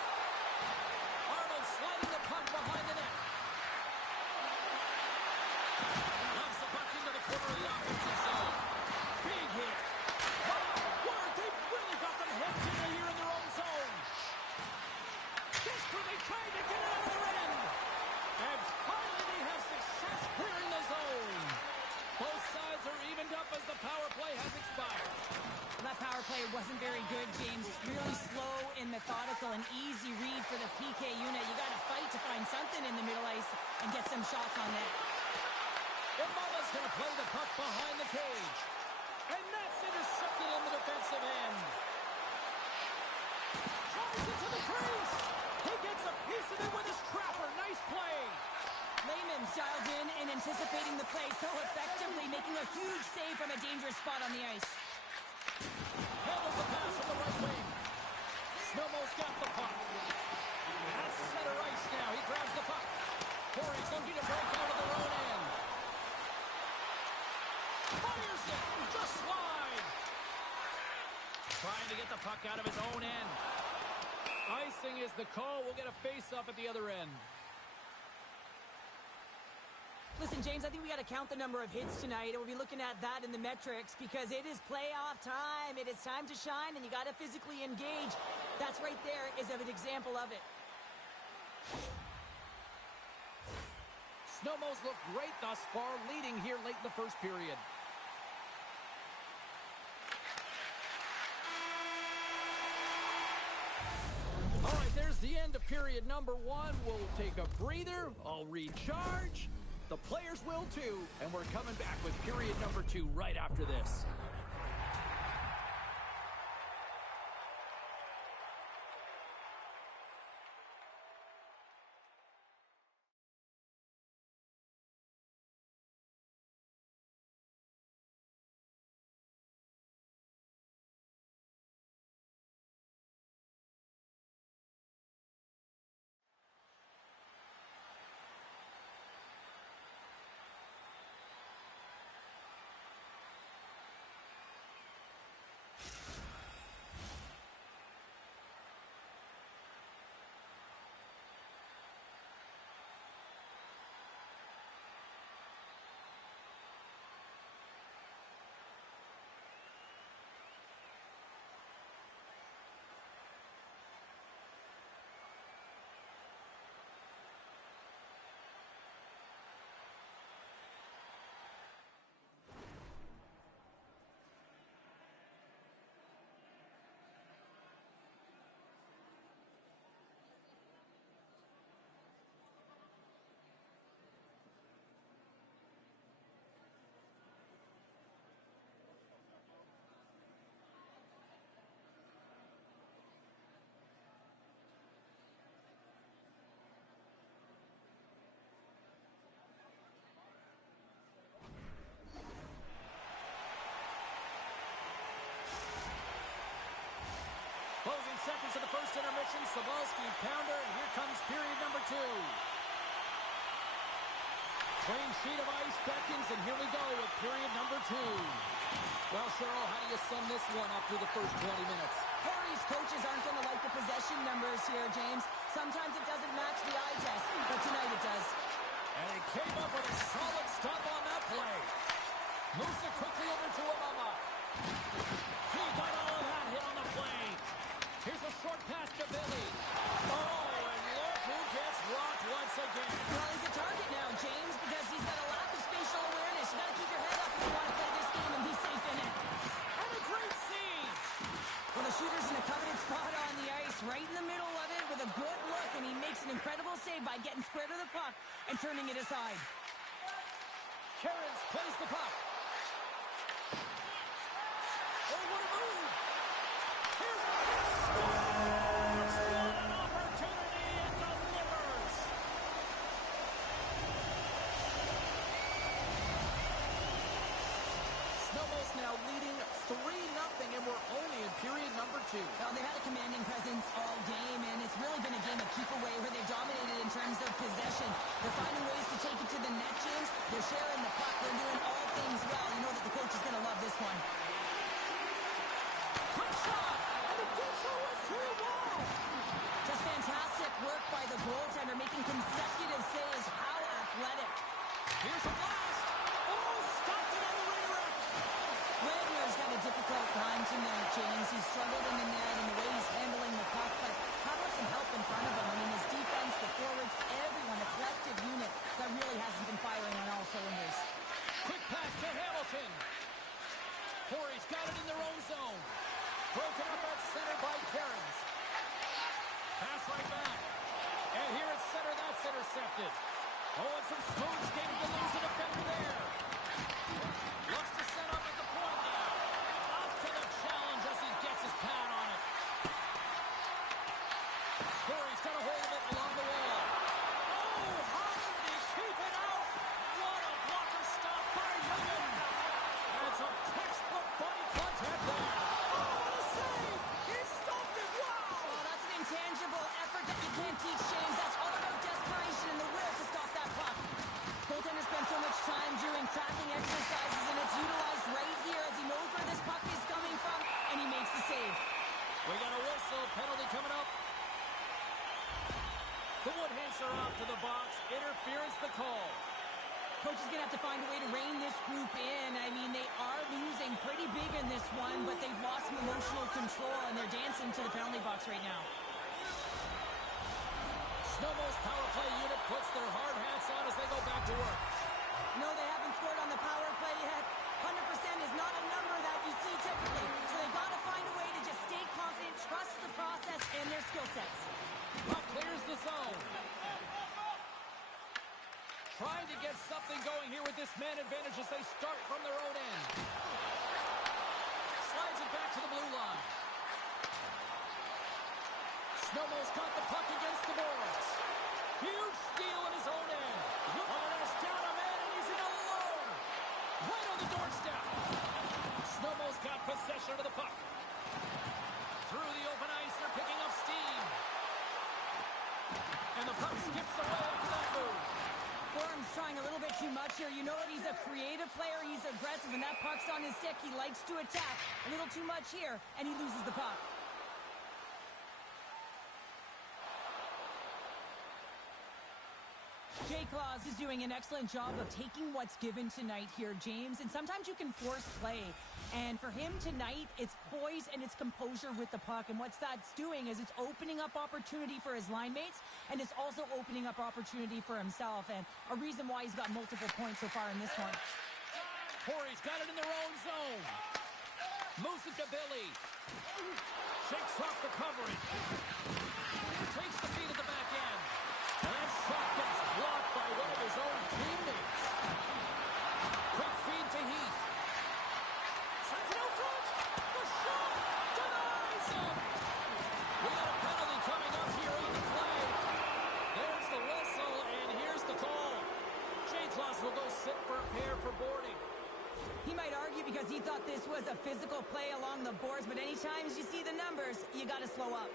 Trying to get it out of the end. And finally they have success clearing the zone. Both sides are evened up as the power play has expired. That power play wasn't very good, James. Really slow and methodical, an easy read for the PK unit. You got to fight to find something in the middle ice and get some shots on net. Imala's going to play the puck behind the cage. And that's intercepted in the defensive end. Tries it to the crease. He gets a piece of it with his trapper. Nice play. Lehman's dialed in and anticipating the play so effectively, making a huge save from a dangerous spot on the ice. Handles the pass from the right wing. Snowmo's got the puck. At center ice now. He grabs the puck. Corey's looking to break out of their own end. Fires it. Just wide. Trying to get the puck out of his own end. Icing is the call. We'll get a face-up at the other end. Listen, James, I think we got to count the number of hits tonight, and we'll be looking at that in the metrics because it is playoff time. It is time to shine, and you got to physically engage. That's right there is an example of it. Snowmo's look great thus far, leading here late in the first period. All right, there's the end of period number 1. We'll take a breather. I'll recharge. The players will too, and we're coming back with period number 2 right after this. Closing seconds of the first intermission. Sabalski pounder, and here comes period number 2. Clean sheet of ice beckons, and here we go with period number 2. Well, Cheryl, how do you sum this one up through the first 20 minutes? Corey's coaches aren't going to like the possession numbers here, James. Sometimes it doesn't match the eye test, but tonight it does. And he came up with a solid stop on that play. Moves it quickly over to Obama. He got all of that hit on the play. Here's a short pass to Billy. Oh, and look who gets rocked once again. Well, he's a target now, James, because he's got a lack of spatial awareness. You got to keep your head up if you want to play this game and be safe in it. And a great save. Well, the shooter's in a coveted spot on the ice, right in the middle of it with a good look, and he makes an incredible save by getting square to the puck and turning it aside. Cairns plays the puck. Oh, what a move. Here's a scores. What an opportunity and delivers. Snowballs now leading 3-0, and we're only in period number 2. Well, they had a commanding presence all game, and it's really been a game of keep away where they dominated in terms of possession. They're finding ways to take it to the net, James. They're sharing the puck. They're doing all things well. You know that the coach is going to love this one. Quick shot, and it gets over through wall. Just fantastic work by the goaltender, making consecutive saves. How athletic. Here's a blast. Oh, stopped it on the redirect. Wagner's had a difficult time tonight, James. He's struggled in the net and the way he's handling the puck, but right back. And here at center, that's intercepted. Oh, and some smooth skating to lose a defender there. Looks to set up at the point now. Up to the challenge as he gets his pad on it. Corey's got a hold of it along the wall. Oh, how did he keep it out? What a blocker stop by Newman. That's a textbook body contact there. Oh, what a save. He stopped it. Wow. Oh, that's an intangible effort that you can't teach, James. That's all about desperation and the will to stop that puck. Goaltender spends so much time doing tracking exercises, and it's utilized right here as he knows where this puck is coming from, and he makes the save. We got a whistle. Penalty coming up. The Woodhanks are off to the box. Interference the call. Coach is going to have to find a way to rein this group in. I mean, they are losing pretty big in this one, but they've lost some emotional control, and they're dancing to the penalty box right now. Snowball's power play unit puts their hard hats on as they go back to work. No, they haven't scored on the power play yet. 100% is not a number that you see typically. So they've got to find a way to just stay confident, trust the process and their skill sets. Puck clears the zone. Trying to get something going here with this man advantage as they start from their own end. Slides it back to the blue line. Snowball's got the puck against the boards. Huge steal in his own end. Oh, that's down a man, and he's in alone. Right on the doorstep. Snowball's got possession of the puck. Through the open ice, they're picking up steam. And the puck skips away after that move. Gorham's trying a little bit too much here. You know what? He's a creative player. He's aggressive, and that puck's on his stick. He likes to attack. A little too much here, and he loses the puck. Jay Claus is doing an excellent job of taking what's given tonight here, James. And sometimes you can force play. And for him tonight, it's poise and it's composure with the puck. And what that's doing is it's opening up opportunity for his line mates. And it's also opening up opportunity for himself. And a reason why he's got multiple points so far in this one. Corey's got it in their own zone. Moves it to Billy. Shakes off the coverage. Takes the feed at the back end. And that shot gets blocked by one of his own teammates. Quick feed to Heath. Sends it out front. The shot denies him. We got a penalty coming up here on the play. There's the whistle, and here's the call. Jay Claus will go sit for a pair for boarding. He might argue because he thought this was a physical play along the boards, but anytime you see the numbers, you got to slow up.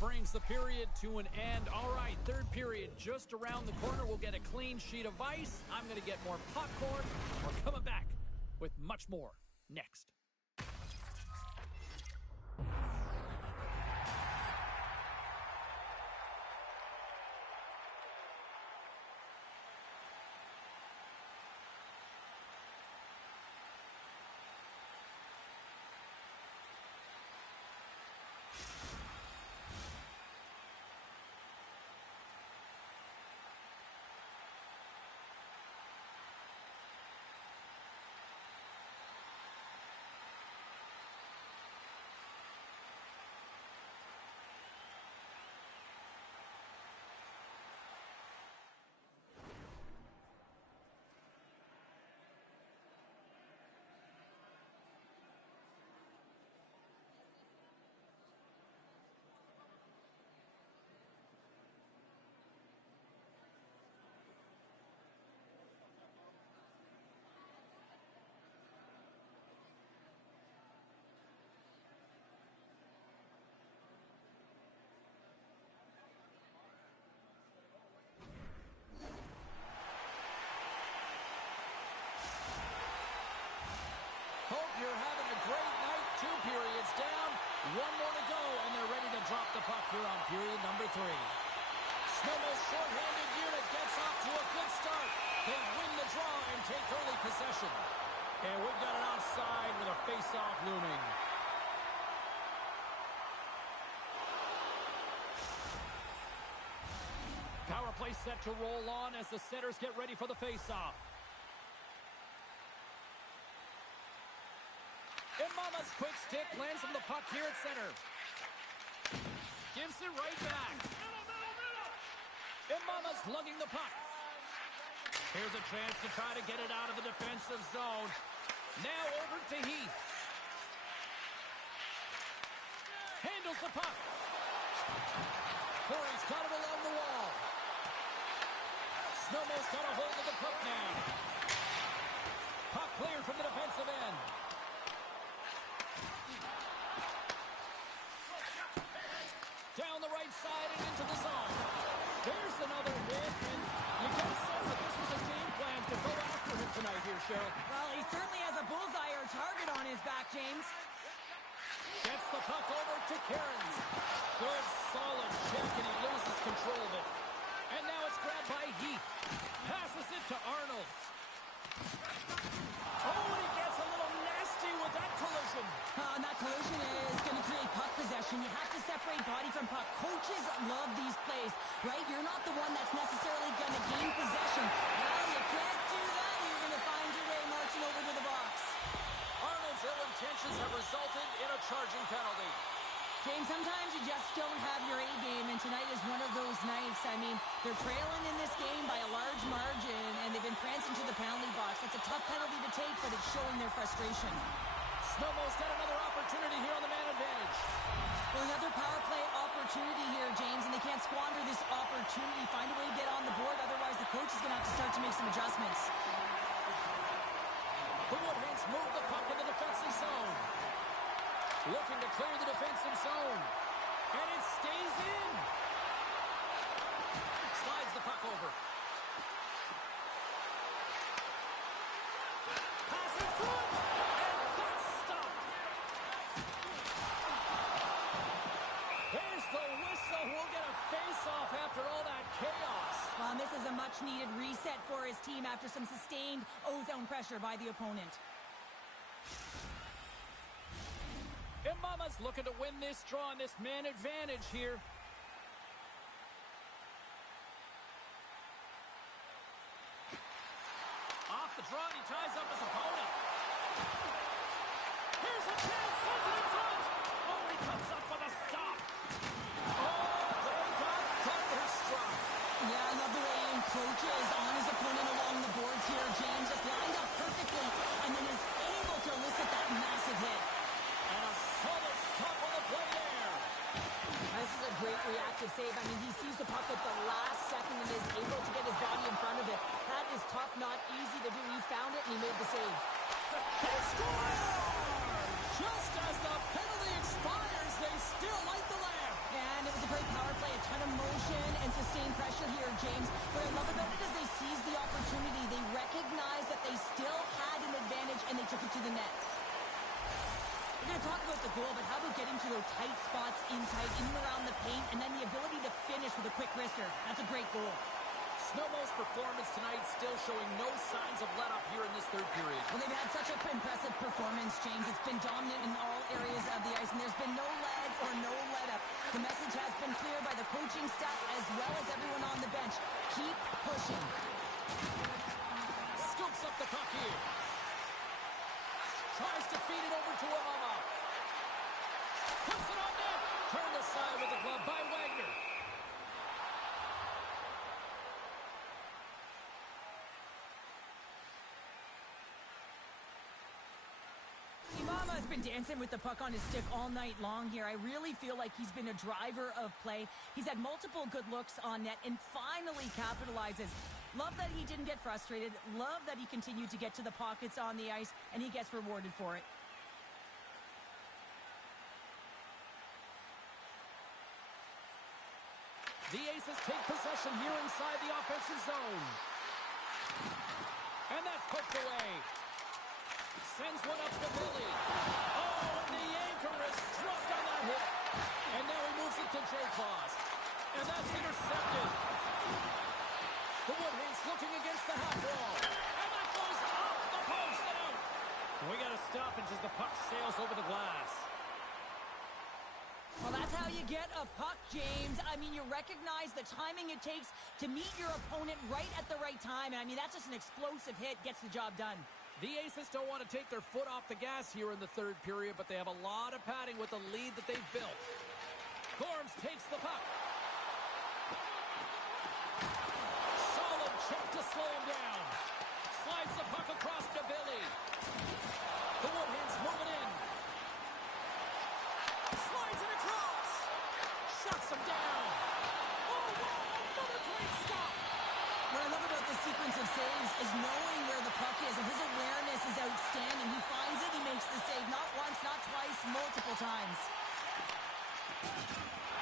Brings the period to an end. All right, third period just around the corner. We'll get a clean sheet of ice. I'm going to get more popcorn. We're coming back with much more next. You're having a great night. 2 periods down. 1 more to go, and they're ready to drop the puck here on period number 3. Snowball's short-handed unit gets off to a good start. They win the draw and take early possession. And we've got an offside with a face-off looming. play set to roll on as the setters get ready for the face-off. Mama's quick stick lands from the puck here at center. Gives it right back. Mama's lugging the puck. Here's a chance to try to get it out of the defensive zone. Now over to Heath. Handles the puck. Corey's got it along the wall. Snowmo's got a hold of the puck now. Puck cleared from the defensive end. Down the right side and into the zone. There's another hit, and you get a sense that this was a game plan to go after him tonight here, Cheryl. Well, he certainly has a bullseye or target on his back, James. Gets the puck over to Cairns. Good, solid check, and he loses control of it. And now it's grabbed by Heath. Passes it to Arnold. Oh, and he gets a little nasty with that collision. And that collision is going to create puck possession. You have to separate body from puck. Coaches love these plays, right? You're not the one that's necessarily going to gain possession. Well, you can't do that. You're going to find your way marching over to the box. Arnold's ill intentions have resulted in a charging penalty. James, sometimes you just don't have your A game, and tonight is one of those nights. I mean, they're trailing in this game by a large margin, and they've been prancing to the penalty box. That's a tough penalty to take, but it's showing their frustration. Snowmo's got another opportunity here on the man advantage. Well, another power play opportunity here, James, and they can't squander this opportunity. Find a way to get on the board, otherwise the coach is going to have to start to make some adjustments. The Woodhands move the puck in the defensive zone. Looking to clear the defensive zone. And it stays in. Slides the puck over. Passes through it. And that's stopped. Here's the whistle. We'll get a face-off after all that chaos. Well, this is a much-needed reset for his team after some sustained O-zone pressure by the opponent. And Mama's looking to win this draw on this man advantage here. Off the draw, and he ties up his opponent. Here's a chance, sends it in front. Oh, he comes up with a stop. Oh, they got thunderstruck. Yeah, I love the way he encroaches on his opponent along the boards here. James just lined up perfectly and then is able to elicit that massive hit. And a solid stop on the play there. This is a great reactive save. I mean, he sees the puck at the last second and is able to get his body in front of it. That is tough, not easy to do. He found it and he made the save. He scored! Just as the penalty expires, they still light the lamp. And it was a great power play, a ton of motion and sustained pressure here, James. What I love about it is they seized the opportunity. They recognized that they still had an advantage and they took it to the nets. We're going to talk about the goal, but how about getting to those tight spots inside, in and around the paint, and then the ability to finish with a quick wrister. That's a great goal. Snowmo's performance tonight still showing no signs of let-up here in this third period. Well, they've had such an impressive performance, James. It's been dominant in all areas of the ice, and there's been no lag or no let-up. The message has been clear by the coaching staff as well as everyone on the bench. Keep pushing. Scoops up the puck here. Tries to feed it over to Amama. Puts it on net. Turned aside with the glove by Wagner. Imama has been dancing with the puck on his stick all night long here. I really feel like he's been a driver of play. He's had multiple good looks on net and finally capitalizes. Love that he didn't get frustrated. Love that he continued to get to the pockets on the ice, and he gets rewarded for it. The Aces take possession here inside the offensive zone. And that's poked away. Sends one up to Billy. Oh, and the anchor is dropped on that hit. And now he moves it to J-Claus. And that's intercepted. The Woodhands looking against the half wall. And that goes off the post and out. We got a stoppage as the puck sails over the glass. Well, that's how you get a puck, James. I mean, you recognize the timing it takes to meet your opponent right at the right time. And I mean, that's just an explosive hit, gets the job done. The Aces don't want to take their foot off the gas here in the third period, but they have a lot of padding with the lead that they've built. Gorms takes the puck. Solid check to slow him down. Slides the puck across to Billy. The Woodhens move it in. Slides it across. Shuts him down. Oh, wow, another great stop. What I love about this sequence of saves is knowing where the puck is, and his awareness is outstanding. He finds it, he makes the save, not once, not twice, multiple times.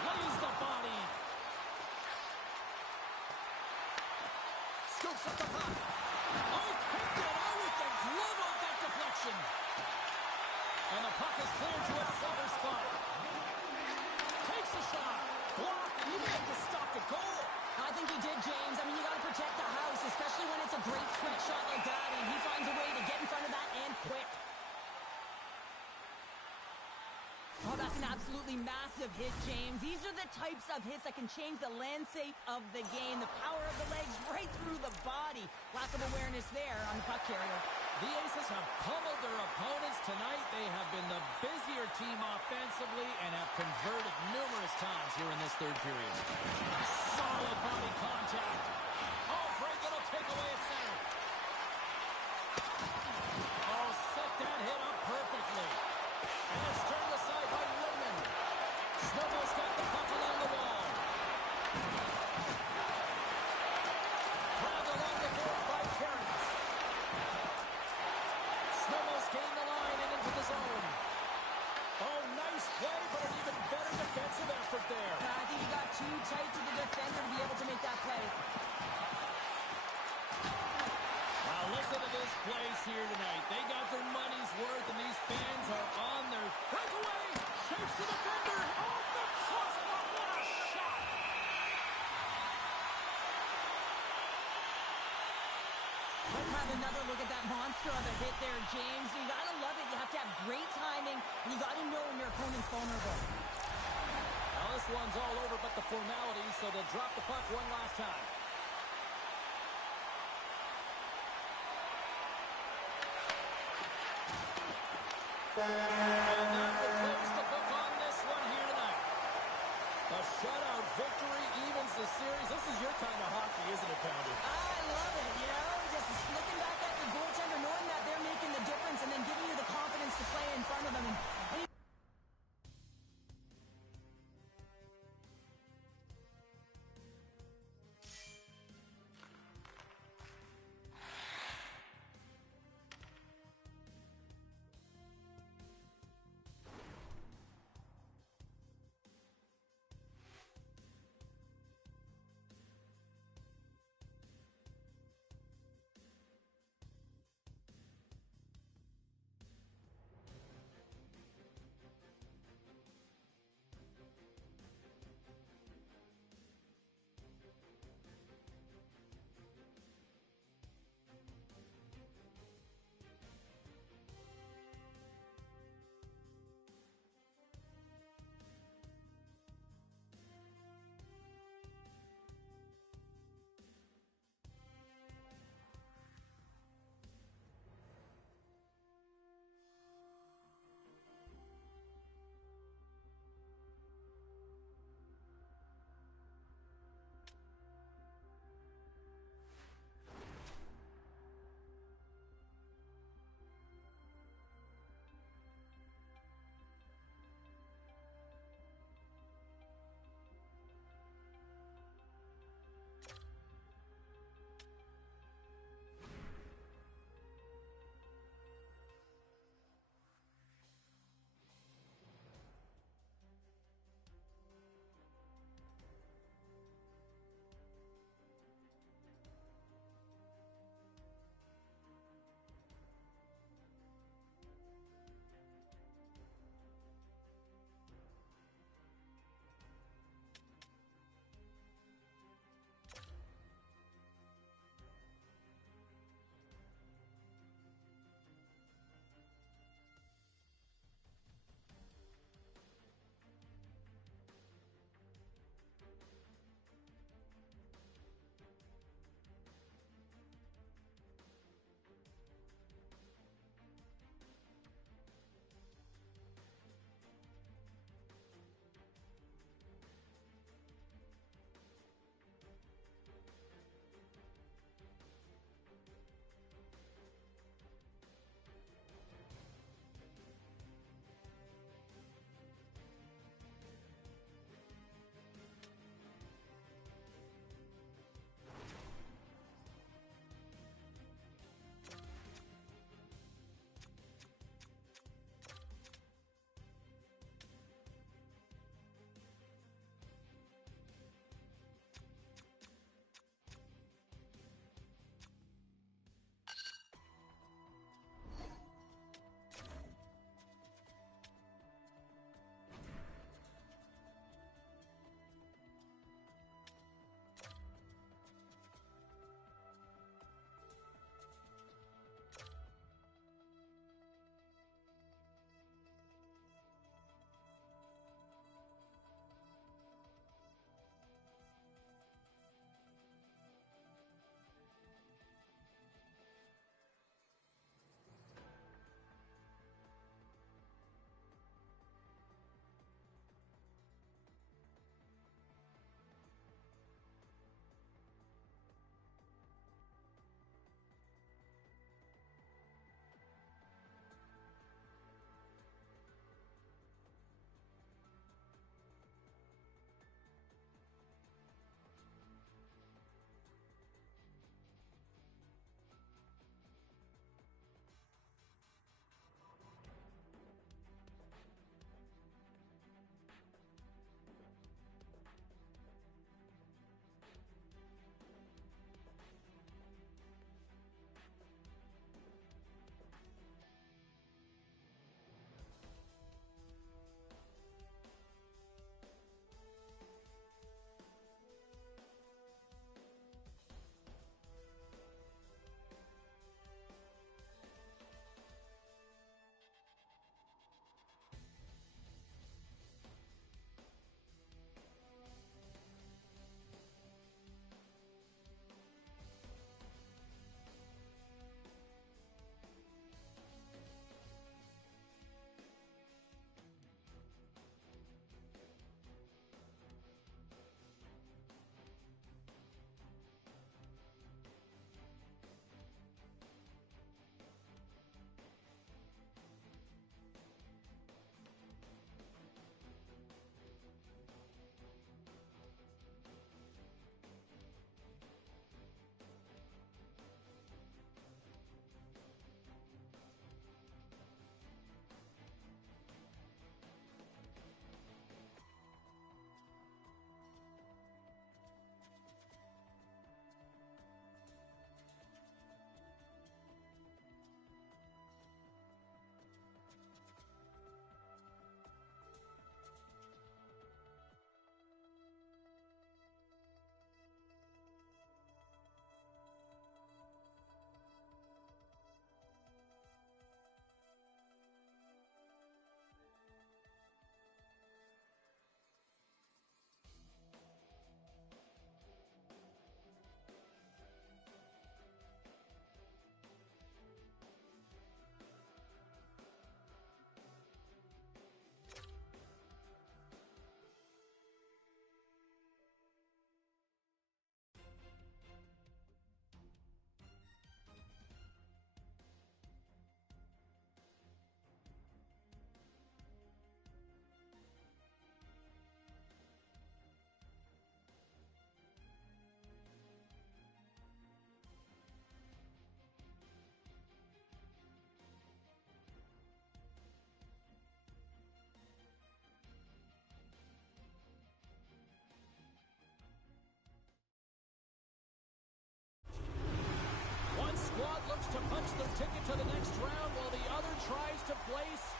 Lays the body. Scoops up the puck. Oh, kicked it out with the glove off that deflection. And the puck is cleared to a center spot. Takes a shot. Blocked, and he may have just stopped a goal. I think he did, James. I mean, you got to protect the house, especially when it's a great quick shot like that, and he finds a way to get in front of that and quick. Oh, that's an absolutely massive hit, James. These are the types of hits that can change the landscape of the game. The power of the legs right through the body. Lack of awareness there on the puck carrier. The Aces have pummeled their opponents tonight. They have been the busier team offensively and have converted numerous times here in this third period. Solid body contact. Oh, Frank, it'll take away at center. Oh, set that hit up perfectly. And it's turned aside by Woodman. Snowball's got the puck along the wall. Grabbed along the board by Terrence. Snowball's gained the line and into the zone. Oh, nice play, but an even better defensive effort there. I think he got too tight to the defender to be able to make that play. Now listen to this place here tonight. They got their money's worth, and these fans are on their breakaway. Shapes the defender. Off the crossbar. What a shot. Let's have another look at that monster of a hit there, James. You got to love it. You have to have great timing, and you got to know when your opponent's vulnerable. Now this one's all over but the formalities, so they'll drop the puck one last time. And that will close the book on this one here tonight. A shutout victory evens the series. This is your kind of hockey, isn't it, Pounder? I love it, you know, just looking back at the goaltender, knowing that they're making the difference, and then giving you the confidence to play in front of them. And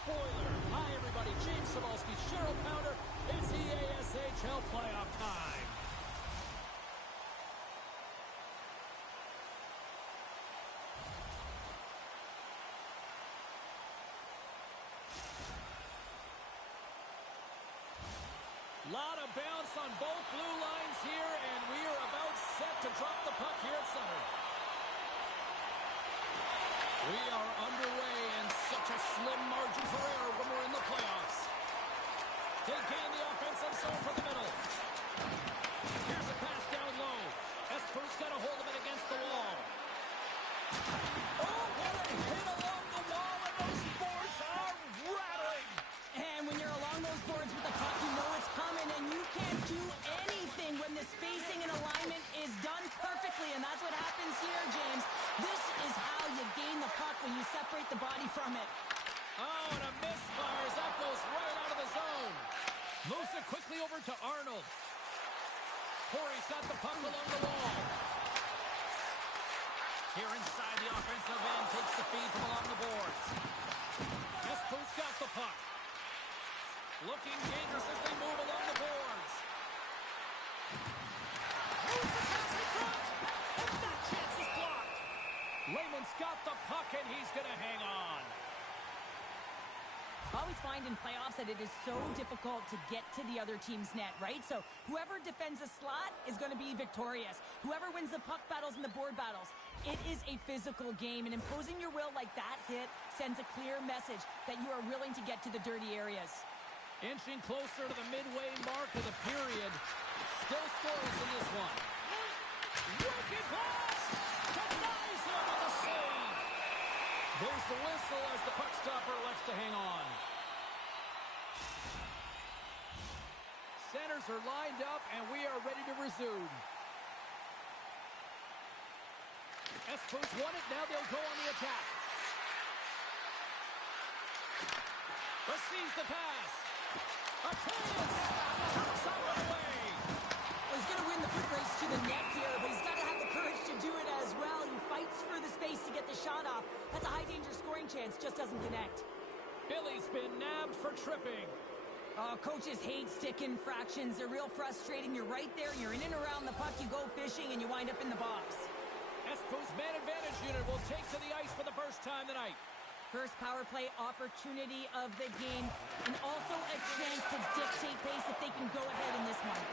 spoiler. Hi, everybody. James Cebulski, Cheryl Pounder. It's EASHL playoff time. Lot of bounce on both blue lines here, and we are about set to drop the puck here at center. We are underway, and such a slim margin for error when we're in the playoffs. They gain the offensive zone from the middle. Here's a pass down low. Esper's got a hold of it against the wall. Oh, what a hit along the wall, and those boards are rattling. And when you're along those boards with the puck, you know it's coming, and you can't do anything when the spacing and alignment is done perfectly, and that's what happens here, James. This is how you gain the puck, when you separate the body from it. Oh, and a misfires. That goes right out of the zone. Moves it quickly over to Arnold. Corey's got the puck along the wall. Here inside the offensive end, takes the feed from along the boards. Esper's got the puck. Looking dangerous as they move along the boards. Moves the pass in front. And that chance is blocked. Lehman's got the puck, and he's going to hang on. I always find in playoffs that it is so difficult to get to the other team's net, right? So whoever defends a slot is going to be victorious. Whoever wins the puck battles and the board battles. It is a physical game, and imposing your will like that hit sends a clear message that you are willing to get to the dirty areas. Inching closer to the midway mark of the period. Still scoreless in this one. Wicked pass! Denies him with the save! There's the whistle as the puck stopper elects to hang on. Centers are lined up, and we are ready to resume. Esper's won it. Now they'll go on the attack. Receives the pass. A chance! Knocks that one away. Well, he's going to win the foot race to the net here, but he's got to have the courage to do it as well. He fights for the space to get the shot off. That's a high-danger scoring chance, just doesn't connect. Billy's been nabbed for tripping. Coaches hate stick infractions. They're real frustrating. You're right there. You're in and around the puck. You go fishing, and you wind up in the box. Esper's man advantage unit will take to the ice for the first time tonight. First power play opportunity of the game, and also a chance to dictate pace if they can go ahead in this one.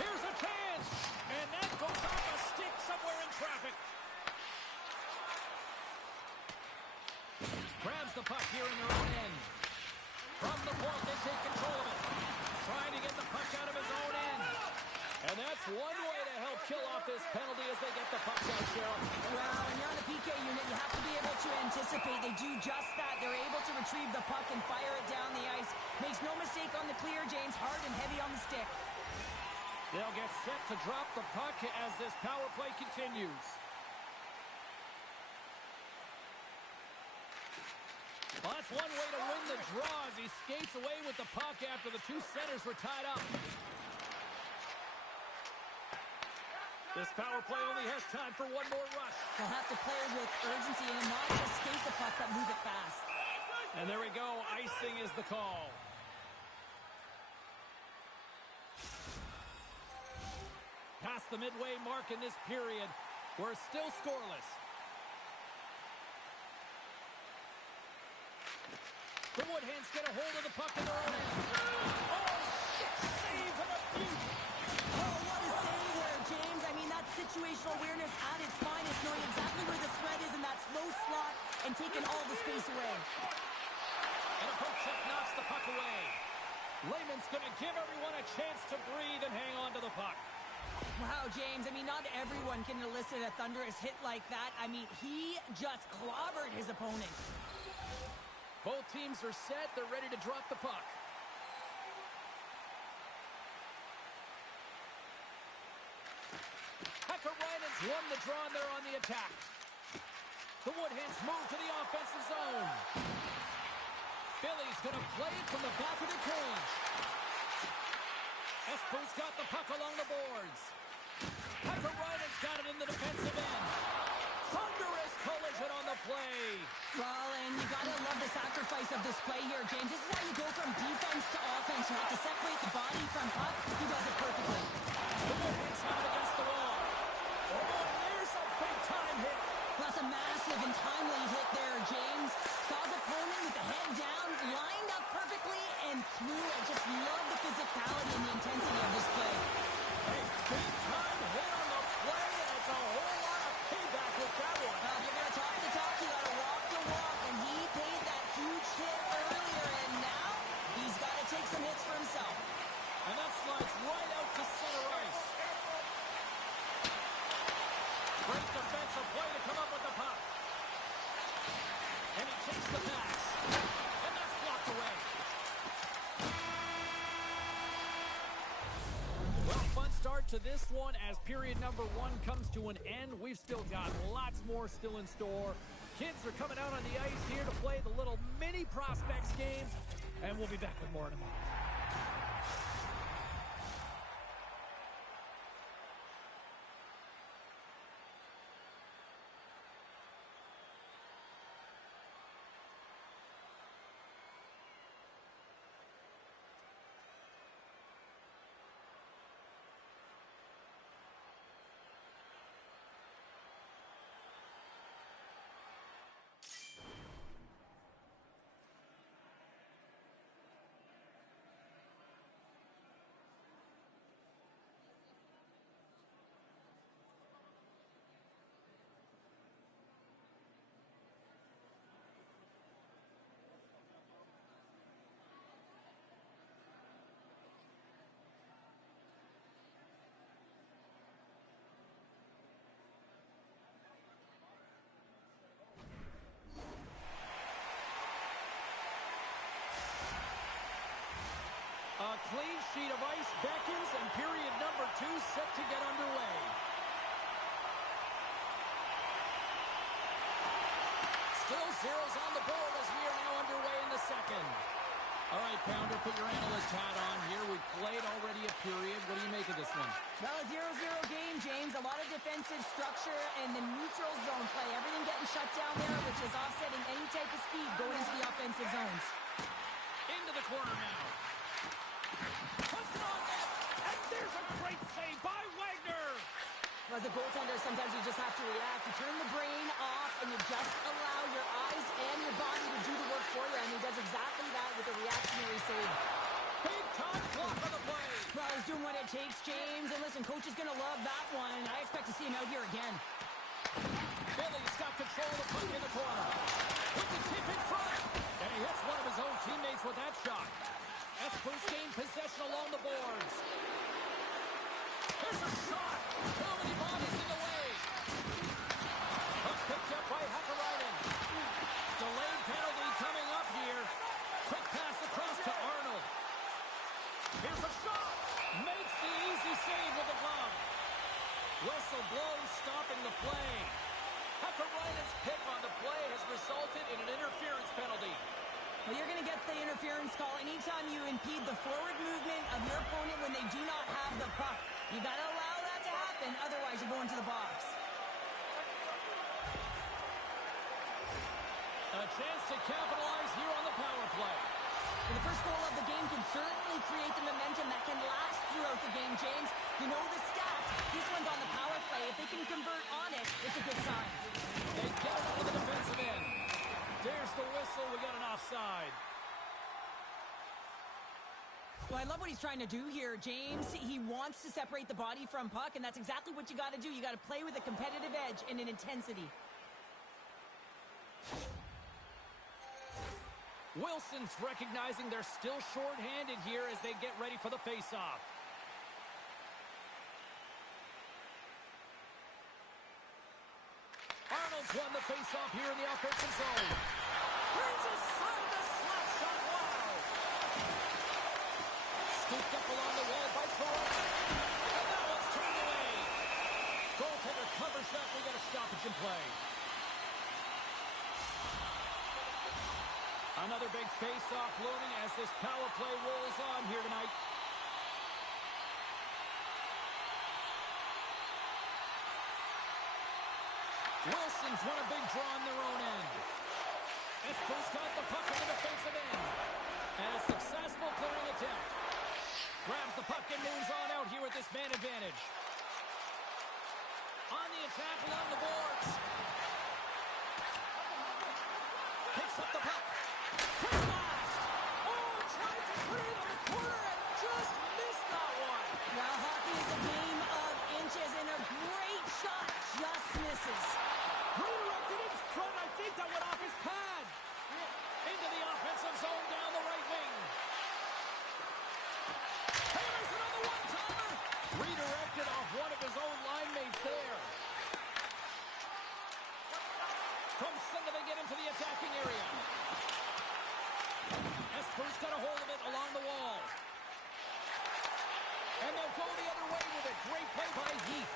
Here's a chance, and that goes off a stick somewhere in traffic. Grabs the puck here in their own end. From the point, they take control of it. Trying to get the puck out of his own end. And that's one way to help kill off this penalty as they get the puck out, Cheryl. Well, when you're on a PK unit, you have to be able to anticipate. They do just that. They're able to retrieve the puck and fire it down the ice. Makes no mistake on the clear, James. Hard and heavy on the stick. They'll get set to drop the puck as this power play continues. Well, that's one way to win the draw as he skates away with the puck after the two centers were tied up. This power play only has time for one more rush. They'll have to play with urgency and not just skate the puck, but move it fast. And there we go. Icing is the call. Past the midway mark in this period, we're still scoreless. The Woodhands get a hold of the puck in their own end. Oh, stick save and a beauty. Oh, what a save there, James. I mean, that's situational awareness at its finest, knowing exactly where the threat is in that slow slot and taking all the space away. And a poke check knocks the puck away. Lehman's going to give everyone a chance to breathe and hang on to the puck. Wow, James, I mean, not everyone can elicit a thunderous hit like that. I mean, he just clobbered his opponent. Both teams are set. They're ready to drop the puck. Hakkarainen's won the draw, and they're on the attack. The Woodhands move to the offensive zone. Billy's going to play it from the back of the cage. Esper's got the puck along the boards. Hakkarainen's got it in the defensive end. Thunderous collision on the play. Well, and you gotta love the sacrifice of this play here, James. This is how you go from defense to offense. You have to separate the body from puck. He does it perfectly. Hits him against the wall. Oh, and there's a big-time hit. That's a massive and timely hit there, James. Saw his opponent with the head down, lined up perfectly, and threw. I just love the physicality and the intensity of this play. A big-time hit on the play, and it's a whole lot of payback with that one. If you're going to talk the talk, you got to walk the walk, and he paid that huge hit earlier, and now he's got to take some hits for himself. And that slides right out to center ice. Great defensive play to come up with the puck. And he takes the pass. And that's blocked away. Well, fun start to this one as period number 1 comes to an end. We've still got lots more still in store. Kids are coming out on the ice here to play the little mini prospects games. And we'll be back with more in a moment. A clean sheet of ice beckons, and period number 2 set to get underway. Still zeros on the board as we are now underway in the second. All right, Pounder, put your analyst hat on here. We've played already a period. What do you make of this one? Well, a 0-0 game, James. A lot of defensive structure and the neutral zone play. Everything getting shut down there, which is offsetting any type of speed going into the offensive zones. Into the corner now. Puts it on net, and there's a great save by Wagner. As a goaltender, sometimes you just have to react. You turn the brain off, and you just allow your eyes and your body to do the work for you, and he does exactly that with a reactionary save. Big-time block on the play. Well, he's doing what it takes, James, and listen, coach is going to love that one. I expect to see him out here again. Billy's got control of the puck in the corner. He can keep in front, and he hits one of his own teammates with that shot. That's first game possession along the boards. Here's a shot. Too many bodies in the way. Puck picked up by Hakkarainen. Delayed penalty coming up here. Quick pass across to Arnold. Here's a shot. Makes the easy save with the glove. Whistle blows, stopping the play. Hakkarainen's pick on the play has resulted in an interference penalty. Well, you're going to get the interference call anytime you impede the forward movement of your opponent when they do not have the puck. You got to allow that to happen, otherwise you're going to the box. A chance to capitalize here on the power play. Well, the first goal of the game can certainly create the momentum that can last throughout the game, James. You know the stats. This one's on the power play. If they can convert on it, it's a good sign. They get it out of the defensive end. There's the whistle. We got an offside. Well, I love what he's trying to do here, James. He wants to separate the body from puck, and that's exactly what you got to do. You got to play with a competitive edge and an intensity. Wilson's recognizing they're still short-handed here as they get ready for the face-off. Arnold's won the face-off here in the offensive zone. Brings aside the slap shot. Wow! Scooped up along the wall by Perot. And now it's turned away. Goaltender covers that. We got a stoppage in play. Another big face-off looming as this power play rolls on here tonight. Wilson possessions want a big draw on their own end. Espo's got the puck in the defensive end. And a successful clearing attempt. Grabs the puck and moves on out here with this man advantage. On the attack along the boards. Picks up the puck. Quick blast. Oh, tried to put it on the corner and just missed that one. Well, hockey is a game of inches, and a great shot just misses. Redirected in front. I think that went off his pad. Into the offensive zone down the right wing. Hammers it on the one-timer. Redirected off one of his own line mates there. From center they get into the attacking area. Espo's got a hold of it along the wall. And they'll go the other way with it. Great play by Heath.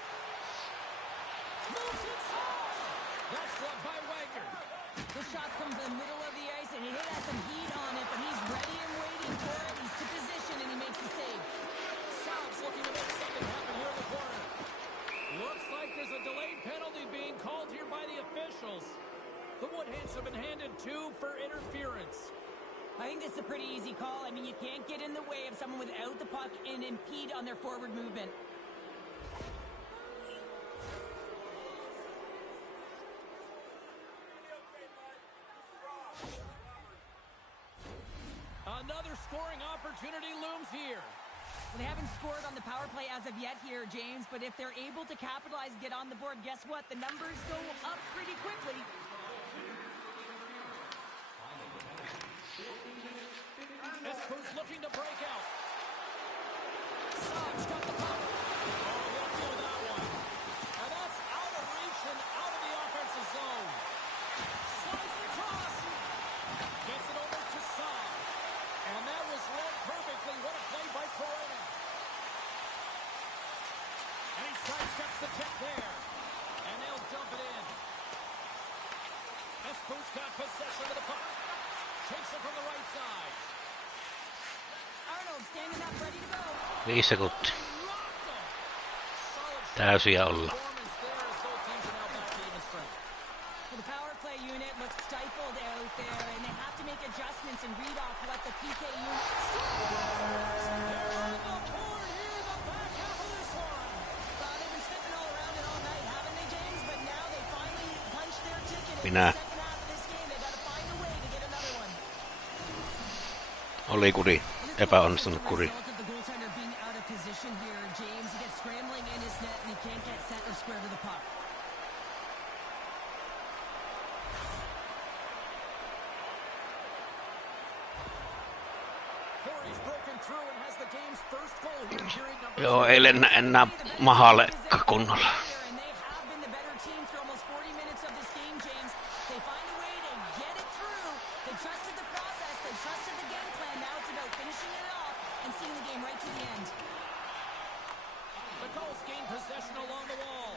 Moves inside. That's blocked by Wagner. The shot comes in the middle of the ice, and it has some heat on it, but he's ready and waiting for it. He's to position, and he makes the save. South's looking to make something happen here in the corner. Looks like there's a delayed penalty being called here by the officials. The Woodheads have been handed 2 for interference. I think this is a pretty easy call. I mean, you can't get in the way of someone without the puck and impede on their forward movement. Another scoring opportunity looms here. Well, they haven't scored on the power play as of yet here, James, but if they're able to capitalize and get on the board, guess what? The numbers go up pretty quickly. Espo's looking to break out. Saab's got the puck. Oh, he'll feel that one. And that's out of reach and out of the offensive zone. Slides it across. Gets it over to Saab. And that was read perfectly. What a play by Corona. And he sidesteps the tip there. And they'll dump it in. Espo's got possession of the puck. Takes it from the right side. Arnold standing up, ready to go. 5 sekuntia. Täysiä olla. Well, the power play unit looks stifled out there, and they have to make adjustments and read off what the PK unit... They're on the board here in the back half of this one. They've been sniffing all around it all night, haven't they, James? But now they finally punched their ticket in Minä. the second half of this game. They got to find a way to get another one. Oli kuri. Epäonnistunut kuri. The goaltender being out of position here, James. He gets scrambling in his net, and he can't get set or square to the puck. Corey's broken through and has the game's first goal here in period number 2. Joo, ei lennä enää mahalle kunnolla. And they have been the better team for almost 40 minutes of this game, James. They find a way to get it through. They trusted the process. They trusted the game plan. Now it's about finishing it off and seeing the game right to the end. The Gulls gain possession along the wall.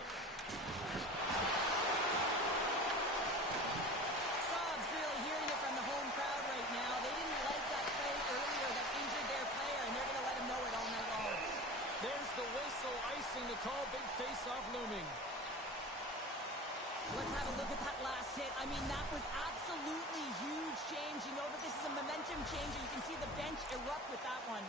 Saab's really hearing it from the home crowd right now. They didn't like that play earlier that injured their player, and they're going to let him know it all night long. There's the whistle icing the call. Big face-off looming. Let's have a look at that last hit. I mean, that was absolutely huge, James. You know that this is a momentum change, and you can see the bench erupt with that one.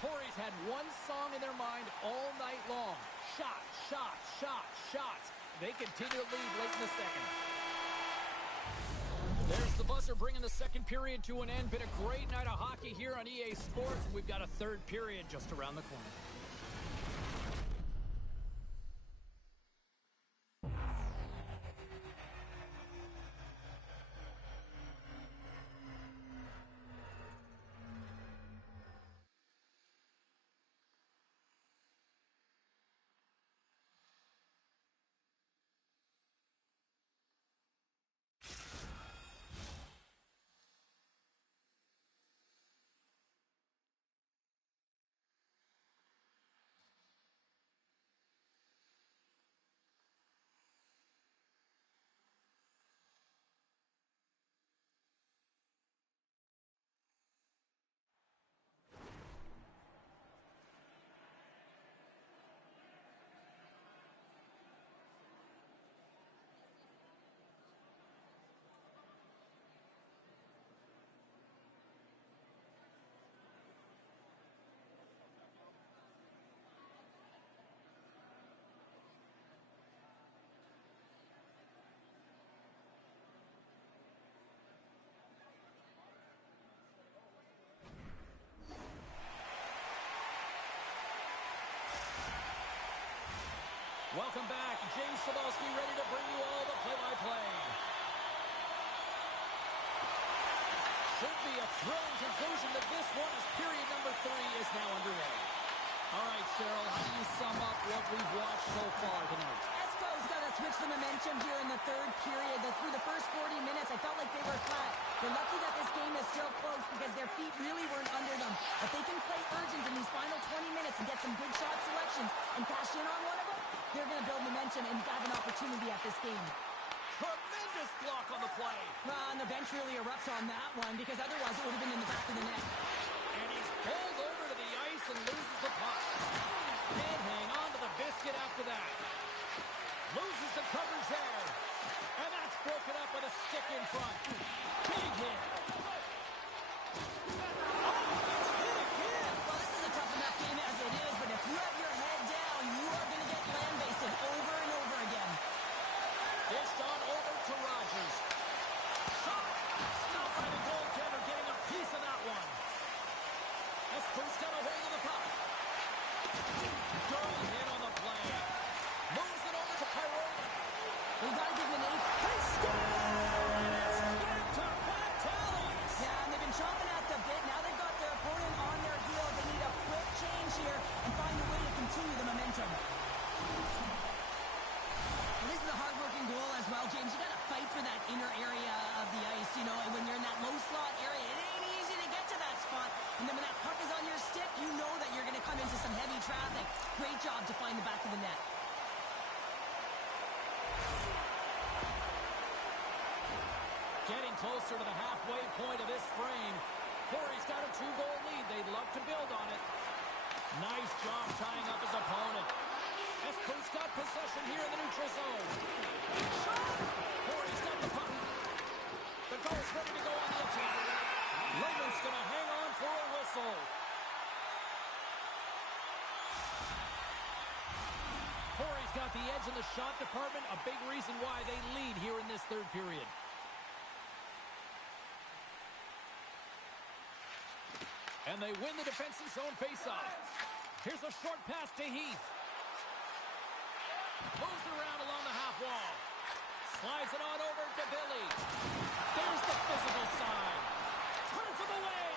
Corey's had one song in their mind all night long. Shot, shot, shot, shot. They continue to lead late in the second. There's the buzzer bringing the second period to an end. Been a great night of hockey here on EA Sports. We've got a third period just around the corner. Welcome back. James Cebulski ready to bring you all the play-by-play. Should be a thrilling conclusion to this one as period number 3 is now underway. All right, Cheryl, how do you sum up what we've watched so far tonight? Esco's got to switch the momentum here in the third period. Through the first 40 minutes, I felt like they were flat. They're lucky that this game is still close because their feet really weren't under them. If they can play urgent in these final 20 minutes and get some good shot selections and cash in on one of them, they're going to build momentum and have an opportunity at this game. Tremendous block on the play. Well, and the bench really erupts on that one because otherwise it would have been in the back of the net. And he's pulled over to the ice and loses the puck. Can't hang on to the biscuit after that. Loses the coverage there. And that's broken up with a stick in front. Big hit. Oh, it's hit again. Well, this is a tough enough game as it is, but if you have your head down, you are going to get land-based over and over again. Dished on over to Rogers. Shot. Stopped by the goaltender, getting a piece of that one. Espo's got a hold of the puck. Dirty hit on the play. Moves it over to Carolla. We got to give him an 8. He scores! And it's back-to-back tallies. Yeah, and they've been chomping at the bit. Now they've got their opponent on their heels. They need a quick change here and find a way to continue the momentum. And this is a hard-working goal as well, James. You got to fight for that inner area of the ice, you know, and when you're in that low slot area, it ain't easy to get to that spot. And then when that puck is on your stick, you know that you're going to come into some heavy traffic. Great job to find the back of the net. Getting closer to the halfway point of this frame. Corey's got a 2-goal lead. They'd love to build on it. Nice job tying up his opponent. Espo's got possession here in the neutral zone. Shot! Corey's got the puck. The goal's ready to go on the attack. Lehman's going to hang on for a whistle. Corey's got the edge in the shot department, a big reason why they lead here in this third period. And they win the defensive zone faceoff. Here's a short pass to Heath. Moves it around along the half wall. Slides it on over to Billy. There's the physical side. Turns him away.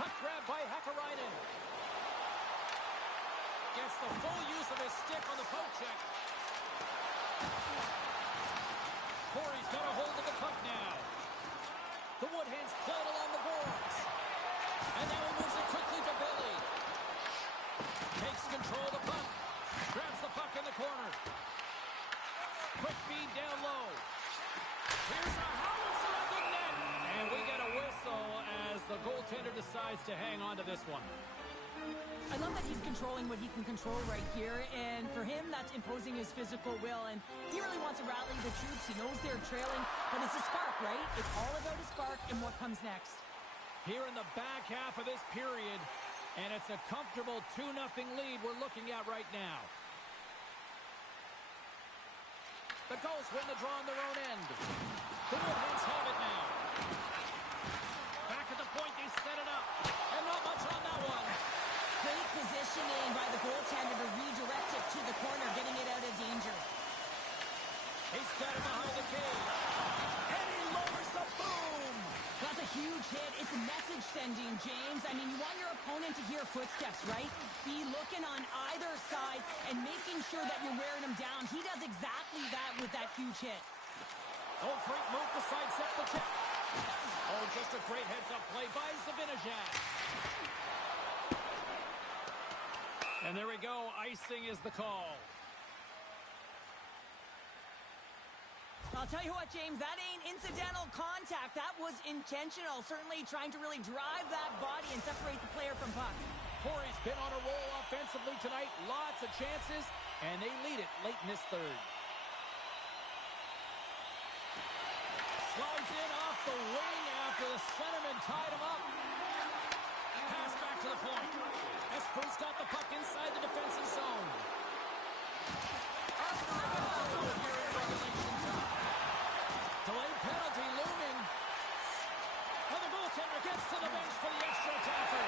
Puck grab by Hakkarainen. Gets the full use of his stick on the poke check. Corey's got a hold of the puck now. The Woodhens play it along the boards. And now he moves it quickly to Billy. Takes control of the puck. Grabs the puck in the corner. Quick feed down low. Here's a howitzer at the net. And we get a whistle as the goaltender decides to hang on to this one. I love that he's controlling what he can control right here, and for him, that's imposing his physical will, and he really wants to rally the troops. He knows they're trailing, but it's a spark, right? It's all about a spark and what comes next. Here in the back half of this period, and it's a comfortable 2-0 lead we're looking at right now. The Gulls win the draw on their own end. The Woodhens have it now. Back at the point, they set it up, and not much on that one. Great positioning by the goaltender to redirect it to the corner, getting it out of danger. He's got it behind the cage. And he lowers the boom. That's a huge hit. It's message sending, James. I mean, you want your opponent to hear footsteps, right? Be looking on either side and making sure that you're wearing him down. He does exactly that with that huge hit. Oh, great move to sidestep the check. Oh, just a great heads-up play by Zibanejad. And there we go. Icing is the call. I'll tell you what, James, that ain't incidental contact. That was intentional. Certainly trying to really drive that body and separate the player from puck. Corey's been on a roll offensively tonight. Lots of chances, and they lead it late in this third. Slides in off the wing after the centerman tied him up. Pass back to the point. Espo's got the puck inside the defensive zone. After a minute here in regulation time. Delayed penalty looming. And the goaltender gets to the bench for the extra attacker.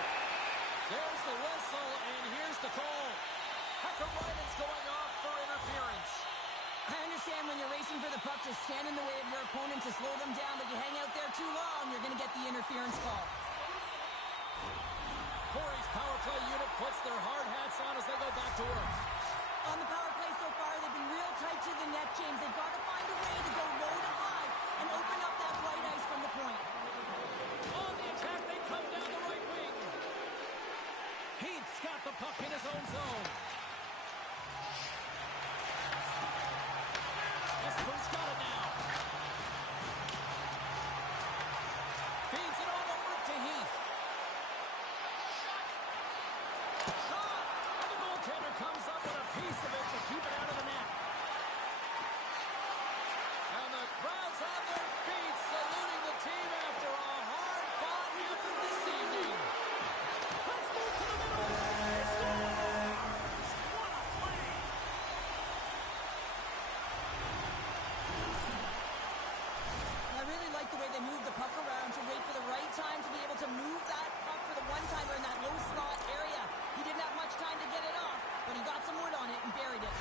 There's the whistle, and here's the call. Hakkarainen's going off for interference. understand when you're racing for the puck to stand in the way of your opponent to slow them down, but you hang out there too long, you're going to get the interference call. Corey's power play unit puts their hard hats on as they go back to work. On the power play so far, they've been real tight to the net, James. They've got to find a way to go low to high and open up that white ice from the point. On the attack, they come down the right wing. Heath's got the puck in his own zone. Esposito's got it now. Feeds it on over to Heath. Shot! And the goaltender comes up with a piece of it to keep it out of the net. And the crowd's on their feet, saluting the team after a hard-fought effort this evening. Let's move to the middle. It's scores! What a play! I really like the way they move the puck around to wait for the right time to be able to move that puck for the one-timer in that low slot area. He didn't have much time to get it off, but he got some wood on it and buried it.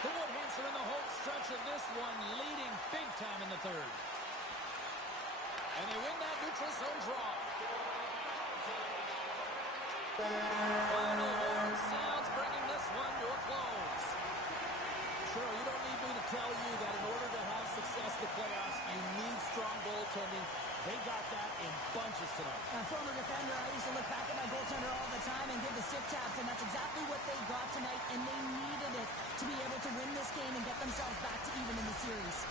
The Woodhens are in the home stretch of this one, leading big time in the third. And they win that neutral zone draw. Final horn sounds, bringing this one to a close. Cheryl, you don't need me to tell you that in order to have success in the playoffs, you need strong goaltending. They got that in bunches tonight. A former defender, I used to look back at my goaltender all the time and give the stick taps, and that's exactly what they got tonight, and they needed it to be able to win this game and get themselves back to even in the series.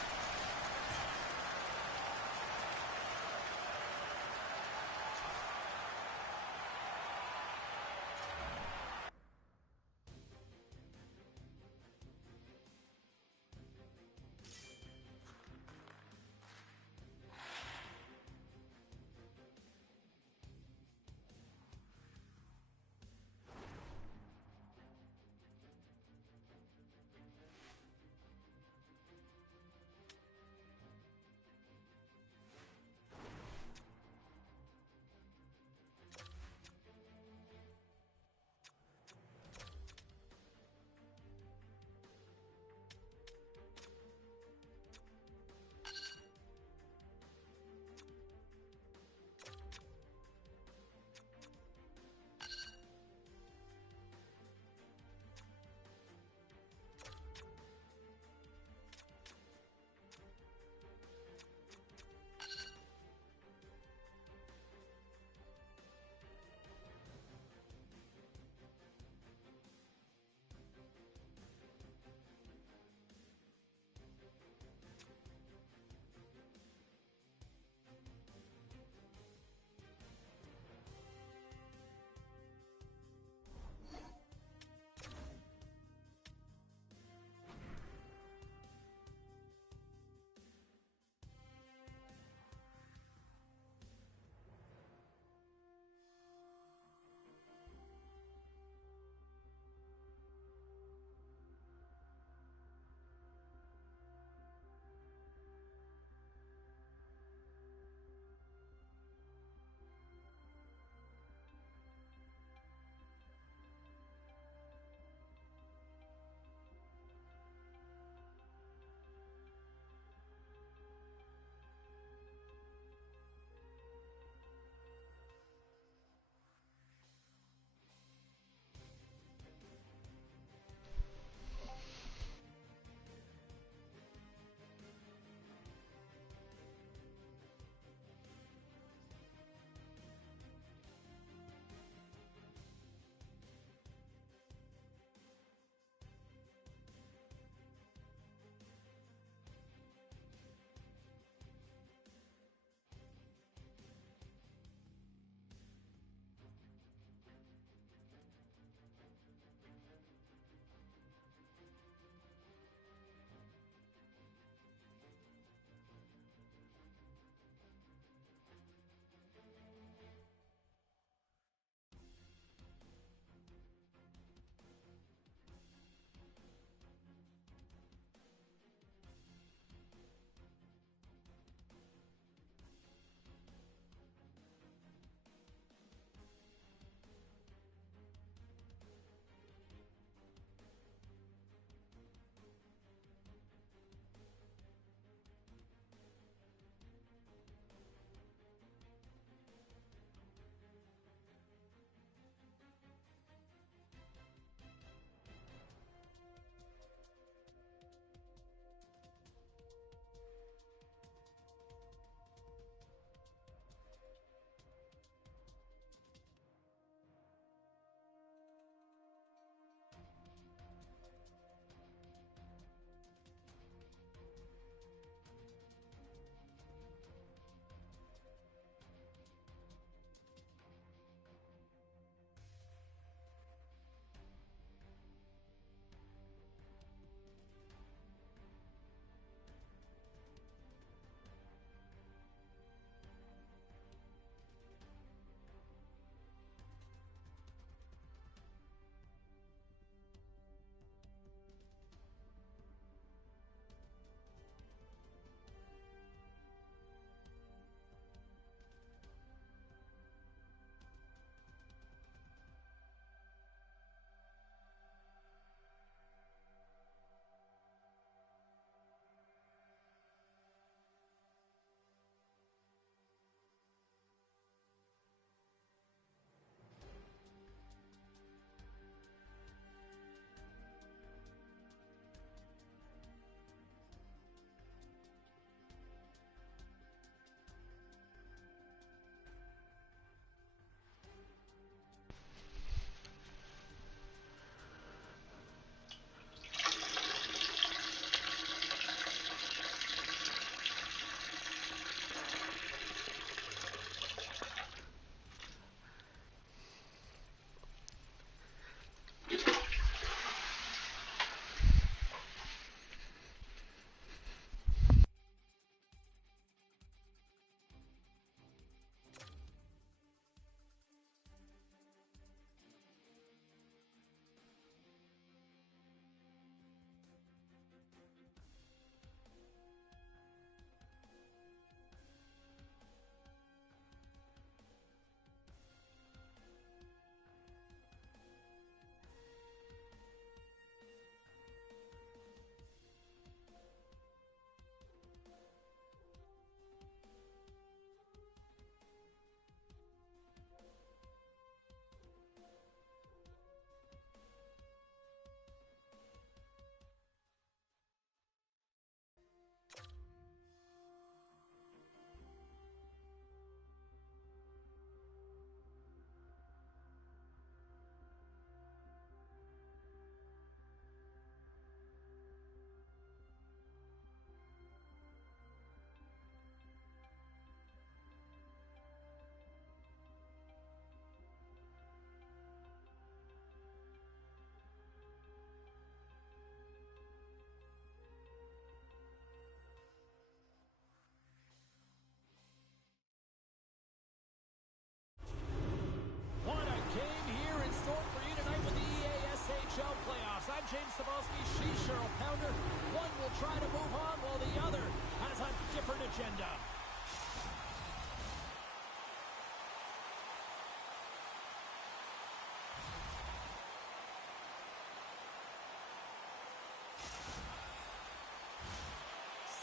rebounder. One will try to move on while the other has a different agenda.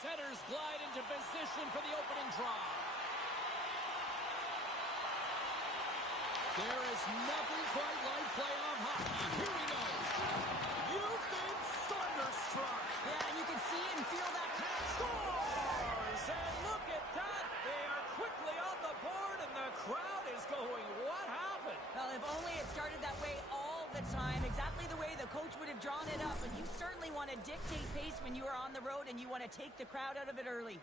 Setters glide into position for the opening draw. There is nothing quite like playoff hockey. Here we go. You've been thunderstruck. Yeah, and you can see and feel that kind of Scores! And look at that. They are quickly on the board, and the crowd is going, what happened? Well, if only it started that way all the time, exactly the way the coach would have drawn it up. And you certainly want to dictate pace when you are on the road, and you want to take the crowd out of it early.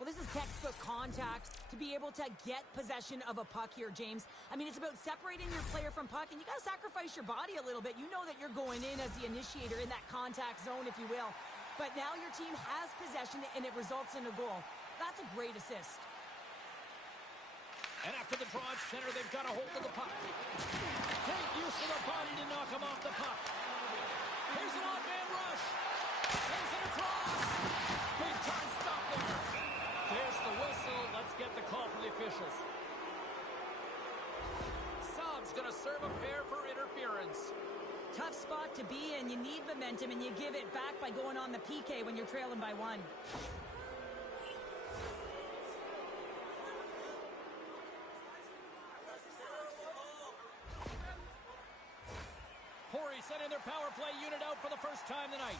Well, this is textbook contact to be able to get possession of a puck here, James. I mean, it's about separating your player from puck, and you got to sacrifice your body a little bit. You know that you're going in as the initiator in that contact zone, if you will. But now your team has possession, and it results in a goal. That's a great assist. And after the draw at center, they've got a hold of the puck. Great use of the body to knock him off the puck. Here's an odd man rush. Sends it across. Big time stop there. There's the whistle. Let's get the call from the officials. Saab's going to serve a pair for interference. Tough spot to be in. You need momentum, and you give it back by going on the PK when you're trailing by one. Corey sending their power play unit out for the first time tonight.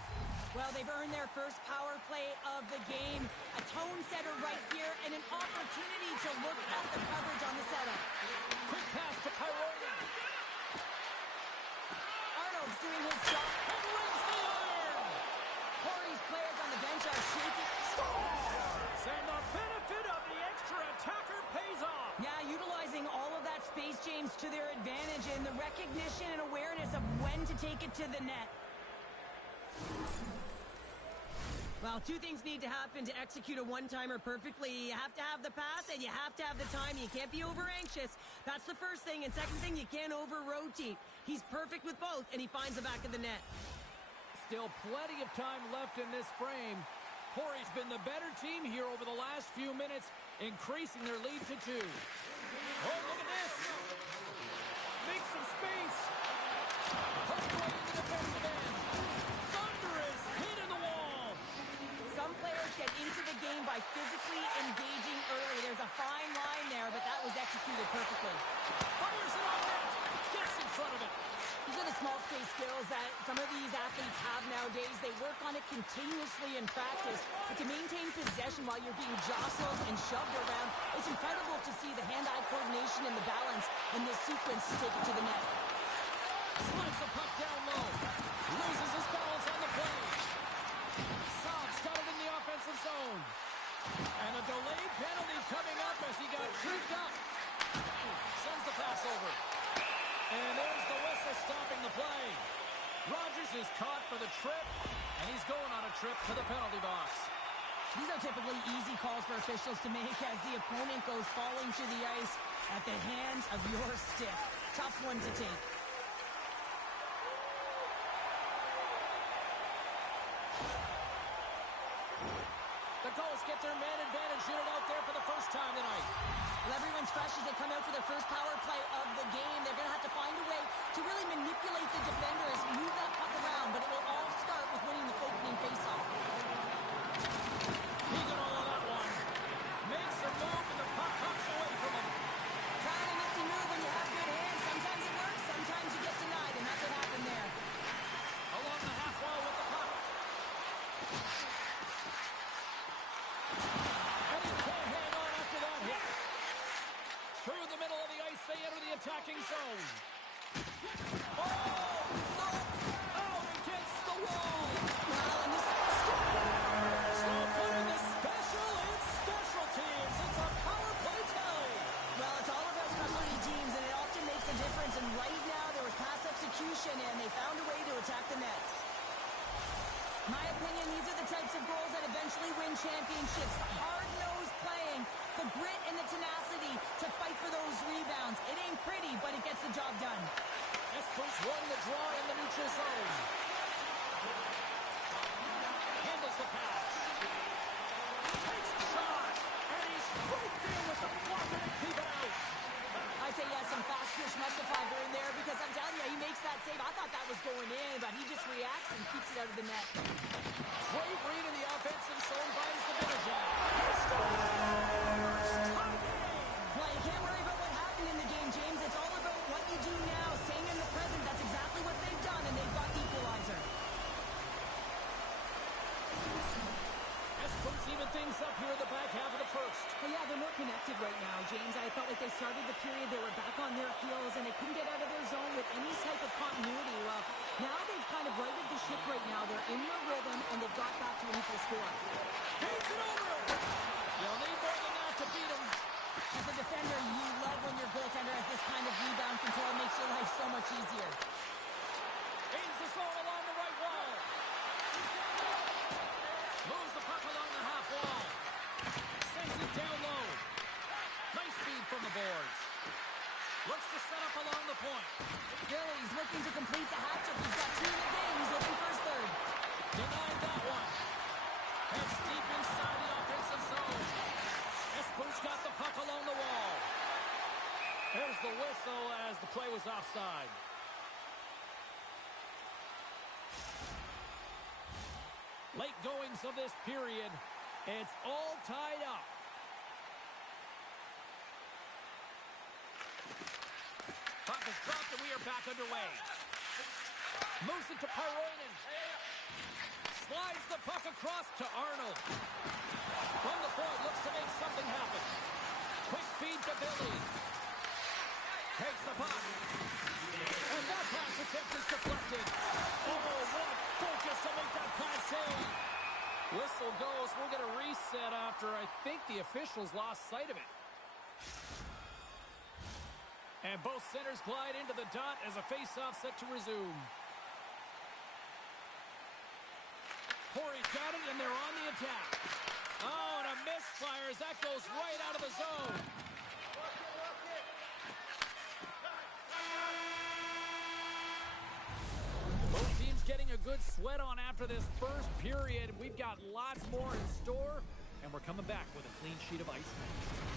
Well, they've earned their first power play of the game. A tone setter right here, and an opportunity to look at the coverage on the setup. Quick pass to Pyronen. Arnold's doing his job. And rings the iron. Corey's players on the bench are shaking. Scores! And the benefit of the extra attacker pays off. Yeah, utilizing all of that space, James, to their advantage, and the recognition and awareness of when to take it to the net. Well, two things need to happen to execute a one-timer perfectly. You have to have the pass, and you have to have the time. You can't be over-anxious. That's the first thing. And second thing, you can't over-rotate. He's perfect with both, and he finds the back of the net. Still plenty of time left in this frame. Corey's been the better team here over the last few minutes, increasing their lead to 2. Oh, look at this. Make some space. Poked away in the defensive end. Thunder is hitting the wall. Some players get into the game by physically engaging early. There's a fine line there, but that was executed perfectly. Fires it on net. Gets in front of it. These are the small space skills that some of these athletes have nowadays. They work on it continuously in practice. But to maintain possession while you're being jostled and shoved around, it's incredible to see the hand-eye coordination and the balance in this sequence to take it to the net. Slides the puck down low. Loses his balance on the play. Saab's got it in the offensive zone. And a delayed penalty coming up as he got tripped up. Sends the pass over. And there's the whistle stopping the play. Rogers is caught for the trip, and he's going on a trip to the penalty box. These are typically easy calls for officials to make as the opponent goes falling to the ice at the hands of your stick. Tough one to take. The Ghosts get their man advantage unit out there for the first time tonight. Well, everyone's fresh as they come out for their first power play of the game. They're going to have to find a way to really manipulate the defenders, move that puck around, but it will all start with winning the opening faceoff. He got all of that one. Makes a move, and the puck hops away from him. Kind of nifty move when you have good hands. Sometimes it works, sometimes you get denied, and that's what happened there. Along the half wall with the puck. And he can't hang on after that hit. Through the middle of the ice, they enter the attacking zone. Oh, no! Out against the wall. Well, and this So putting the special in special teams. It's a power play tally. Well, it's all about specialty teams, and it often makes a difference. And right now, there was pass execution, and they found a way to attack the nets. My opinion, these are the types of goals that eventually win championships. Hard-nosed playing, the grit and the tenacity to fight for those rebounds. It ain't pretty, but it gets the job done. Espers won the draw in the neutral zone. the net. Great read in the offensive zone by Zibanejad. Well, you can't worry about what happened in the game, James. It's all about what you do now, staying in the present. That's exactly what they've done, and they've got the equalizer. Espos even things up here in the back half of the first. Well, yeah, they're more connected right now, James. I felt like they started the period, they were back on their heels, and they couldn't get out of their zone with any type of continuity. Well, now they've kind of righted the ship right now. They're in their rhythm, and they've got back to an equal score. Takes it over. You'll need more than that to beat them. As a defender, you love when your goaltender has this kind of rebound control. It makes your life so much easier. Gains the zone along the right wall. Moves the puck along the half wall. Sends it down low. Nice feed from the boards. Looks to set up along the point. He's looking to complete the hat-trick. He's got 2 in the game. He's looking for his third. Denied that one. Heads deep inside the offensive zone. Espos got the puck along the wall. There's the whistle as the play was offside. Late goings of this period. It's all tied up. Puck is dropped and we are back underway. Moves it to Pyroinen. Slides the puck across to Arnold. From the point, looks to make something happen. Quick feed to Billy. Takes the puck. And that pass attempt is deflected. Oh, what focus to make that pass save. Whistle goes. We'll get a reset after I think the officials lost sight of it. And both centers glide into the dot as a face-off set to resume. Corey's got it, and they're on the attack. Oh, and a misfire as that goes right out of the zone. Both teams getting a good sweat on after this first period. We've got lots more in store, and we're coming back with a clean sheet of ice next.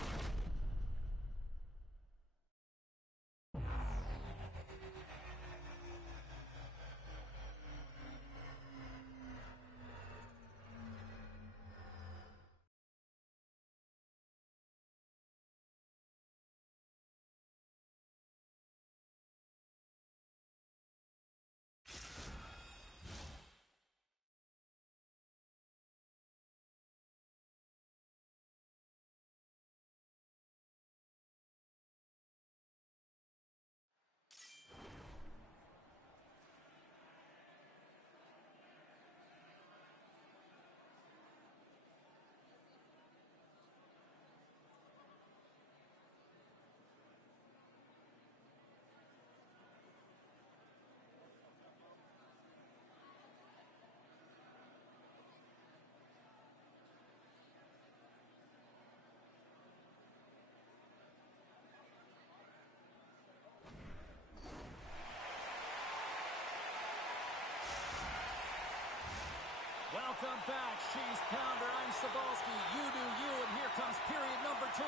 Welcome back, Cheese Pounder. I'm Cebulski. You do you, and here comes period number 2.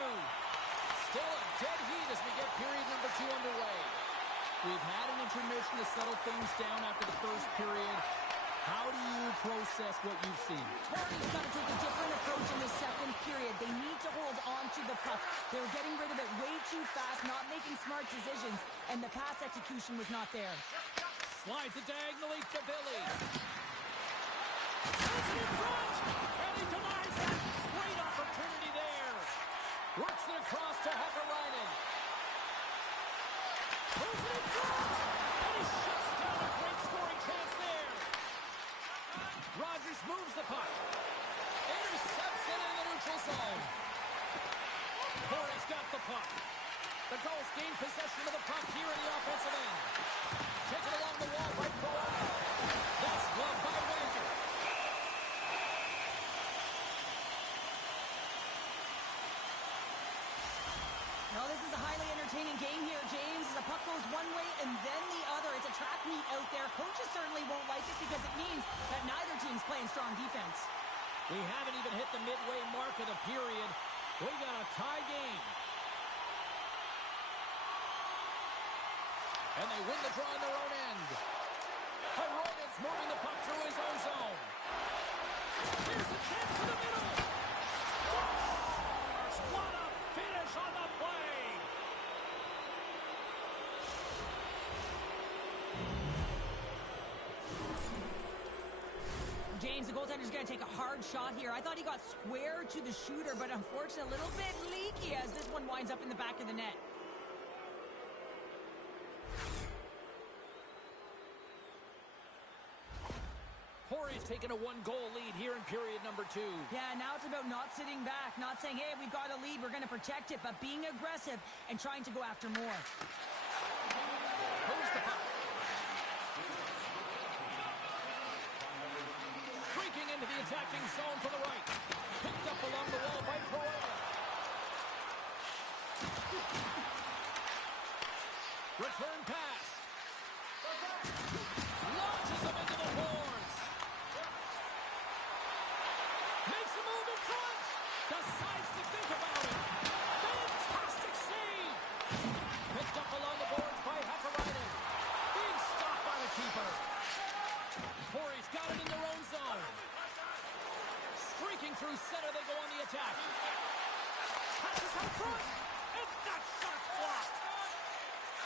Still a dead heat as we get period number 2 underway. We've had an intermission to settle things down after the first period. How do you process what you've seen? Toronto's got to take a different approach in the second period. They need to hold on to the puck. They were getting rid of it way too fast, not making smart decisions, and the pass execution was not there. Slides it diagonally to Billy. Sends it in front, and he denies that. Great opportunity there. Works it across to Hakarainen. Moves it in front, and he shuts down a great scoring chance there. Rogers moves the puck. Intercepts it in the neutral zone. Corey's got the puck. The Gulls gain possession of the puck here in the offensive end. Take it along the wall by Corona. That's gloved by Wagner. Now this is a highly entertaining game here, James. The puck goes one way and then the other. It's a track meet out there. Coaches certainly won't like it because it means that neither team's playing strong defense. We haven't even hit the midway mark of the period. We got a tie game. And they win the draw in their own end. Hyroid's moving the puck through his own zone. Here's a chance to the middle. Scores! What a finish on the play! James, the goaltender's going to take a hard shot here. I thought he got square to the shooter, but unfortunately a little bit leaky as this one winds up in the back of the net. Horry's taken a one-goal lead here in period number 2. Yeah, now it's about not sitting back, not saying, hey, we've got a lead, we're going to protect it, but being aggressive and trying to go after more. Moves the puck. Streaking into the attacking zone for the right. Picked up along the wall by Perota. Return pass. Launches him into the boards. Makes a move in front. Decides to think about it. Fantastic save. Picked up along the boards by Hakarainen. Big stop by the keeper. Horry's got it in their own zone. Streaking through center, they go on the attack. Passes out front. And that shot's blocked.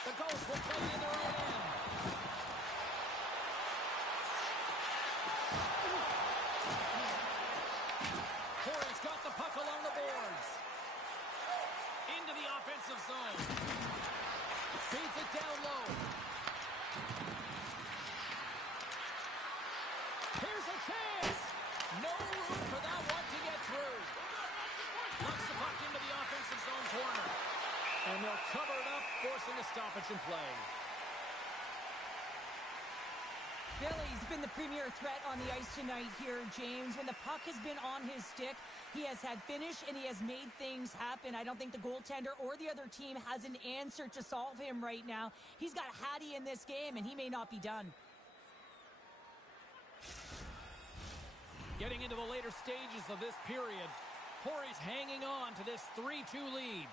The Ghosts will play in their own end. Horry's got the puck along the boards. Into the offensive zone. Feeds it down low. Here's a chance. No room for that one to get through. Knocks the puck into the offensive zone corner. And they'll cover it up, forcing a stoppage in play. Billy's been the premier threat on the ice tonight here, James. When the puck has been on his stick, he has had finish and he has made things happen. I don't think the goaltender or the other team has an answer to solve him right now. He's got Hattie in this game and he may not be done. Getting into the later stages of this period, Horry's hanging on to this 3-2 lead.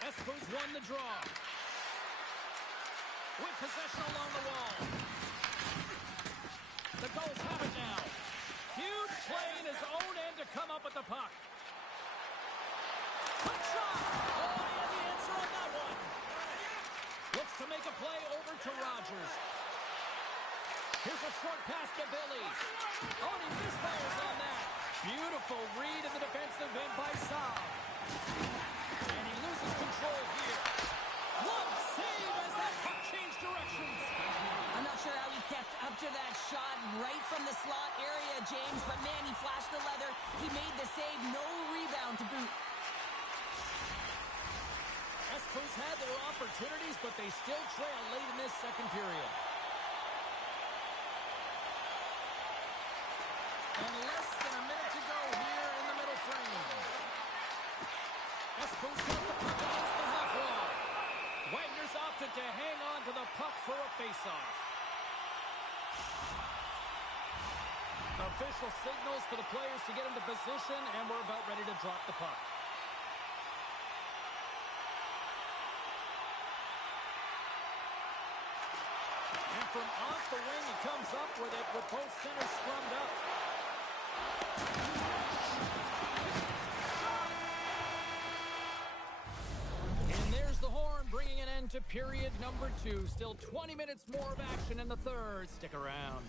Espo's won the draw. With possession along the wall. The Gulls have it now. Huge play in his own end to come up with the puck. Quick shot! Oh, he had the answer on that one. Looks to make a play over to Rogers. Here's a short pass to Billy. Oh, and he misfires on that. Beautiful read in the defensive end by Saab. And he loses control here. What save as that puck changed directions. I'm not sure how he kept up to that shot right from the slot area, James, but man, he flashed the leather. He made the save, no rebound to boot. Espo's had their opportunities, but they still trail late in this second period. And less than a minute to go here in the middle frame. Espo's got the puck against the half wall. Wagner's opted to hang on to the puck for a face-off. Official signals for the players to get into position, and we're about ready to drop the puck. And from off the wing, he comes up with it with both centers scrummed up. And there's the horn, bringing an end to period number 2. Still 20 minutes more of action in the third. Stick around.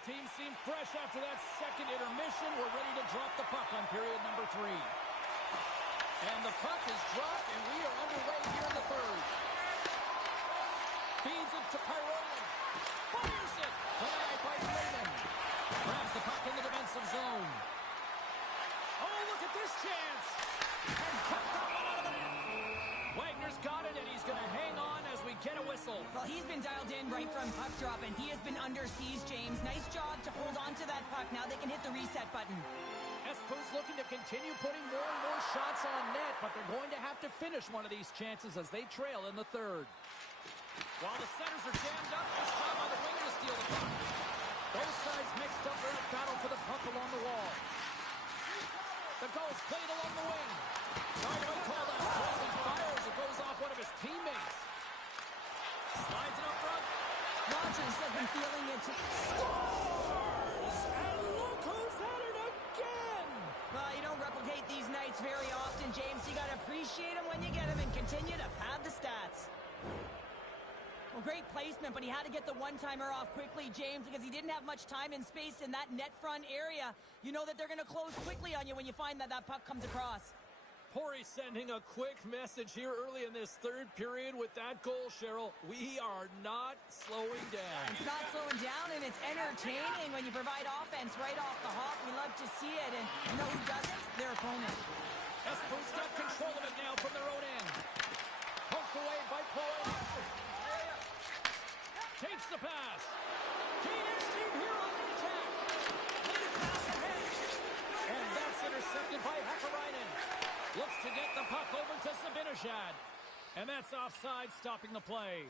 Both teams seem fresh after that second intermission. We're ready to drop the puck on period number 3. And the puck is dropped, and we are underway here in the third. Feeds it to Pyronen. Fires it. Denied by Raymond. Grabs the puck in the defensive zone. Oh, look at this chance. And tucked that one out of the net. Wagner's got it, and he's going to hang on as we get a whistle. Well, he's been dialed in right from puck drop, and he has been under siege, James. Nice job to hold on to that puck. Now they can hit the reset button. Espo's looking to continue putting more and more shots on net, but they're going to have to finish one of these chances as they trail in the third. While the centers are jammed up, nice job on the winger to steal the puck. Both sides mixed up in a battle for the puck along the wall. The goal's played along the wing. Sorry to call that. He fires. It goes off one of his teammates. Slides it up front. Rogers has been feeling it. Scores! And look who's at it again! Well, you don't replicate these nights very often, James. You got to appreciate them when you get them and continue to pad the stats. Well, great placement, but he had to get the one-timer off quickly, James, because he didn't have much time and space in that net front area. You know that they're going to close quickly on you when you find that that puck comes across. Pori sending a quick message here early in this third period with that goal, Cheryl. We are not slowing down. It's not slowing down, and it's entertaining when you provide offense right off the hop. We love to see it, and you know who doesn't? Their opponent. Espo's got control of it now from their own end. Poked away by Pori. Takes the pass. Gainers team here on the attack. Lead pass ahead. And that's intercepted by Hakarainen. Looks to get the puck over to Zibanejad. And that's offside, stopping the play.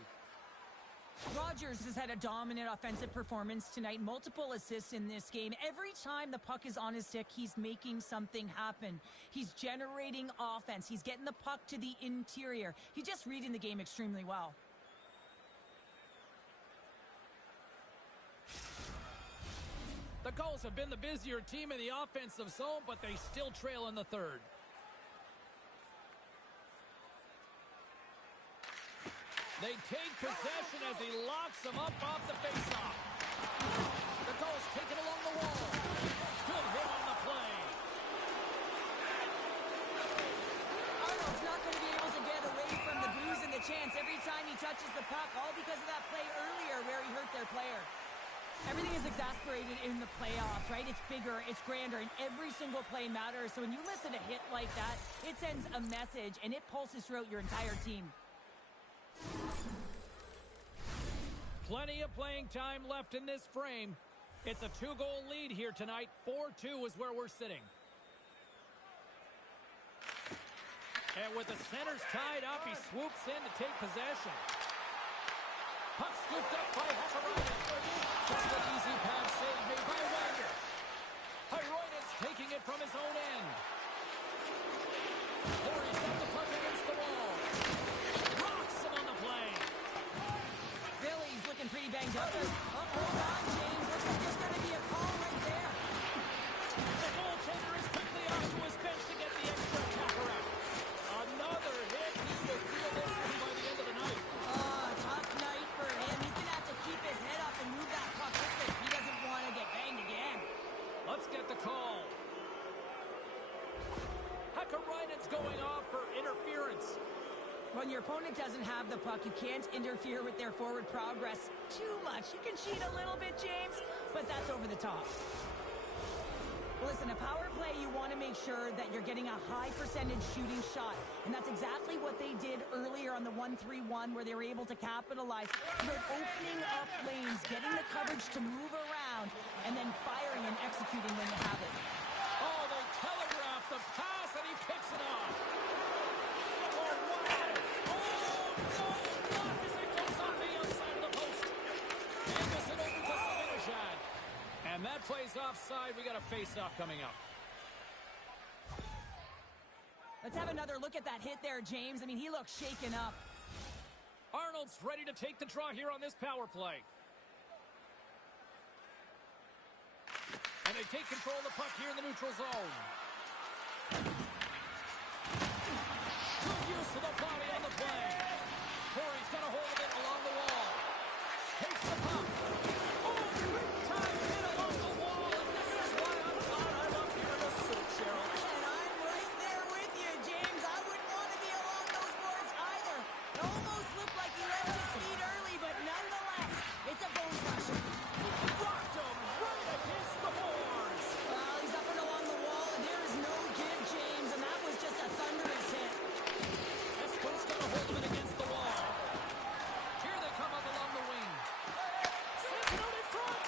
Rogers has had a dominant offensive performance tonight. Multiple assists in this game. Every time the puck is on his stick, he's making something happen. He's generating offense. He's getting the puck to the interior. He's just reading the game extremely well. The Gulls have been the busier team in the offensive zone, but they still trail in the third. They take possession as he locks them up off the faceoff. The Gulls take it along the wall. Good hit on the play. Arnold's not going to be able to get away from the booze and the chance every time he touches the puck, all because of that play earlier where he hurt their player. Everything is exasperated in the playoffs, right? It's bigger, it's grander, and every single play matters. So when you listen to a hit like that, it sends a message, and it pulses throughout your entire team. Plenty of playing time left in this frame. It's a 2-goal lead here tonight. 4-2 is where we're sitting. And with the centers tied up, he swoops in to take possession. Puck scooped up by Hakarainen. Just an easy pad save made by Wagner. Pyronin's taking it from his own end. Corey's got the puck against the wall. Rocks him on the play. Billy's looking pretty banged up. Hold on, James. Looks like there's going to be a call right there. The goaltender is quickly off to his bench to get the extra attacker out. Another hit. He will feel this one by the end of the night. Tough night for him. He's going to have to keep his head up and move that puck quickly. He doesn't want to get banged again. Let's get the call. Hakarainen's going off for interference. When your opponent doesn't have the puck, you can't interfere with their forward progress too much. You can cheat a little bit, James, but that's over the top. Well, listen, a power play, you want to make sure that you're getting a high percentage shooting shot. And that's exactly what they did earlier on the 1-3-1, where they were able to capitalize. They're opening up lanes, getting the coverage to move around, and then firing and executing when you have it. Oh, they telegraph the pass, and he picks it off. Oh, wow. Oh, no, not as it goes off the outside of the post. Angus it over to Zibanejad. And that plays offside. We got a face-off coming up. Let's have another look at that hit there, James. I mean, he looks shaken up. Arnold's ready to take the draw here on this power play. And they take control of the puck here in the neutral zone. Good use of the body on the play. Corey's got a hold of it along the wall. Takes the puck. Oh, big time hit Almost looked like he left his feet early, but nonetheless, it's a bone crusher. Rocked him right against the boards. Well, he's up and along the wall, and there is no give, James, and that was just a thunderous hit. Espo's got a hold of it against the wall. Here they come up along the wing. Sends it out in front,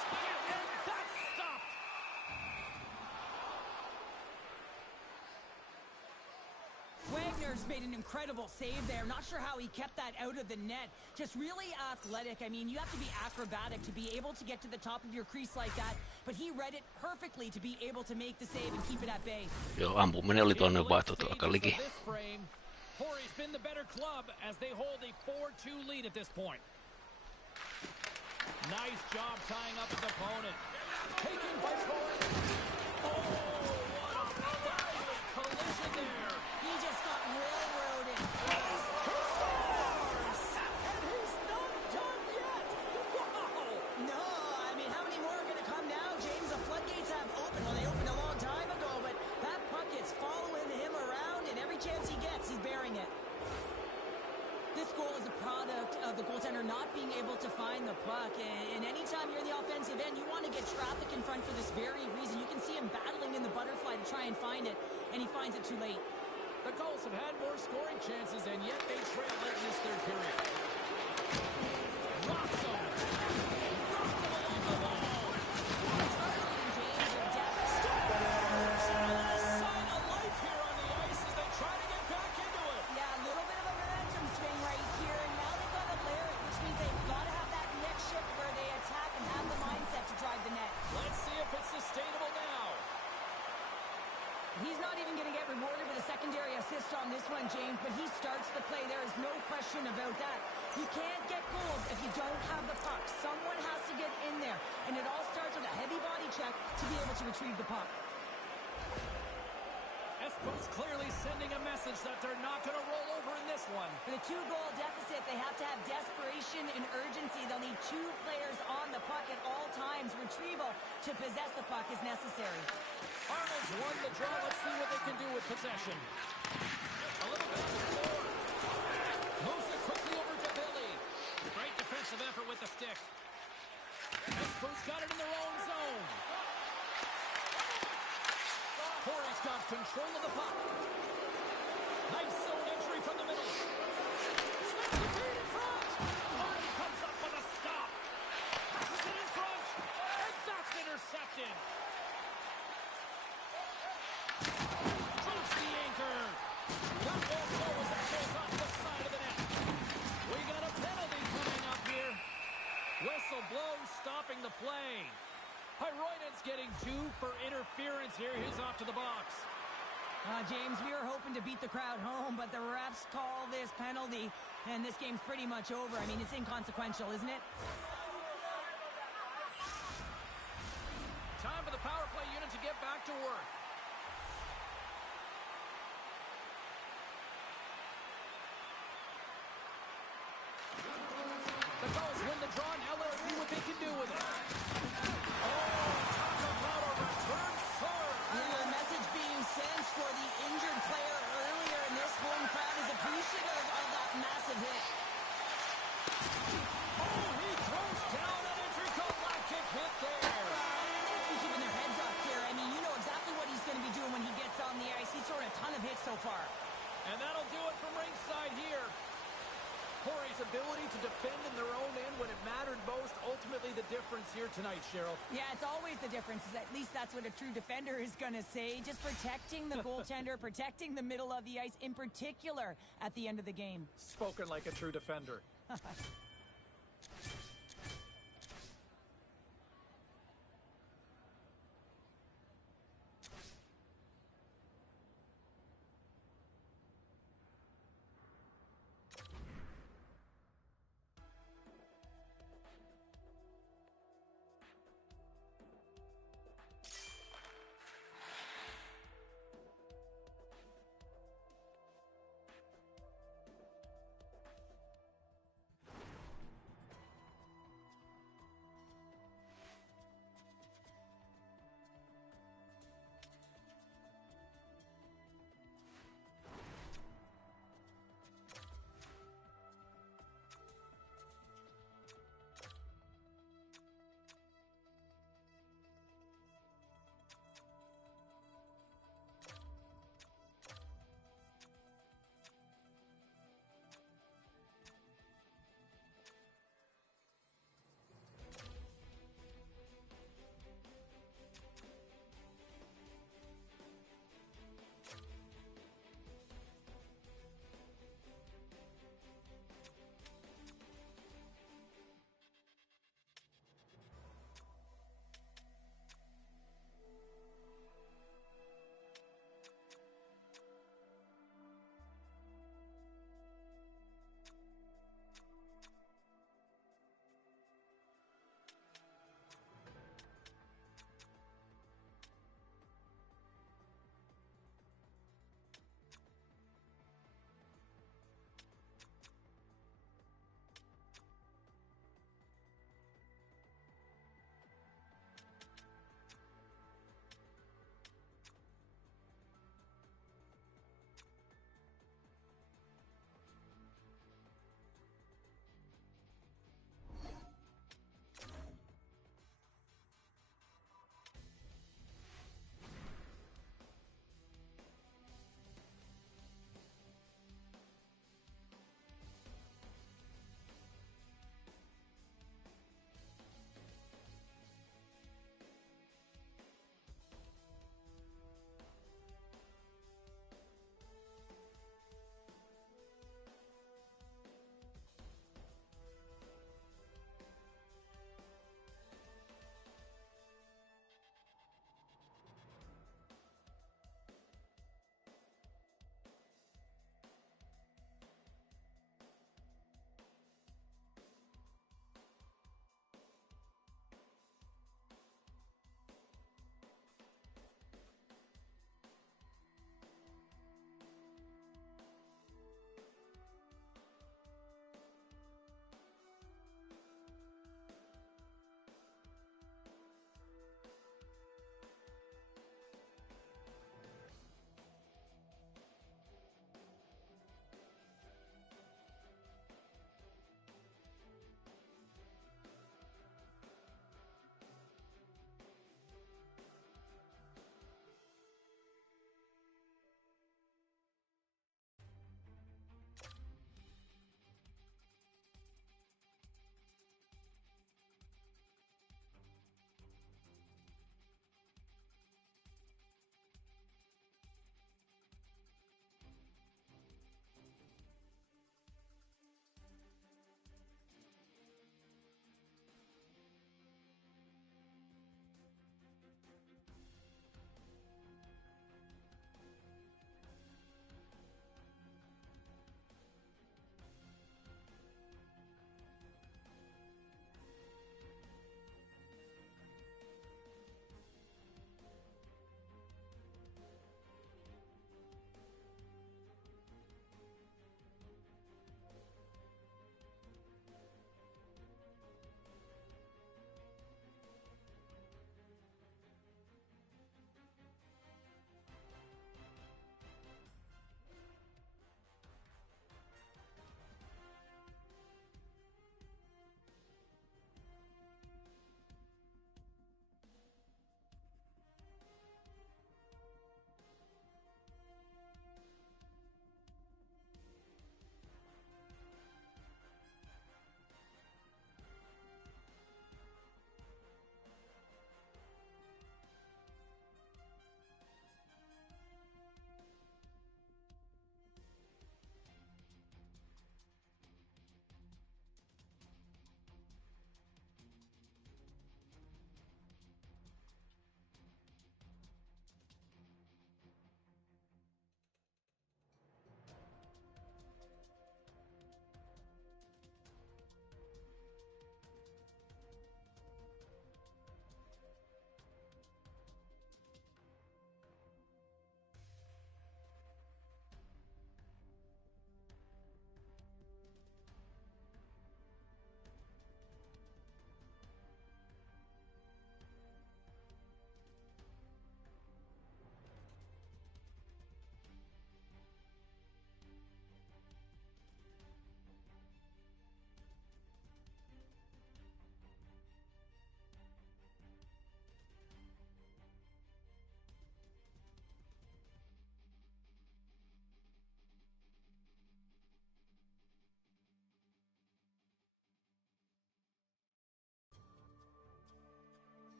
and that's stopped. Wagner's made an incredible save there. Not sure how he kept that out of the net. Just really athletic. I mean, you have to be acrobatic to be able to get to the top of your crease like that, but he read it perfectly to be able to make the save and keep it at bay. Joo, ampuminen oli toinen vaihtoehto aika liki. Corey's been the better club as they hold a 4-2 lead at this point. Nice job tying up his opponent. Taken by Corey. Oh, what a violent collision there. He just got railroaded. He scores! And he's not done yet. Wow! No, I mean, how many more are going to come now, James? The floodgates have opened. Well, they opened a long time ago, but that puck is following him around, and every chance he gets, he's bearing it. This goal is a product of the goaltender not being able to find the puck. And anytime you're in the offensive end, you want to get traffic in front for this very reason. You can see him battling in the butterfly to try and find it, and he finds it too late. The Gulls have had more scoring chances, and yet they trail late in this third period. Rocks him. Rocked him along the wall. Frustrating, James, of depth. Scores! A sign of life here on the ice as they try to get back into it. Yeah, a little bit of a momentum swing right here, and now they've got to layer it, which means they've got to have that next shift where they attack and have the mindset to drive the net. Let's see if it's sustainable now. He's not even going to get rewarded with a secondary assist on this one, James, but he starts the play. There is no question about that. You can't get goals if you don't have the puck. Someone has to get in there, and it all starts with a heavy body check to be able to retrieve the puck. Espo's clearly sending a message that they're not going to roll over in this one. For the two-goal deficit, they have to have desperation and urgency. They'll need two players on the puck at all times. Retrieval to possess the puck is necessary. Arnold's won the draw. Let's see what they can do with possession. A little bit on the floor. Moves it quickly over to Billy. Great defensive effort with the stick. Espo's got it in their own zone. Corey's got control of the puck. Nice zone entry from the middle. Slips the feed in front. Corey comes up with a stop. Passes it in front. And that's intercepted. Drops the anchor. That won't go as that goes off the side of the net. We got a penalty coming up here. Whistle blows, stopping the play. Hyroinen's getting 2 for interference here. He's off to the box. James, we were hoping to beat the crowd home, but the refs call this penalty, and this game's pretty much over. I mean, it's inconsequential, isn't it? Time for the power play unit to get back to work. The Gulls win the draw. Now let's see what they can do with it. Oh, talk about a return serve. Yeah, a message being sent for the injured player earlier, and this home crowd is appreciative of that massive hit. Oh, he throws down an intergalactic hit there. They've been keeping their heads up here. I mean, you know exactly what he's going to be doing when he gets on the ice. He's thrown a ton of hits so far. And that'll do it from ringside here. Corey's ability to defend in their own end when it mattered most, ultimately the difference here tonight, Cheryl. Yeah, it's always the difference. At least that's what a true defender is going to say. Just protecting the goaltender, protecting the middle of the ice, in particular at the end of the game. Spoken like a true defender.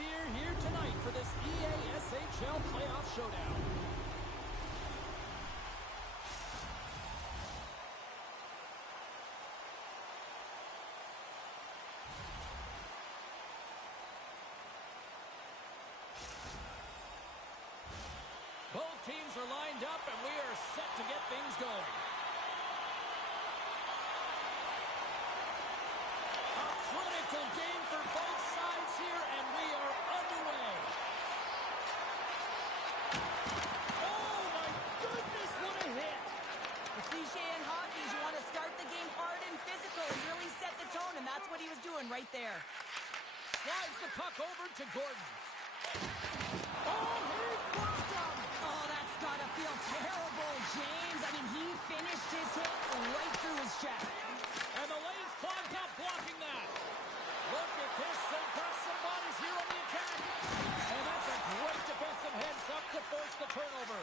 atmosphere here tonight for this EASHL playoff showdown. Both teams are lined up, and we are set to get things going. A critical game for both sides here, and we are underway. Oh, my goodness, what a hit. The cliche in hockey is you want to start the game hard and physical and really set the tone, and that's what he was doing right there. Slides the puck over to Gordon. Oh, he blocked him. Oh, that's got to feel terrible, James. I mean, he finished his hit right through his chest. And the lane's clogged up blocking that. Look at this. They've got some bodies here on the attack. And that's a great defensive heads-up to force the turnover.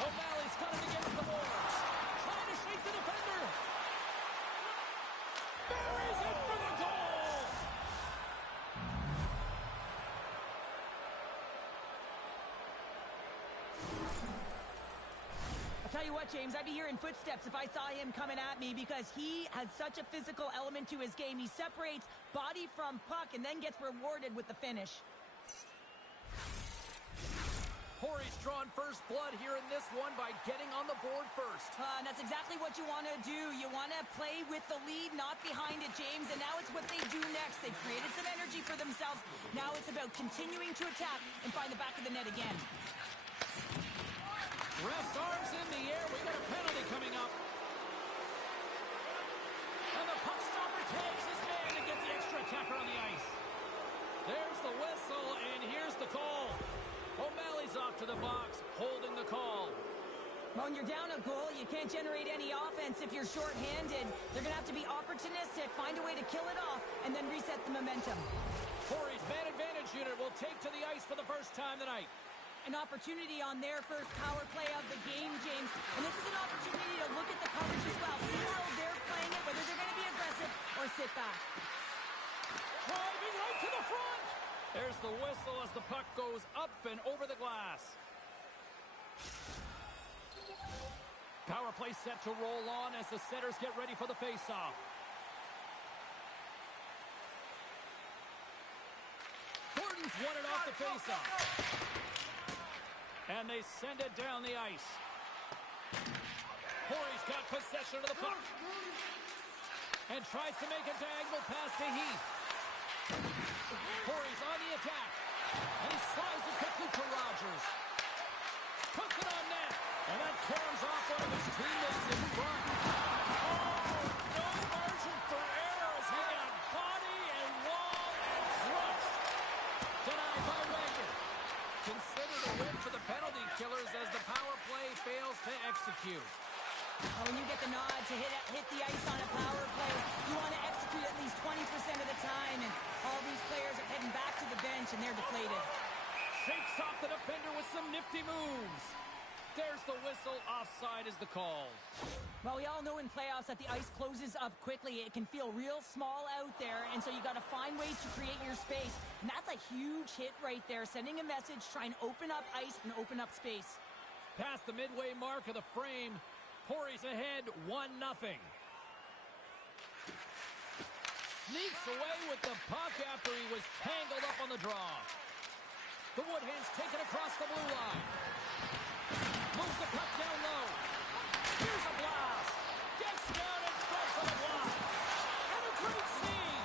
O'Malley's got it against the boards. Trying to shake the defender. Buries it for the goal. I'll tell you what, James, I'd be hearing footsteps if I saw him coming at me because he has such a physical element to his game. He separates body from puck and then gets rewarded with the finish. Corey's drawn first blood here in this one by getting on the board first. And that's exactly what you want to do. You want to play with the lead, not behind it, James. And now it's what they do next. They've created some energy for themselves. Now it's about continuing to attack and find the back of the net again. Ref's arms in the air. We got a penalty coming up. And the puck stopper takes his man to get the extra attacker on the ice. There's the whistle, and here's the call. O'Malley's off to the box, holding the call. Well, when you're down a goal, you can't generate any offense if you're shorthanded. They're going to have to be opportunistic, find a way to kill it off, and then reset the momentum. Corey's man advantage unit will take to the ice for the first time tonight. An opportunity on their first power play of the game, James. And this is an opportunity to look at the coverage as well. See how they're playing it, whether they're going to be aggressive or sit back. Driving right to the front. There's the whistle as the puck goes up and over the glass. Power play set to roll on as the setters get ready for the faceoff. Gordon's won it off the faceoff. And they send it down the ice. Corey's got possession of the puck. And tries to make a diagonal pass to Heath. Corey's on the attack. And he slides it quickly to Rogers. Puts it on net. And that caroms off one of his teammates in front. Oh, no margin for error as he got body and wall and crushed. Denied by Wagner. Considered a win for the penalty killers as the power play fails to execute. When you get the nod to hit the ice on a power play, you want to execute at least 20% of the time, and all these players are heading back to the bench, and they're deflated. Shakes off the defender with some nifty moves. There's the whistle. Offside is the call. Well, we all know in playoffs that the ice closes up quickly. It can feel real small out there, and so you got to find ways to create your space. And that's a huge hit right there, sending a message, trying to open up ice and open up space. Past the midway mark of the frame, Corey's ahead 1-0. Sneaks away with the puck after he was tangled up on the draw. The Woodhen's taken across the blue line. Moves the puck down low. Here's a blast. Gets down in front for the block. And a great save.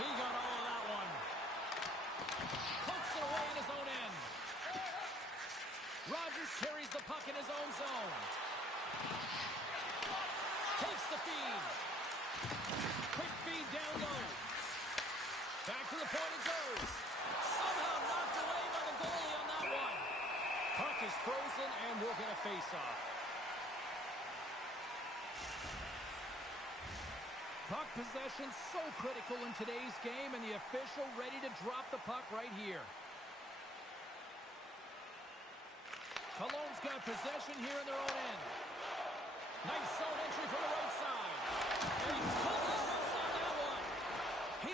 He got all of that one. Pokes it away in his own end. Rogers carries the puck in his own zone. Takes the feed. Quick feed down low. Back to the point it goes. Somehow knocked away by the goalie on that one. Puck is frozen and we'll get a face-off. Puck possession so critical in today's game, and the official ready to drop the puck right here. Cologne's got possession here in their own end. Nice zone entry from the right side. And he totally missed on that one. He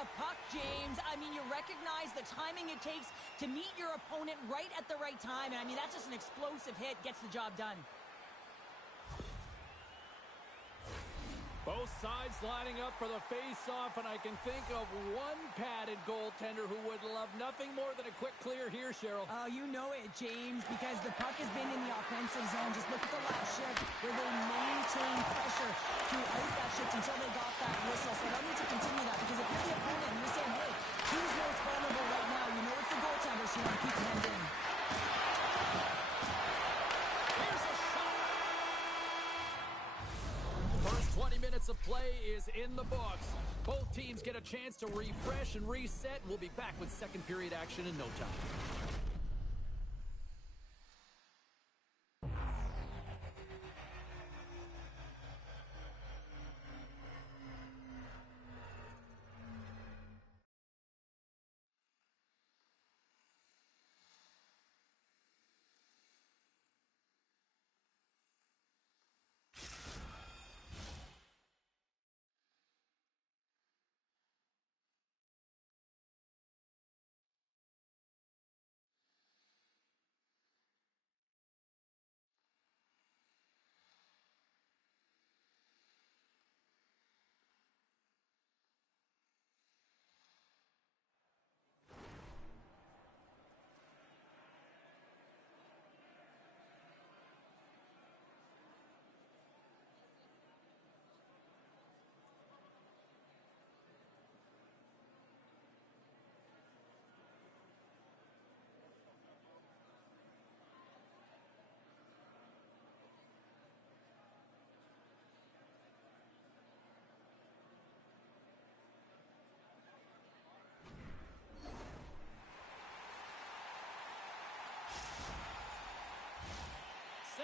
a puck, James, I mean, you recognize the timing it takes to meet your opponent right at the right time. And I mean, that's just an explosive hit, gets the job done. Both sides lining up for the face-off, and I can think of one padded goaltender who would love nothing more than a quick clear here, Cheryl. Oh, you know it, James, because the puck has been in the offensive zone. Just look at the last shift where they maintained pressure throughout that shift until they got that whistle. So they'll need to continue that, because if you're the opponent and you're saying, hey, who's most vulnerable right now? You know it's the goaltender, so you want to keep hemmed in. Here's a shot. First 20 minutes of play is in the books. Both teams get a chance to refresh and reset. We'll be back with second period action in no time.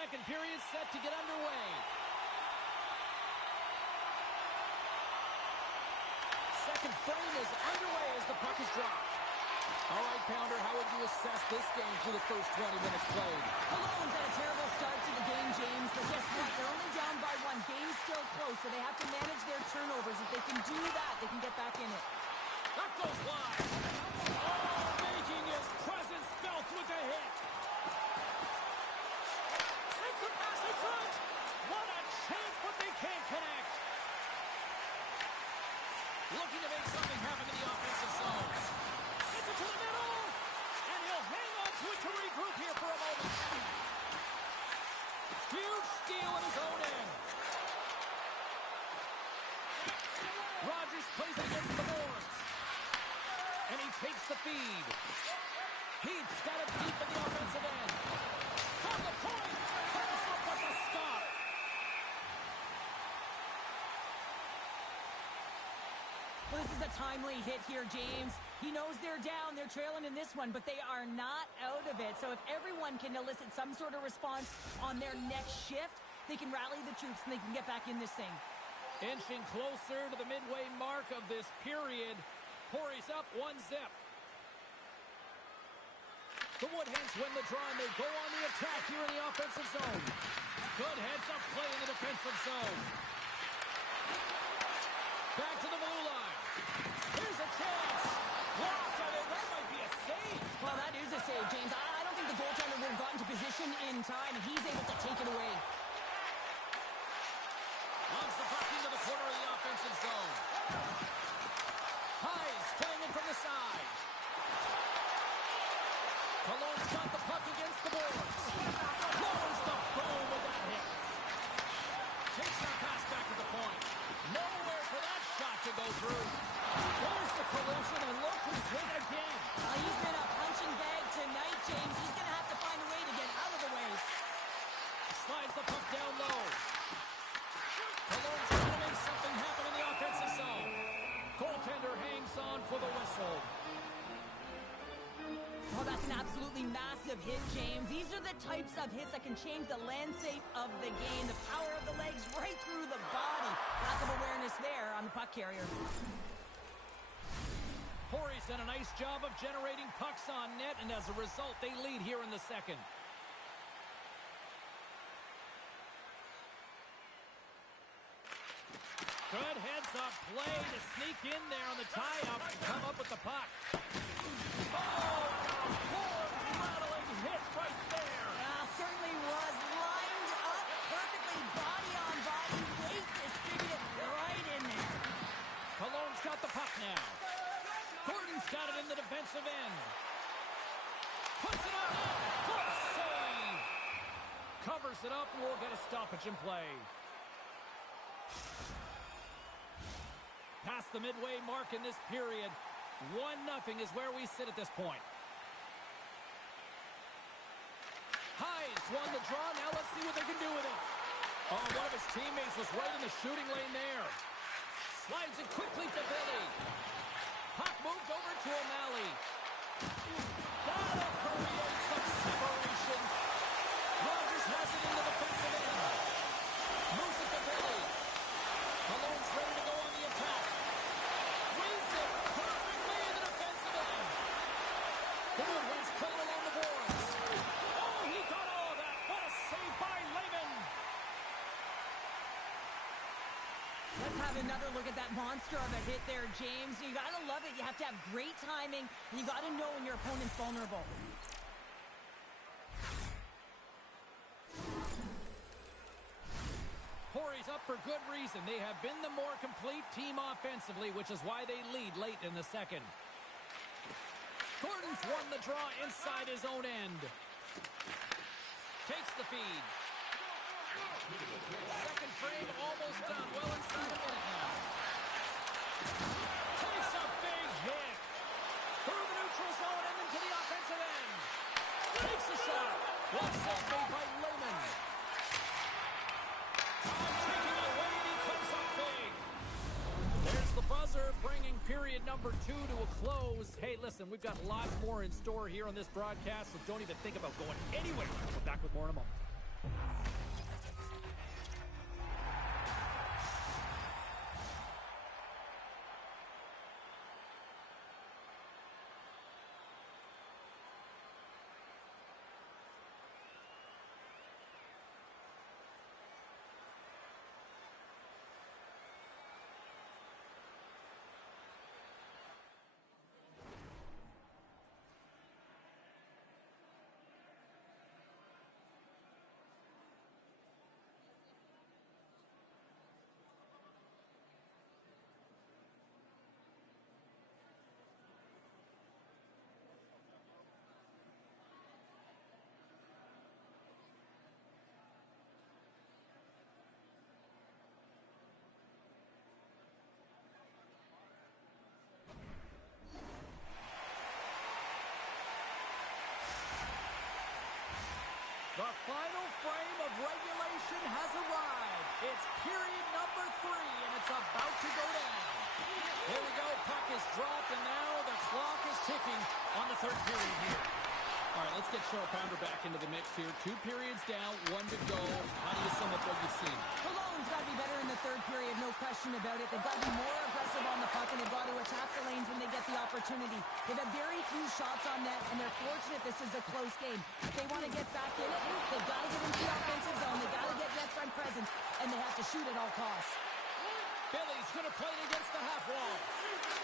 Second period set to get underway. Second frame is underway as the puck is dropped. All right, Pounder, how would you assess this game through the first 20 minutes played? Cologne had a terrible start to the game, James, but guess what? They're only down by one. Game's still close, so they have to manage their turnovers. If they can do that, they can get back in it. That goes wide. Oh, making his presence felt with a hit. Sends a pass in front. What a chance, but they can't connect. Looking to make something happen in the offensive zone. Sends it to the middle. And he'll hang on to it to regroup here for a moment. Huge steal in his own end. Rogers plays it against the boards. And he takes the feed. Heath's got it deep in the offensive end. From the point. Comes up with a stop. Well, this is a timely hit here, James. He knows they're down. They're trailing in this one, but they are not out of it. So if everyone can elicit some sort of response on their next shift, they can rally the troops and they can get back in this thing. Inching closer to the midway mark of this period. Corey's up 1-0. The Woodhens win the draw, and they go on the attack here in the offensive zone. Good heads-up play in the defensive zone. Back to the blue line. Here's a chance. Blocked. That might be a save. Well, that is a save, James. I don't think the goaltender would have gotten to position in time, and he's able to take it away. Launch the puck into the corner of the offensive zone. Hayes playing it from the side. Cologne's got the puck against the boards. Lowers the boom with that hit. Takes that pass back to the point. Nowhere for that shot to go through. There's the collision, and look who's hit again. He's been a punching bag tonight, James. He's going to have to find a way to get out of the way. Slides the puck down low. Cologne's trying to make something happen in the offensive zone. Goaltender hangs on for the whistle. Oh, that's an absolutely massive hit, James. These are the types of hits that can change the landscape of the game. The power of the legs right through the body. Lack of awareness there on the puck carrier. Corey's done a nice job of generating pucks on net, and as a result, they lead here in the second. Good heads-up play to sneak in there on the tie-up and come up with the puck. Oh, and a board-rattling hit right there. Certainly was lined up perfectly, body on body, weight distributed right in there. Cologne's got the puck now. Gordon's got it in the defensive end. Puts it on in. Good save. Covers it up and we'll get a stoppage in play. Past the midway mark in this period. 1-0 is where we sit at this point. Hayes won the draw. Now let's see what they can do with it. Oh, one of his teammates was right in the shooting lane there. Slides it quickly to Billy. Puck moved over to O'Malley. That'll create some separation. Rogers has it in the defensive end. Moves it to Billy. Cologne's ready to go on the attack. Reads it perfectly in the defensive end. The Blue Wings play along the boards. Oh, he got all of that. What a save by Lehman. Let's have another look at that monster of a hit there, James. You got to love it. You have to have great timing, and you got to know when your opponent's vulnerable. Corey's up for good reason. They have been the more complete team offensively, which is why they lead late in the second. Gordon's won the draw inside his own end. Takes the feed. Second frame almost done. Well inside a minute now. Takes a big hit. Through the neutral zone and into the offensive end. Takes a shot. Well set made by Lehman. Taking it away and he comes up big. There's the buzzer bringing period number 2 to a close. Hey, listen, we've got lots more in store here on this broadcast, so don't even think about going anywhere. We'll be back with more in a moment. The final frame of regulation has arrived. It's period number 3, and it's about to go down. Here we go. Puck is dropped, and now the clock is ticking on the third period here. All right, let's get Cheryl Pounder back into the mix here. 2 periods down, 1 to go. How do you sum up what you've seen? Cologne's got to be better in the third period, no question about it. They've got to be more aggressive on the puck, and they've got to attack the lanes when they get the opportunity. They've had very few shots on net, and they're fortunate this is a close game. If they want to get back in it, they've got to get into the offensive zone. They've got to get net front presence, and they have to shoot at all costs. Billy's going to play it against the half wall.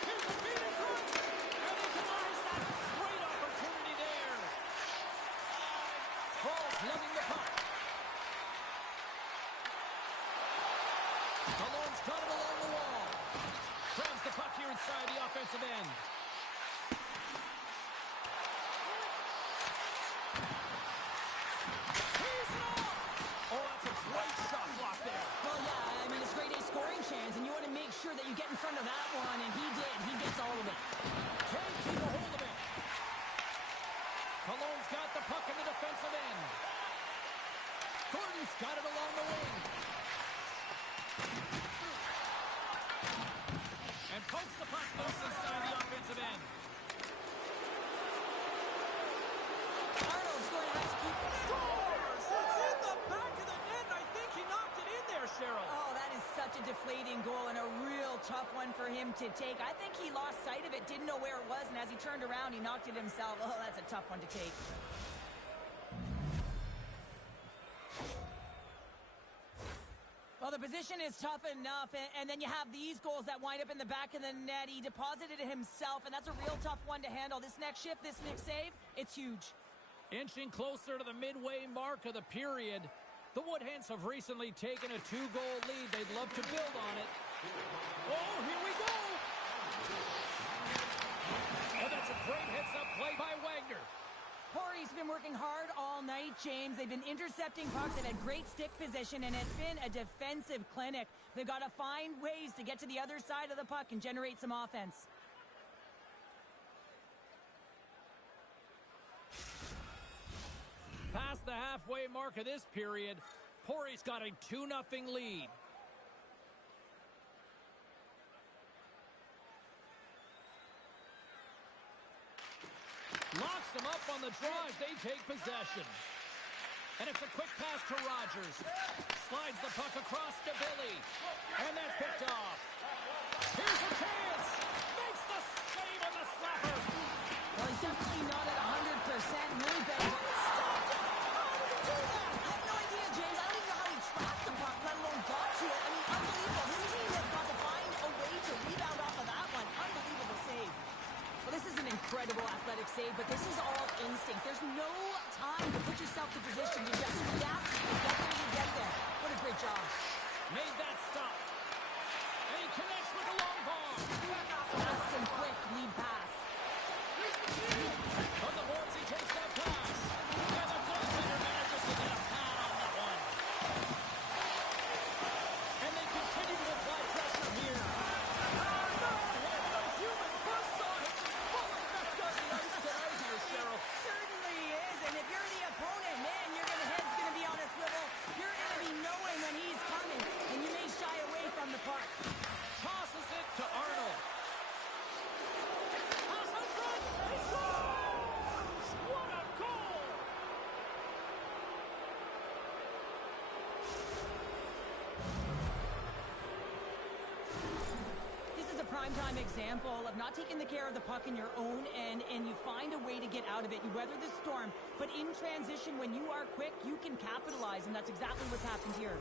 Here's the feed in front, and he denies that great opportunity there. Hall's lugging the puck. Cologne's got it along the wall. Grabs the puck here inside the offensive end. He's it off! Oh, that's a great shot block there. Well, yeah, I mean, it's grade A scoring chance, and you want to make sure that you get in front of that one, and he did. He gets all of it. Can't keep a hold of it. Cologne's got the puck in the defensive end. Gordon's got it along the wing. And pokes the puck loose inside the offensive end. Arnold's going to have to keep... Scores! It's in the back of the net, and I think he knocked it in there, Cheryl. Oh, that is such a deflating goal and a real tough one for him to take. I think he lost sight of it, didn't know where it was, and as he turned around, he knocked it himself. Oh, that's a tough one to take. Well, the position is tough enough, and then you have these goals that wind up in the back of the net. He deposited it himself, and that's a real tough one to handle. This next shift, this next save, it's huge. Inching closer to the midway mark of the period. The Woodhens have recently taken a 2-goal lead. They'd love to build on it. Oh, here we go! Oh, that's a great heads-up play by Wagner. Corey's been working hard all night, James. They've been intercepting pucks. They've had great stick position, and it's been a defensive clinic. They've got to find ways to get to the other side of the puck and generate some offense. Past the halfway mark of this period, Pori's got a 2-0 lead. Locks them up on the draw as they take possession. And it's a quick pass to Rogers. Slides the puck across to Billy. And that's picked off. Here's a chance. Makes the save on the slapper. Well, he's definitely not at 100%. Really bad. Stopped it. How did he do that? I have no idea, James. I don't even know how he tracked the puck, let alone got to it. I mean, unbelievable. His team has got to find a way to rebound off of that one. Unbelievable save. Well, this is an incredible athletic save, but this is all instinct. There's no time to put yourself in position. You just react, you get there, you get there. What a great job. Made that stop. And he connects with a long ball. Fast and quick lead pass. On the boards, he takes that pass. And the goaltender manages to get a pad on that one. And they continue to apply pressure here. Certainly is, and if you're the opponent, man, your head's going to be on a swivel. You're going to be knowing when he's coming, and you may shy away from the puck. Tosses it to Arnold. Pass in front. He scores! What a goal! This is a primetime example of not taking the care of the puck in your own end, and you find a way to get out of it. You weather the storm, but in transition, when you are quick, you can capitalize, and that's exactly what's happened here.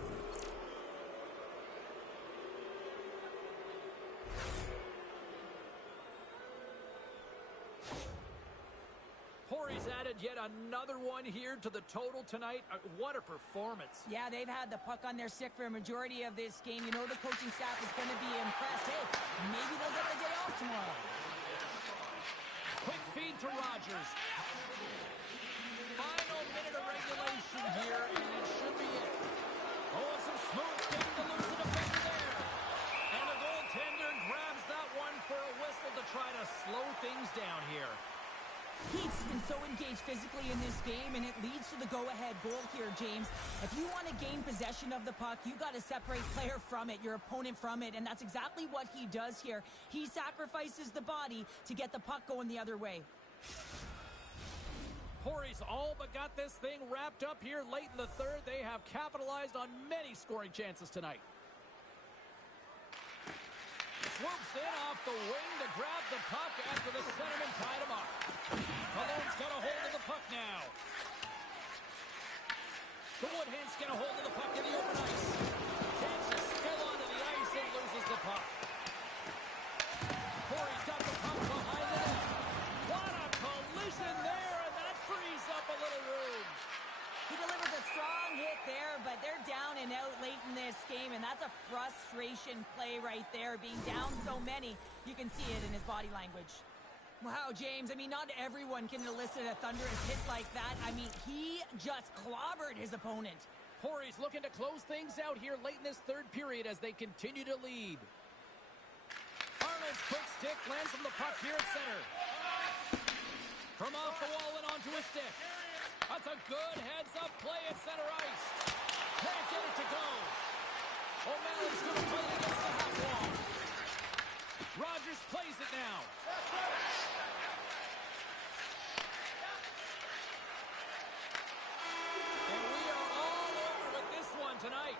Pori's added yet another one here to the total tonight. What a performance. Yeah, they've had the puck on their stick for a majority of this game. You know the coaching staff is going to be impressed. Hey, maybe they'll get the day off tomorrow. Quick feed to Rogers. Final minute of regulation here, and it should be it. Oh, some smooth skating to lose the defender there. And the goaltender grabs that one for a whistle to try to slow things down here. He's been so engaged physically in this game, and it leads to the go-ahead goal here, James. If you want to gain possession of the puck, you got to separate player from it, your opponent from it, and that's exactly what he does here. He sacrifices the body to get the puck going the other way. Pori's all but got this thing wrapped up here late in the third. They have capitalized on many scoring chances tonight. Swoops in off the wing to grab the puck after the centerman tied him up. Cologne's got a hold of the puck now. The Woodhens get a hold of the puck in the open ice. Takes a spill onto the ice and loses the puck. Pori's got the puck behind the net. What a collision there, and that frees up a little room. He delivers a strong hit there, but they're down and out late in this game, and that's a frustration play right there. Being down so many, you can see it in his body language. Wow, James, I mean, not everyone can elicit a thunderous hit like that. I mean, he just clobbered his opponent. Pori's looking to close things out here late in this third period as they continue to lead. Arnold's quick stick lands from the puck here at center. From off the wall and onto a stick. That's a good heads-up play at center ice. Can't get it to go. O'Malley's going to play it against the half wall. Rogers plays it now. And we are all over with this one tonight.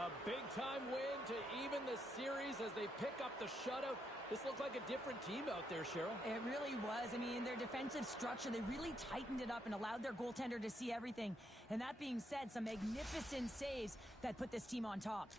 A big-time win to even the series as they pick up the shutout. This looked like a different team out there, Cheryl. It really was. I mean, their defensive structure, they really tightened it up and allowed their goaltender to see everything. And that being said, some magnificent saves that put this team on top.